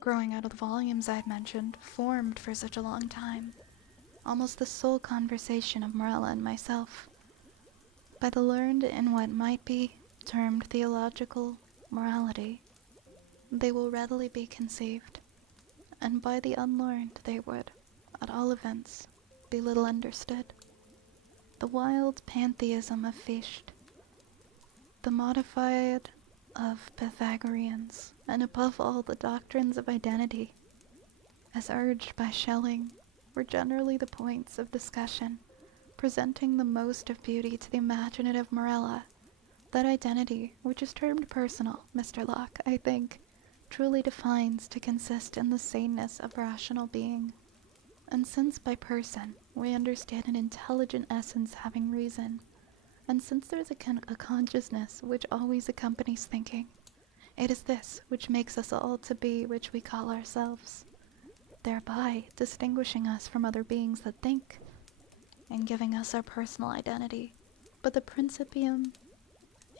growing out of the volumes I had mentioned, formed for such a long time almost the sole conversation of Morella and myself. By the learned in what might be termed theological morality, they will readily be conceived, and by the unlearned they would, at all events, be little understood. The wild pantheism of Fichte, the modified of Pythagoreans, and above all the doctrines of identity, as urged by Schelling, were generally the points of discussion, presenting the most of beauty to the imaginative Morella. That identity, which is termed personal, Mr. Locke, I think, truly defines to consist in the saneness of rational being. And since by person we understand an intelligent essence having reason, and since there is a consciousness which always accompanies thinking, it is this which makes us all to be which we call ourselves, thereby distinguishing us from other beings that think, and giving us our personal identity. But the principium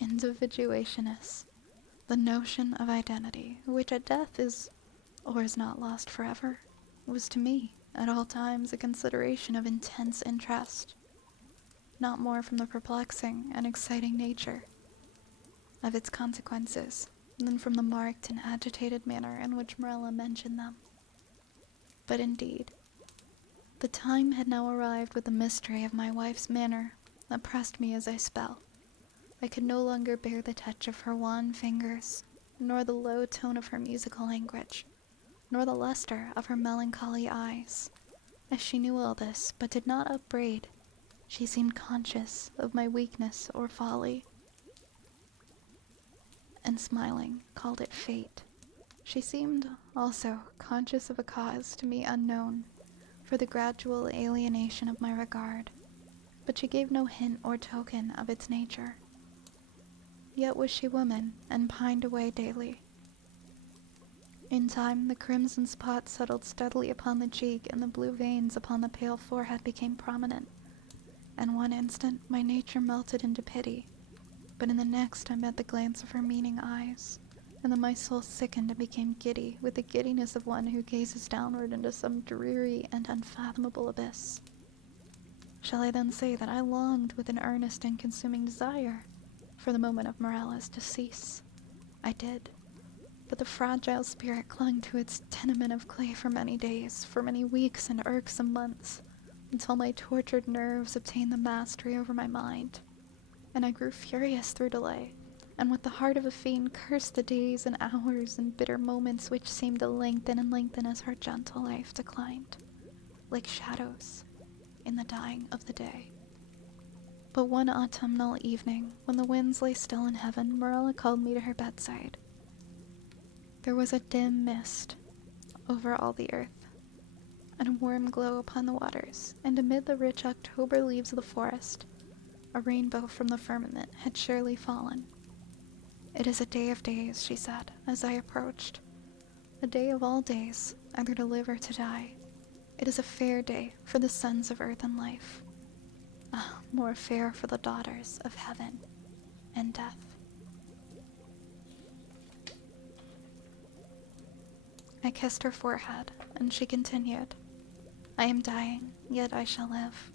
individuationis, the notion of identity, which at death is or is not lost forever, was to me at all times a consideration of intense interest, not more from the perplexing and exciting nature of its consequences than from the marked and agitated manner in which Morella mentioned them. But indeed, the time had now arrived when the mystery of my wife's manner oppressed me as I spell. I could no longer bear the touch of her wan fingers, nor the low tone of her musical language, nor the luster of her melancholy eyes. As she knew all this, but did not upbraid, she seemed conscious of my weakness or folly, and smiling, called it fate. She seemed, also, conscious of a cause to me unknown, for the gradual alienation of my regard, but she gave no hint or token of its nature. Yet was she woman, and pined away daily. In time, the crimson spot settled steadily upon the cheek, and the blue veins upon the pale forehead became prominent. And one instant my nature melted into pity, but in the next I met the glance of her meaning eyes, and then my soul sickened and became giddy with the giddiness of one who gazes downward into some dreary and unfathomable abyss. Shall I then say that I longed with an earnest and consuming desire for the moment of Morella's decease? I did. But the fragile spirit clung to its tenement of clay for many days, for many weeks and irksome months, until my tortured nerves obtained the mastery over my mind, and I grew furious through delay, and with the heart of a fiend cursed the days and hours and bitter moments which seemed to lengthen and lengthen as her gentle life declined, like shadows in the dying of the day. But one autumnal evening, when the winds lay still in heaven, Morella called me to her bedside. There was a dim mist over all the earth, and a warm glow upon the waters, and amid the rich October leaves of the forest, a rainbow from the firmament had surely fallen. "It is a day of days," she said, as I approached. "A day of all days, either to live or to die. It is a fair day for the sons of earth and life. Ah, more fair for the daughters of heaven and death." I kissed her forehead, and she continued, "I am dying, yet I shall live.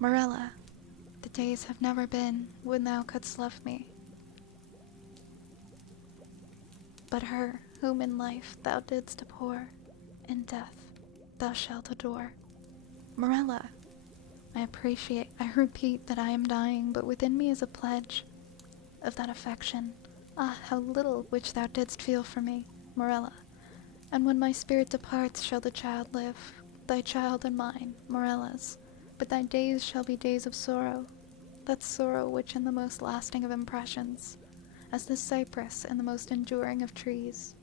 Morella, the days have never been when thou couldst love me, but her whom in life thou didst abhor, in death thou shalt adore. Morella, I repeat that I am dying, but within me is a pledge of that affection. Ah, how little which thou didst feel for me, Morella. And when my spirit departs shall the child live, thy child and mine, Morella's. But thy days shall be days of sorrow, that sorrow which in the most lasting of impressions, as the cypress in the most enduring of trees.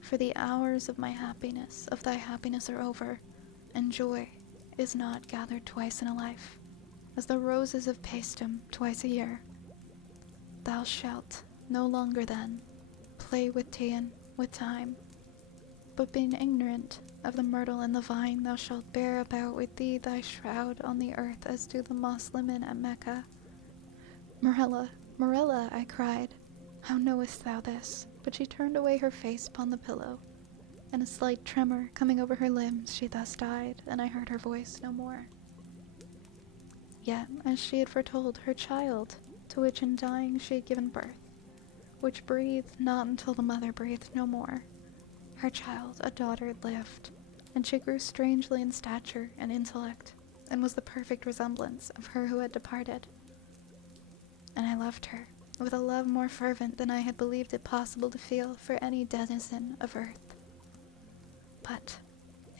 For the hours of my happiness, of thy happiness are over, and joy is not gathered twice in a life, as the roses of Paestum twice a year. Thou shalt no longer then play with time, but being ignorant of the myrtle and the vine, thou shalt bear about with thee thy shroud on the earth, as do the Moslemin at Mecca. Morella, Morella, I cried, how knowest thou this? But she turned away her face upon the pillow, and a slight tremor coming over her limbs, she thus died, and I heard her voice no more. Yet, as she had foretold, her child, to which in dying she had given birth, which breathed not until the mother breathed no more, her child, a daughter, lived, and she grew strangely in stature and intellect, and was the perfect resemblance of her who had departed. And I loved her, with a love more fervent than I had believed it possible to feel for any denizen of earth. But,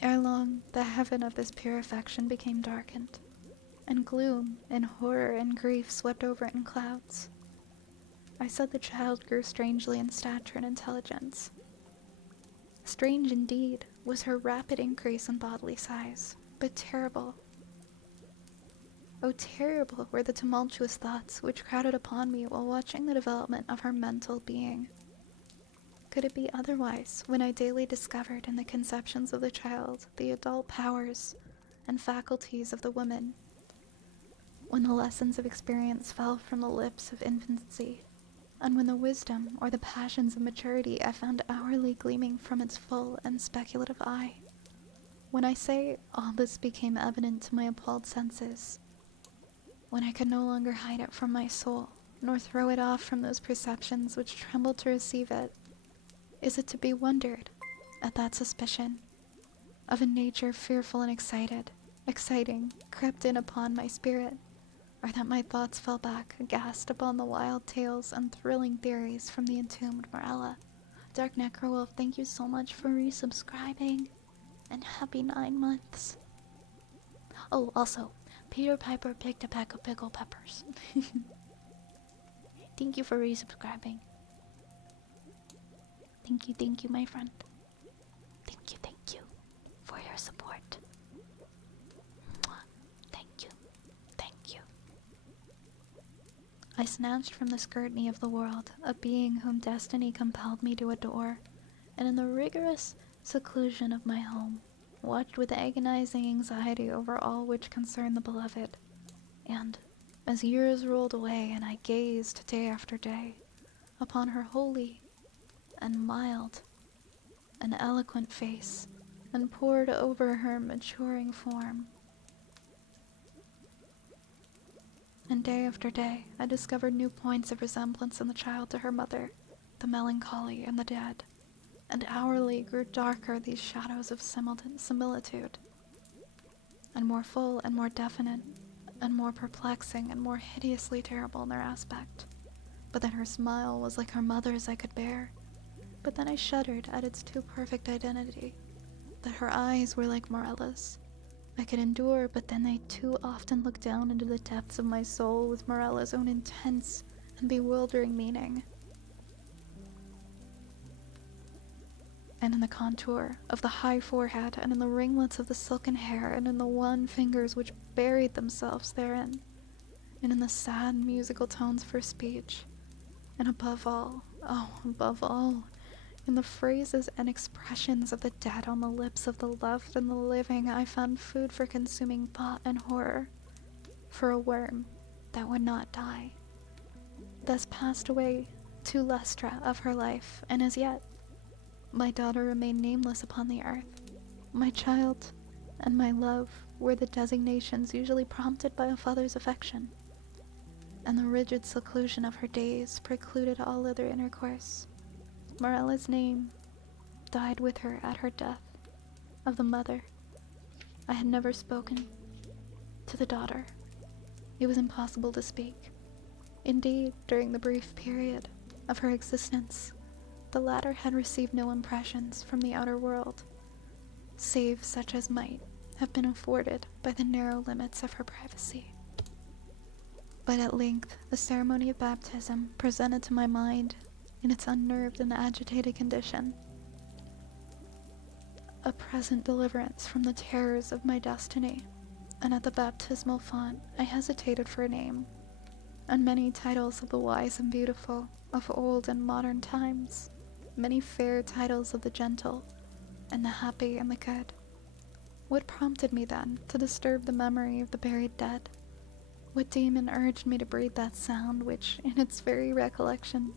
ere long, the heaven of this pure affection became darkened, and gloom and horror and grief swept over it in clouds. I said the child grew strangely in stature and intelligence. Strange indeed was her rapid increase in bodily size, but terrible. Oh, terrible were the tumultuous thoughts which crowded upon me while watching the development of her mental being. Could it be otherwise when I daily discovered in the conceptions of the child the adult powers and faculties of the woman, when the lessons of experience fell from the lips of infancy, and when the wisdom or the passions of maturity I found hourly gleaming from its full and speculative eye? When I say all this became evident to my appalled senses, when I could no longer hide it from my soul, nor throw it off from those perceptions which trembled to receive it, is it to be wondered at that suspicion of a nature fearful and exciting, crept in upon my spirit, or that my thoughts fell back aghast upon the wild tales and thrilling theories from the entombed Morella? Dark Necrowolf, thank you so much for resubscribing, and happy 9 months. Oh, also, Peter Piper picked a pack of pickled peppers. Thank you for resubscribing. Thank you, my friend. Thank you for your support. Mwah. Thank you. I snatched from the scrutiny of the world a being whom destiny compelled me to adore, and in the rigorous seclusion of my home, watched with agonizing anxiety over all which concerned the beloved. And, as years rolled away and I gazed day after day upon her holy and mild and eloquent face, and pored over her maturing form, and day after day I discovered new points of resemblance in the child to her mother, the melancholy and the dead, and hourly grew darker these shadows of similitude, and more full and more definite, and more perplexing and more hideously terrible in their aspect. But that her smile was like her mother's I could bear, but then I shuddered at its too perfect identity. That her eyes were like Morella's I could endure, but then they too often looked down into the depths of my soul with Morella's own intense and bewildering meaning. And in the contour of the high forehead, and in the ringlets of the silken hair, and in the wan fingers which buried themselves therein, and in the sad musical tones of her speech, and above all, in the phrases and expressions of the dead on the lips of the loved and the living, I found food for consuming thought and horror, for a worm that would not die. Thus passed away 2 lustra of her life, and as yet my daughter remained nameless upon the earth. My child, and my love were the designations usually prompted by a father's affection, and the rigid seclusion of her days precluded all other intercourse. Morella's name died with her at her death. Of the mother, I had never spoken. To the daughter, it was impossible to speak. Indeed, during the brief period of her existence, the latter had received no impressions from the outer world, save such as might have been afforded by the narrow limits of her privacy. But at length, the ceremony of baptism presented to my mind, in its unnerved and agitated condition, a present deliverance from the terrors of my destiny, and at the baptismal font I hesitated for a name, and many titles of the wise and beautiful, of old and modern times, many fair titles of the gentle, and the happy and the good. What prompted me then to disturb the memory of the buried dead? What demon urged me to breathe that sound which, in its very recollection,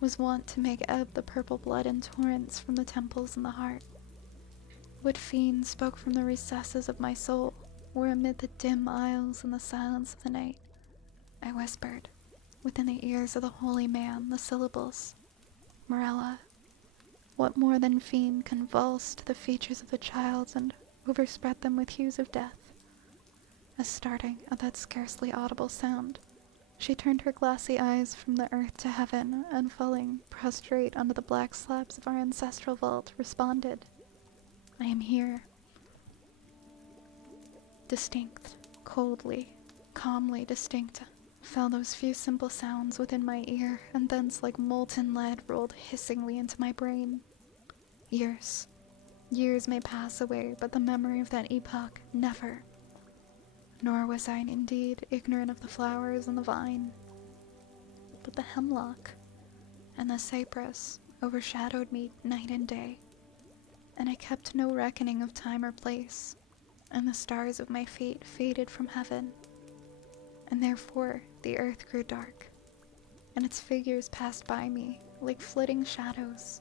was wont to make ebb the purple blood in torrents from the temples and the heart? What fiend spoke from the recesses of my soul, where amid the dim aisles and the silence of the night, I whispered, within the ears of the holy man, the syllables, Morella? What more than fiend convulsed the features of the child and overspread them with hues of death? As starting at that scarcely audible sound, she turned her glassy eyes from the earth to heaven, and falling prostrate under the black slabs of our ancestral vault, responded, I am here. Distinct, coldly, calmly distinct, fell those few simple sounds within my ear, and thence like molten lead rolled hissingly into my brain. Years may pass away, but the memory of that epoch never. Nor was I indeed ignorant of the flowers and the vine, but the hemlock and the cypress overshadowed me night and day, and I kept no reckoning of time or place, and the stars of my fate faded from heaven, and therefore the earth grew dark, and its figures passed by me like flitting shadows,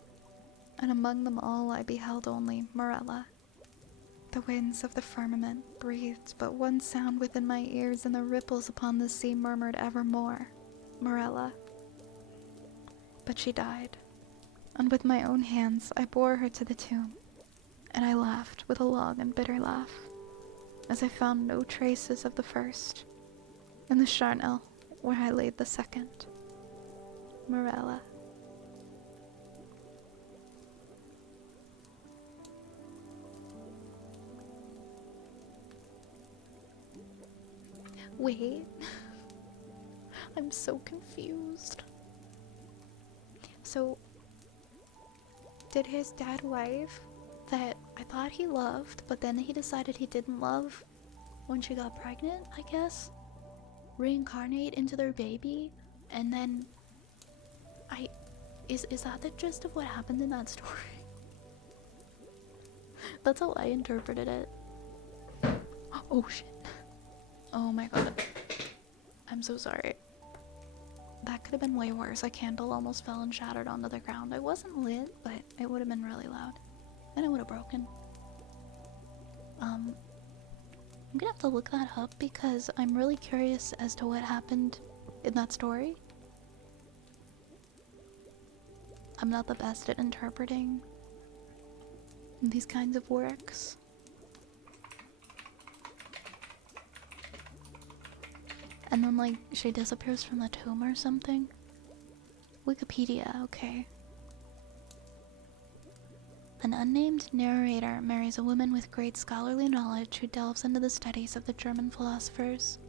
and among them all I beheld only Morella. The winds of the firmament breathed but one sound within my ears, and the ripples upon the sea murmured evermore, Morella. But she died, and with my own hands I bore her to the tomb, and I laughed with a long and bitter laugh, as I found no traces of the first, in the charnel where I laid the second, Morella. Wait, I'm so confused. So, did his dead wife, that I thought he loved, but then he decided he didn't love when she got pregnant, I guess, reincarnate into their baby, and then is that the gist of what happened in that story? That's how I interpreted it. Oh shit. Oh my god. I'm so sorry. That could have been way worse. A candle almost fell and shattered onto the ground. It wasn't lit, but it would have been really loud. And it would have broken. I'm gonna have to look that up because I'm really curious as to what happened in that story. I'm not the best at interpreting these kinds of works. And then, like, she disappears from the tomb or something. Wikipedia, okay. An unnamed narrator marries a woman with great scholarly knowledge who delves into the studies of the German philosophers.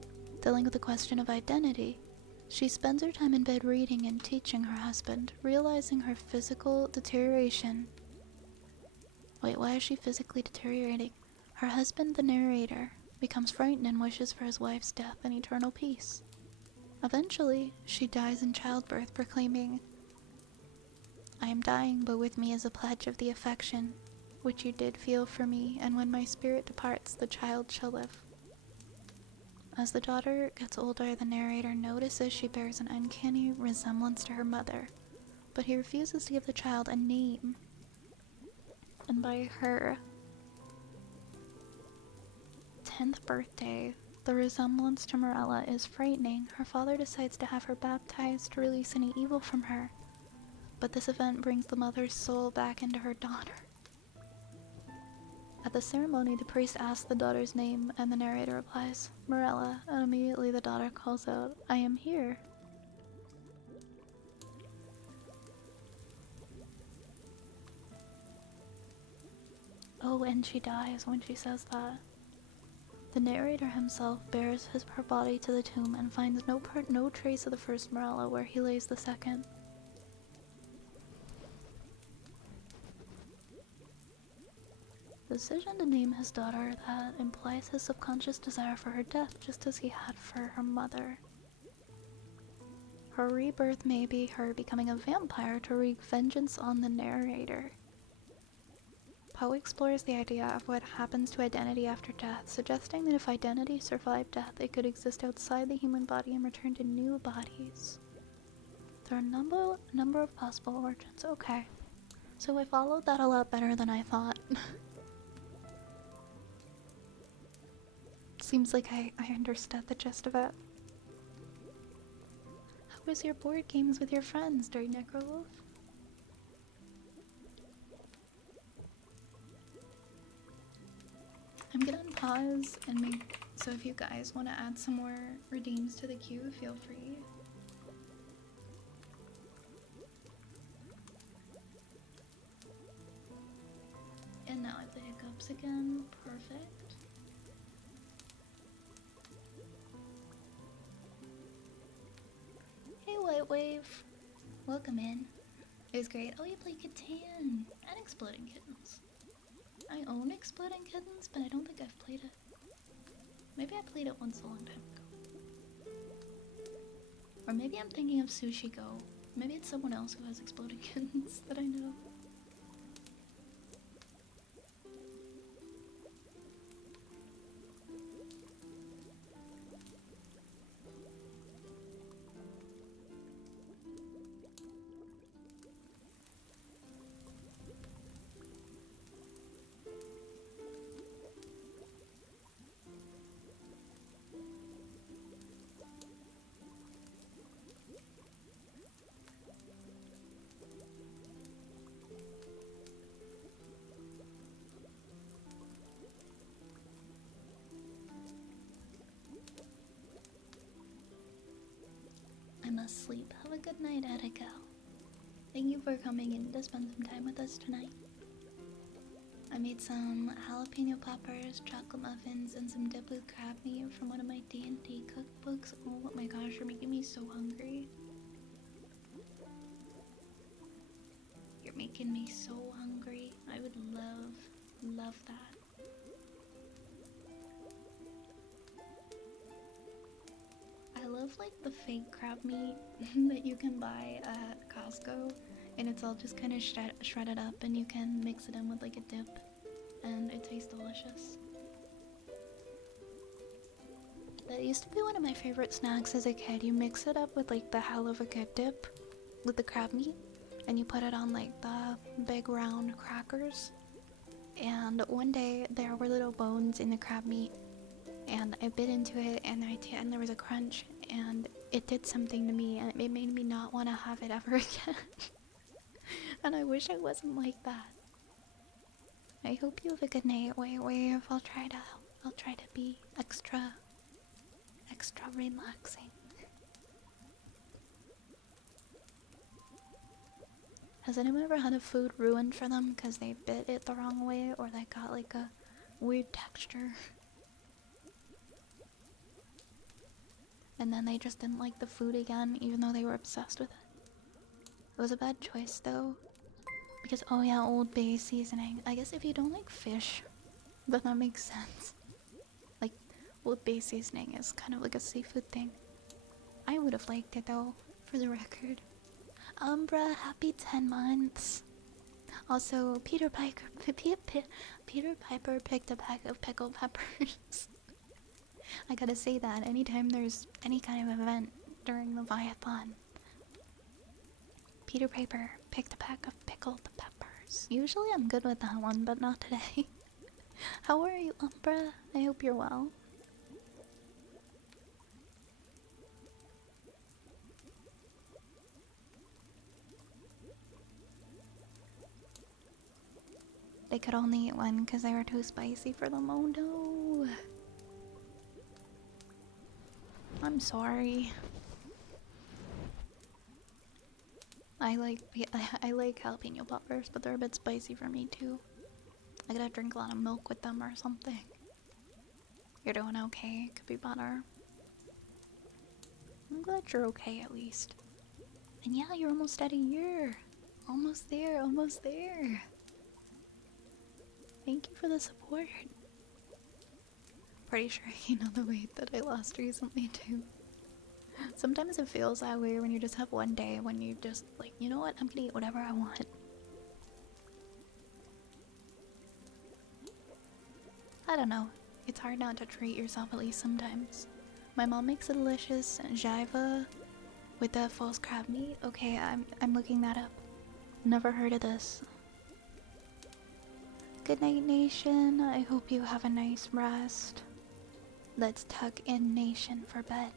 Dealing with the question of identity, she spends her time in bed reading and teaching her husband, realizing her physical deterioration. Wait, why is she physically deteriorating? Her husband, the narrator, becomes frightened and wishes for his wife's death and eternal peace. Eventually, she dies in childbirth, proclaiming, I am dying, but with me is a pledge of the affection which you did feel for me, and when my spirit departs, the child shall live. As the daughter gets older, the narrator notices she bears an uncanny resemblance to her mother, but he refuses to give the child a name. And by her, 10th birthday. The resemblance to Morella is frightening. Her father decides to have her baptized to release any evil from her. But this event brings the mother's soul back into her daughter. At the ceremony, the priest asks the daughter's name, and the narrator replies, Morella, and immediately the daughter calls out, I am here. Oh, and she dies when she says that. The narrator himself bears her body to the tomb and finds no trace of the first Morella where he lays the second. The decision to name his daughter that implies his subconscious desire for her death just as he had for her mother. Her rebirth may be her becoming a vampire to wreak vengeance on the narrator. Poe explores the idea of what happens to identity after death, suggesting that if identity survived death, it could exist outside the human body and return to new bodies. There are a number of possible origins. Okay. So I followed that a lot better than I thought. Seems like I understood the gist of it. How was your board games with your friends during Necrowolf? I'm gonna pause and make, so if you guys want to add some more redeems to the queue, feel free. And now I have the hiccups again. Perfect. Hey, White Wave. Welcome in. It was great. Oh, you play Catan and Exploding Kittens. I own Exploding Kittens, but I don't think I've played it. Maybe I played it once a long time ago. Or maybe I'm thinking of Sushi Go. Maybe it's someone else who has Exploding Kittens that I know. I must sleep. Have a good night, Attica. Thank you for coming in to spend some time with us tonight. I made some jalapeno poppers, chocolate muffins, and some dip with crab meat from one of my D&D cookbooks. Oh my gosh, you're making me so hungry. You're making me so hungry. I would love that. I love like the fake crab meat that you can buy at Costco, and it's all just kind of shredded up, and you can mix it in with like a dip, and it tastes delicious. That used to be one of my favorite snacks as a kid. You mix it up with like the hell of a good dip with the crab meat, and you put it on like the big round crackers. And one day there were little bones in the crab meat, and I bit into it, and there was a crunch, and it did something to me, and it made me not want to have it ever again. And I wish I wasn't like that. I hope you have a good night, Wave. I'll try to be extra relaxing. Has anyone ever had a food ruined for them because they bit it the wrong way, or they got like a weird texture? And then they just didn't like the food again, even though they were obsessed with it. It was a bad choice, though. Because, oh yeah, Old Bay seasoning. I guess if you don't like fish, then that makes sense. Like, Old Bay seasoning is kind of like a seafood thing. I would have liked it, though, for the record. Umbra, happy 10 months. Also, Peter Piper picked a pack of pickled peppers. I gotta say that anytime there's any kind of event during the Viathon, Peter Piper picked a pack of pickled peppers. Usually I'm good with that one, but not today. How are you, Umbra? I hope you're well. They could only eat one because they were too spicy for them. Oh no. I'm sorry. I like I like jalapeno poppers, but they're a bit spicy for me too. I gotta drink a lot of milk with them or something. You're doing okay. Could be better. I'm glad you're okay at least. And yeah, you're almost at a year. Almost there, almost there. Thank you for the support. Pretty sure you know the weight that I lost recently too. Sometimes it feels that way when you just have one day when you just like, you know what, I'm gonna eat whatever I want. I don't know. It's hard not to treat yourself at least sometimes. My mom makes a delicious jaiva with the false crab meat. Okay, I'm looking that up. Never heard of this. Good night, nation. I hope you have a nice rest. Let's tuck in, nation, for bed.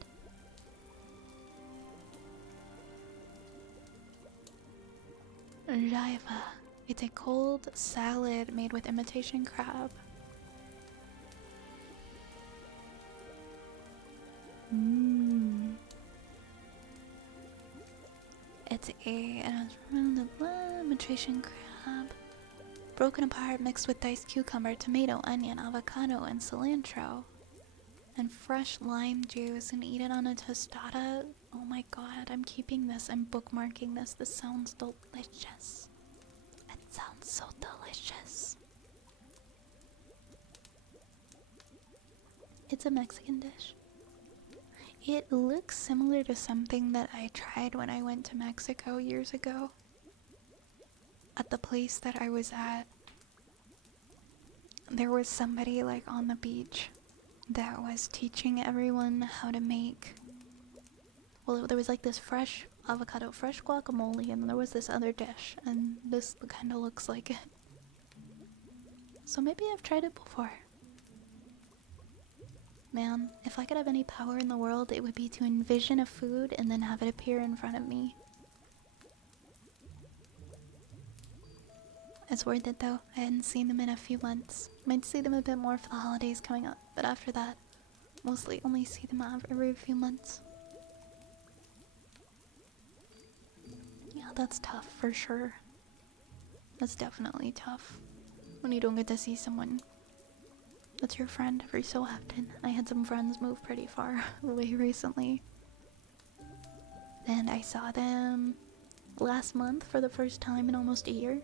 Jaiva. It's a cold salad made with imitation crab. Mmm. It's imitation crab. Broken apart, mixed with diced cucumber, tomato, onion, avocado, and cilantro. And fresh lime juice, and eat it on a tostada. Oh my god, I'm keeping this. I'm bookmarking this. This sounds delicious. It sounds so delicious. It's a Mexican dish. It looks similar to something that I tried when I went to Mexico years ago. At the place that I was at, there was somebody like on the beach that was teaching everyone how to make. Well, there was like this fresh avocado, fresh guacamole, and then there was this other dish, and this kind of looks like it. So maybe I've tried it before. Man, if I could have any power in the world, it would be to envision a food and then have it appear in front of me. It's worth it though. I hadn't seen them in a few months. Might see them a bit more for the holidays coming up, but after that, mostly only see them every few months. Yeah, that's tough for sure. That's definitely tough. When you don't get to see someone that's your friend every so often. I had some friends move pretty far away recently. And I saw them last month for the first time in almost a year.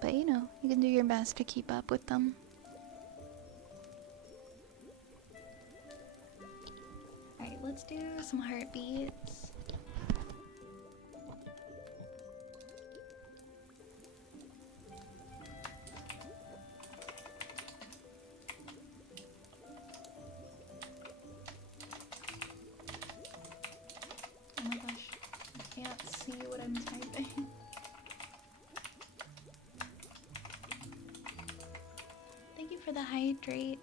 But you know, you can do your best to keep up with them. Alright, let's do some heartbeats. Oh my gosh, I can't see what I'm typing. Thank you for the hydrate.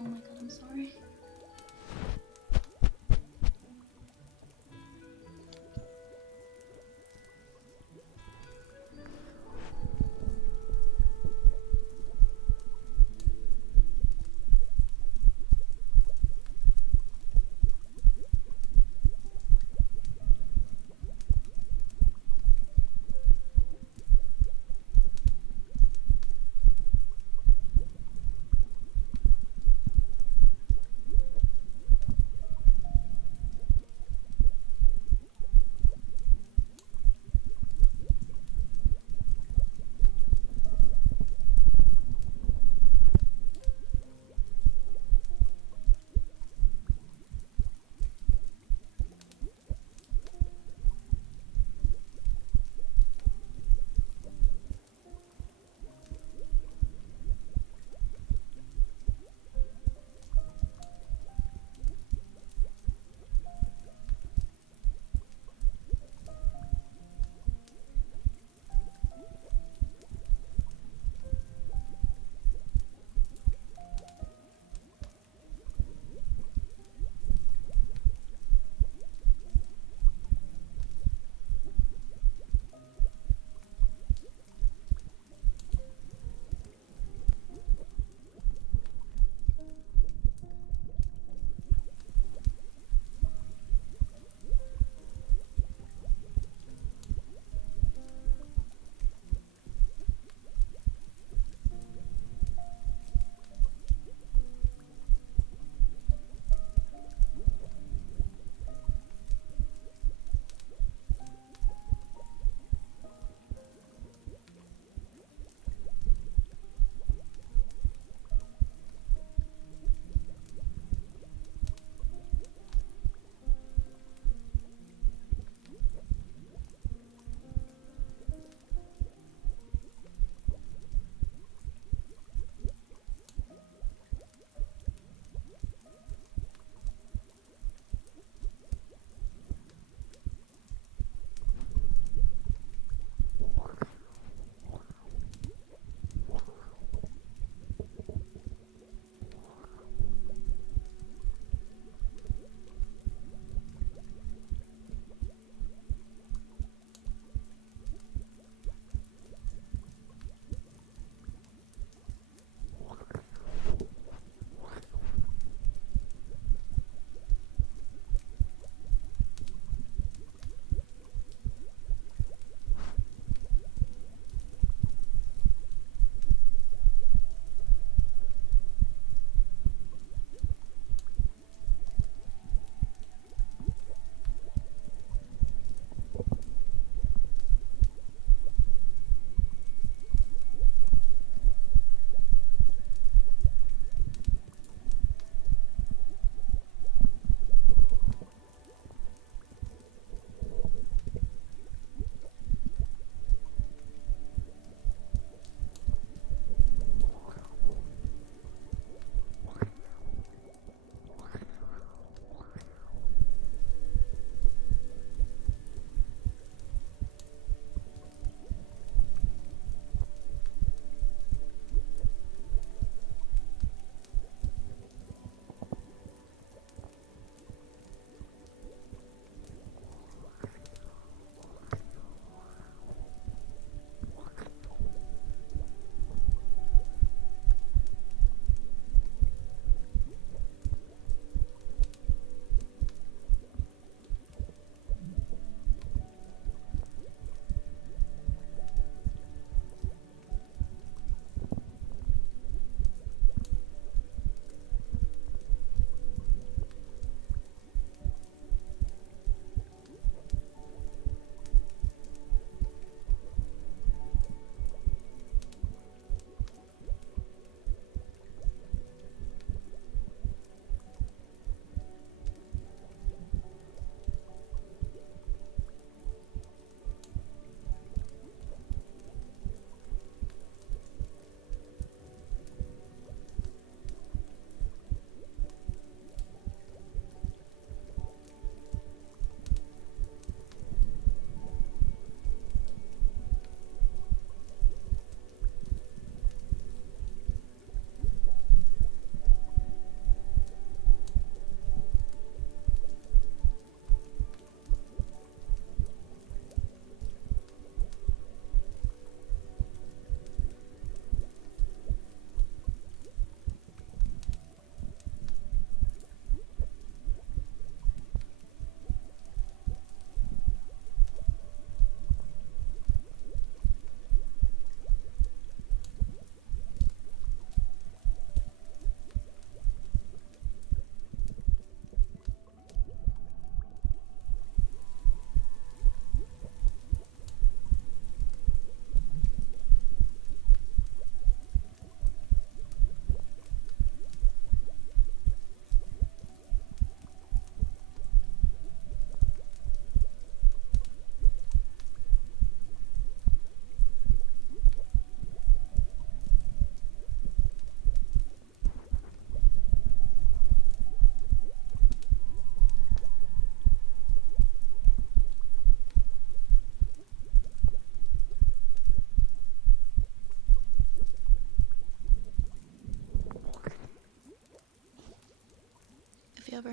Oh my god, I'm sorry.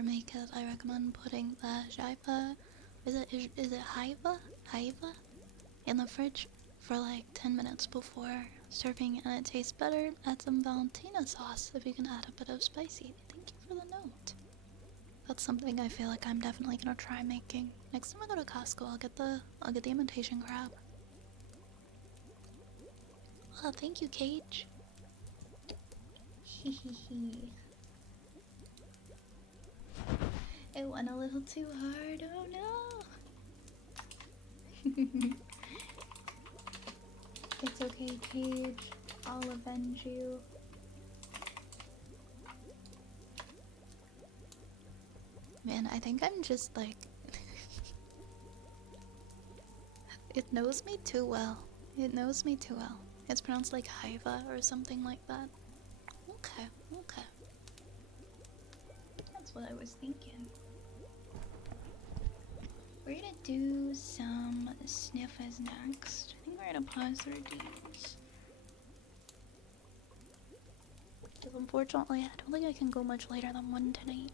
make it, I recommend putting the jaipa, is it haiva in the fridge for like 10 minutes before serving, and it tastes better. Add some Valentina sauce if you can add a bit of spicy. Thank you for the note. That's something I feel like I'm definitely gonna try making. Next time I go to Costco, I'll get the imitation crab. Oh, thank you, Cage. Hehehe. It went a little too hard. Oh no. It's okay, Cage. I'll avenge you. Man, I think I'm just like... It knows me too well. It knows me too well. It's pronounced like Haiva or something like that. Okay, okay. That's what I was thinking. We're gonna do some sniffers next. I think we're gonna pause through these. Because unfortunately, I don't think I can go much later than 1 tonight.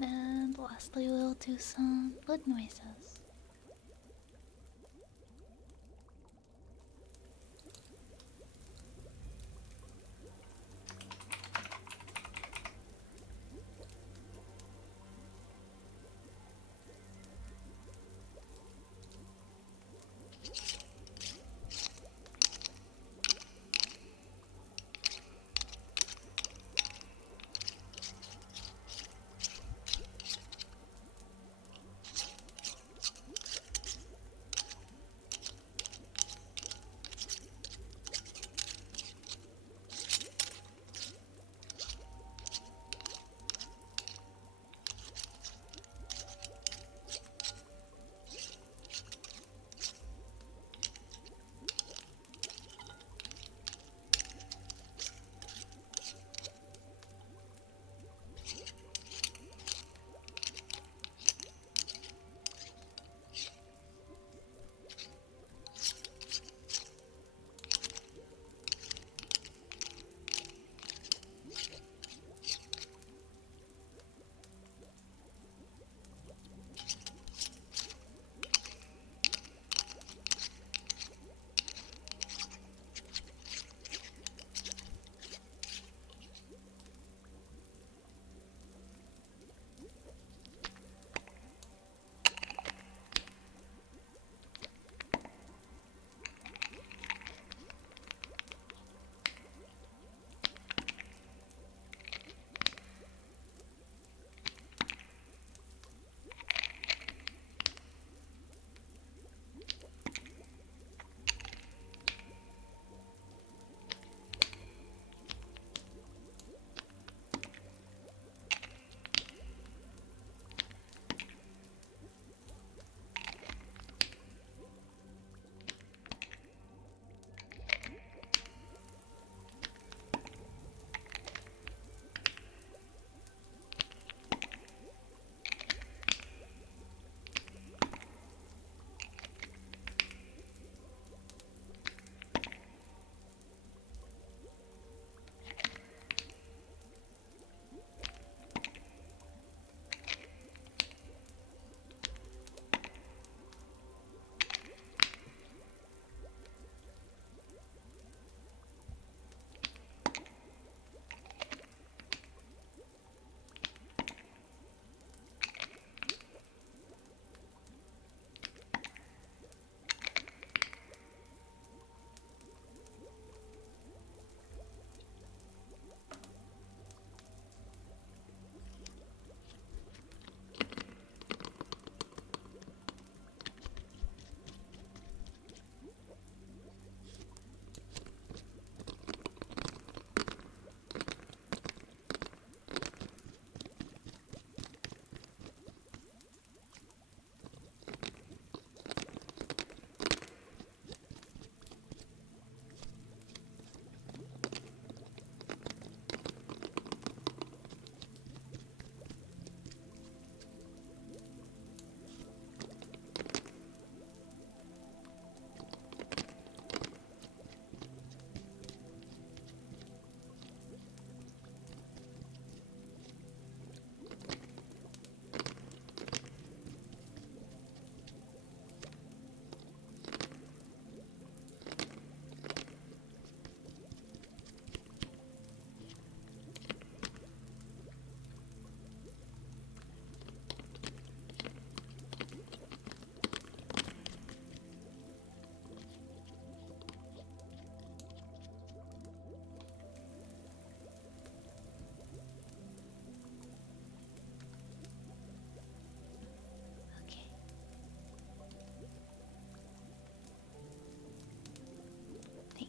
And lastly, we'll do some wood noises.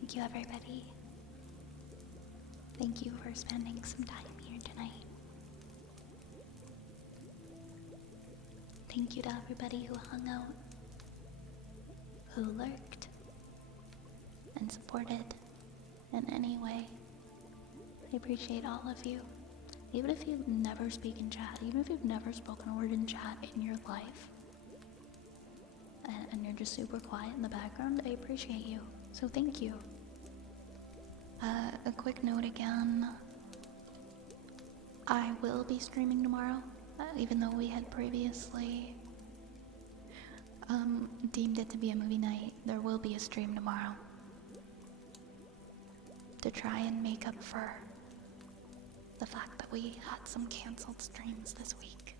Thank you, everybody. Thank you for spending some time here tonight. Thank you to everybody who hung out, who lurked, and supported in any way. I appreciate all of you. Even if you never speak in chat, even if you've never spoken a word in chat in your life, and you're just super quiet in the background, I appreciate you. So thank you. A quick note again. I will be streaming tomorrow, even though we had previously deemed it to be a movie night. There will be a stream tomorrow to try and make up for the fact that we had some canceled streams this week.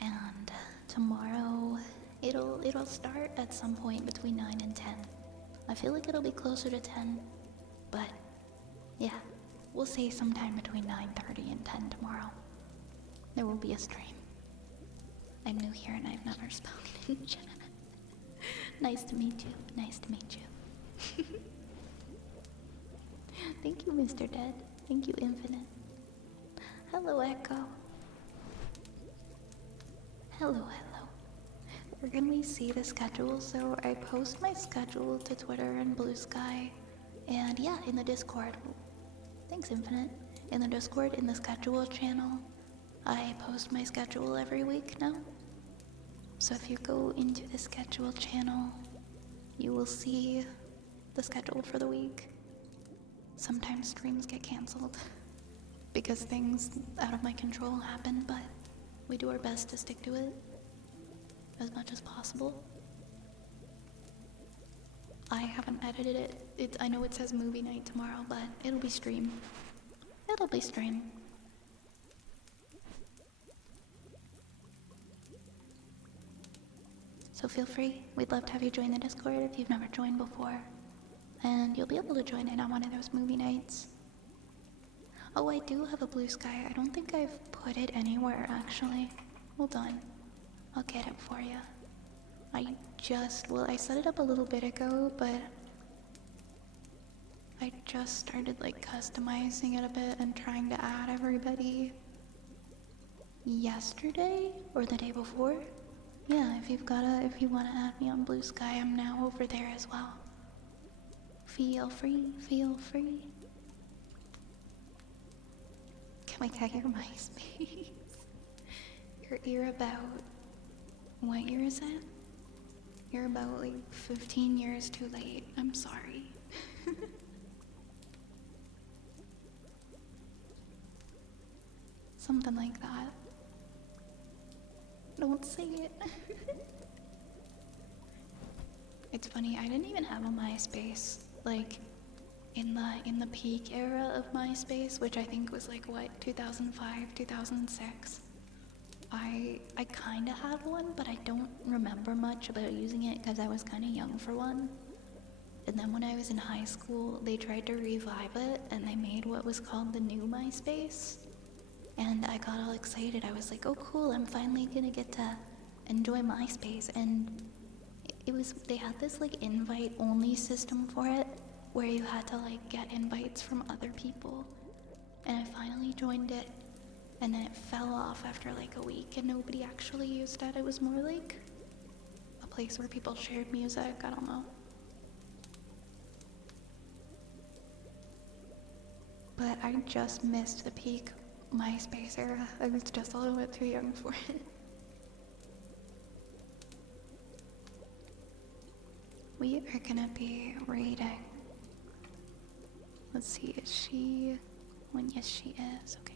And tomorrow it'll start at some point between 9 and 10. I feel like it'll be closer to 10, but yeah, we'll say sometime between 9:30 and 10 tomorrow. There will be a stream. I'm new here and I've never spoken in chat. Nice to meet you. Nice to meet you. Thank you, Mr. Dead. Thank you, Infinite. Hello, Echo. Hello. Where can we see the schedule? So I post my schedule to Twitter and Blue Sky. And yeah, in the Discord. Thanks, Infinite. In the Discord, in the schedule channel, I post my schedule every week now. So if you go into the schedule channel, you will see the schedule for the week. Sometimes streams get canceled because things out of my control happen, but we do our best to stick to it as much as possible. I haven't edited it. I know it says movie night tomorrow, but it'll be stream. It'll be stream. So feel free. We'd love to have you join the Discord if you've never joined before. And you'll be able to join in on one of those movie nights. Oh, I do have a Blue Sky. I don't think I've put it anywhere, actually. Hold on. I'll get it for you. I set it up a little bit ago, but I just started, like, customizing it a bit and trying to add everybody yesterday or the day before. Yeah, if you want to add me on Blue Sky, I'm now over there as well. Feel free. Can we get your MySpace? You're about, what year is it? You're about like 15 years too late. I'm sorry. Something like that. Don't say it. It's funny, I didn't even have a MySpace. Like, in the peak era of MySpace, which I think was like, what, 2005, 2006. I kinda had one, but I don't remember much about using it because I was kinda young for one. And then when I was in high school, they tried to revive it, and they made what was called the new MySpace. And I got all excited. I was like, oh cool, I'm finally gonna get to enjoy MySpace. And they had this like invite only system for it, where you had to like get invites from other people. And I finally joined it, and then it fell off after like a week and nobody actually used it. It was more like a place where people shared music, I don't know. But I just missed the peak MySpace era. I was just a little bit too young for it. We are gonna be reading. Let's see, is she? Yes, she is. Okay.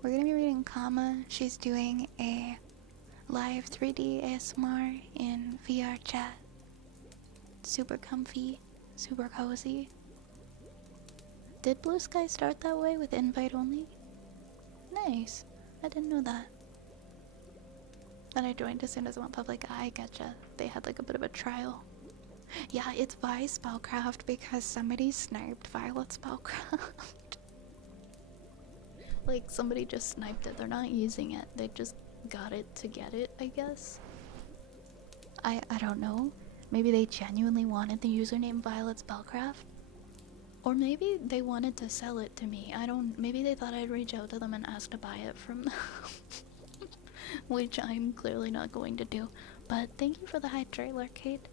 We're gonna be reading Kama. She's doing a live 3D ASMR in VR chat. Super comfy, super cozy. Did Blue Sky start that way with invite only? Nice. I didn't know that. And I joined as soon as it went public. I getcha. They had like a bit of a trial. Yeah, it's by Spellcraft because somebody sniped Violet Spellcraft. Like, somebody just sniped it. They're not using it. They just got it to get it, I guess. I don't know. Maybe they genuinely wanted the username Violet Spellcraft. Or maybe they wanted to sell it to me. I don't. Maybe they thought I'd reach out to them and ask to buy it from them. Which I'm clearly not going to do. But thank you for the hydrate, Kate.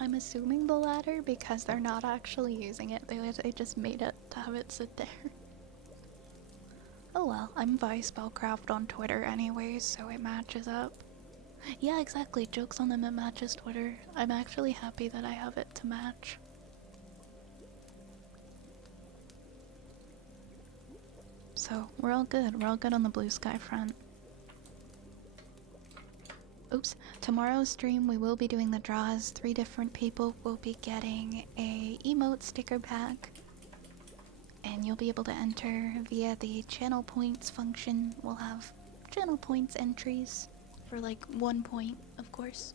I'm assuming the latter because they're not actually using it. They just made it to have it sit there. Oh well, I'm Vi Spellcraft on Twitter anyways, so it matches up. Yeah, exactly. Joke's on them, it matches Twitter. I'm actually happy that I have it to match. So, we're all good. We're all good on the blue sky front. Oops. Tomorrow's stream, we will be doing the draws. 3 different people will be getting a emote sticker pack. And you'll be able to enter via the channel points function. We'll have channel points entries for like 1 point, of course.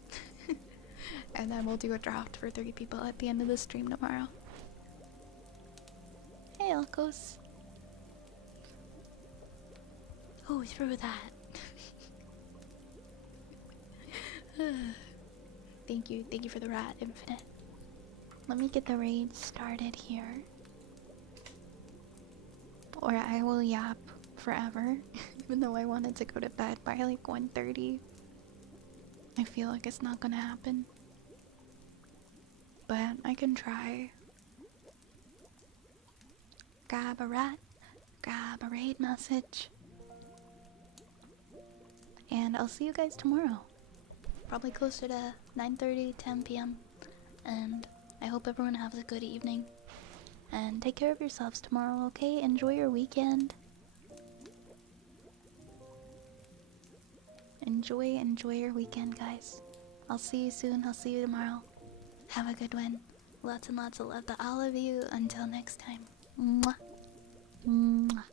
And then we'll do a draft for 3 people at the end of the stream tomorrow. Hey, Elkos. Oh, through that. Thank you for the rat, Infinite. Let me get the raid started here. Or I will yap forever, even though I wanted to go to bed by like 1:30. I feel like it's not gonna happen. But I can try. Grab a rat, grab a raid message. And I'll see you guys tomorrow. Probably closer to 9:30, 10 p.m. And I hope everyone has a good evening. And take care of yourselves tomorrow, okay? Enjoy your weekend. Enjoy your weekend, guys. I'll see you soon. I'll see you tomorrow. Have a good one. Lots and lots of love to all of you. Until next time. Mwah. Mwah.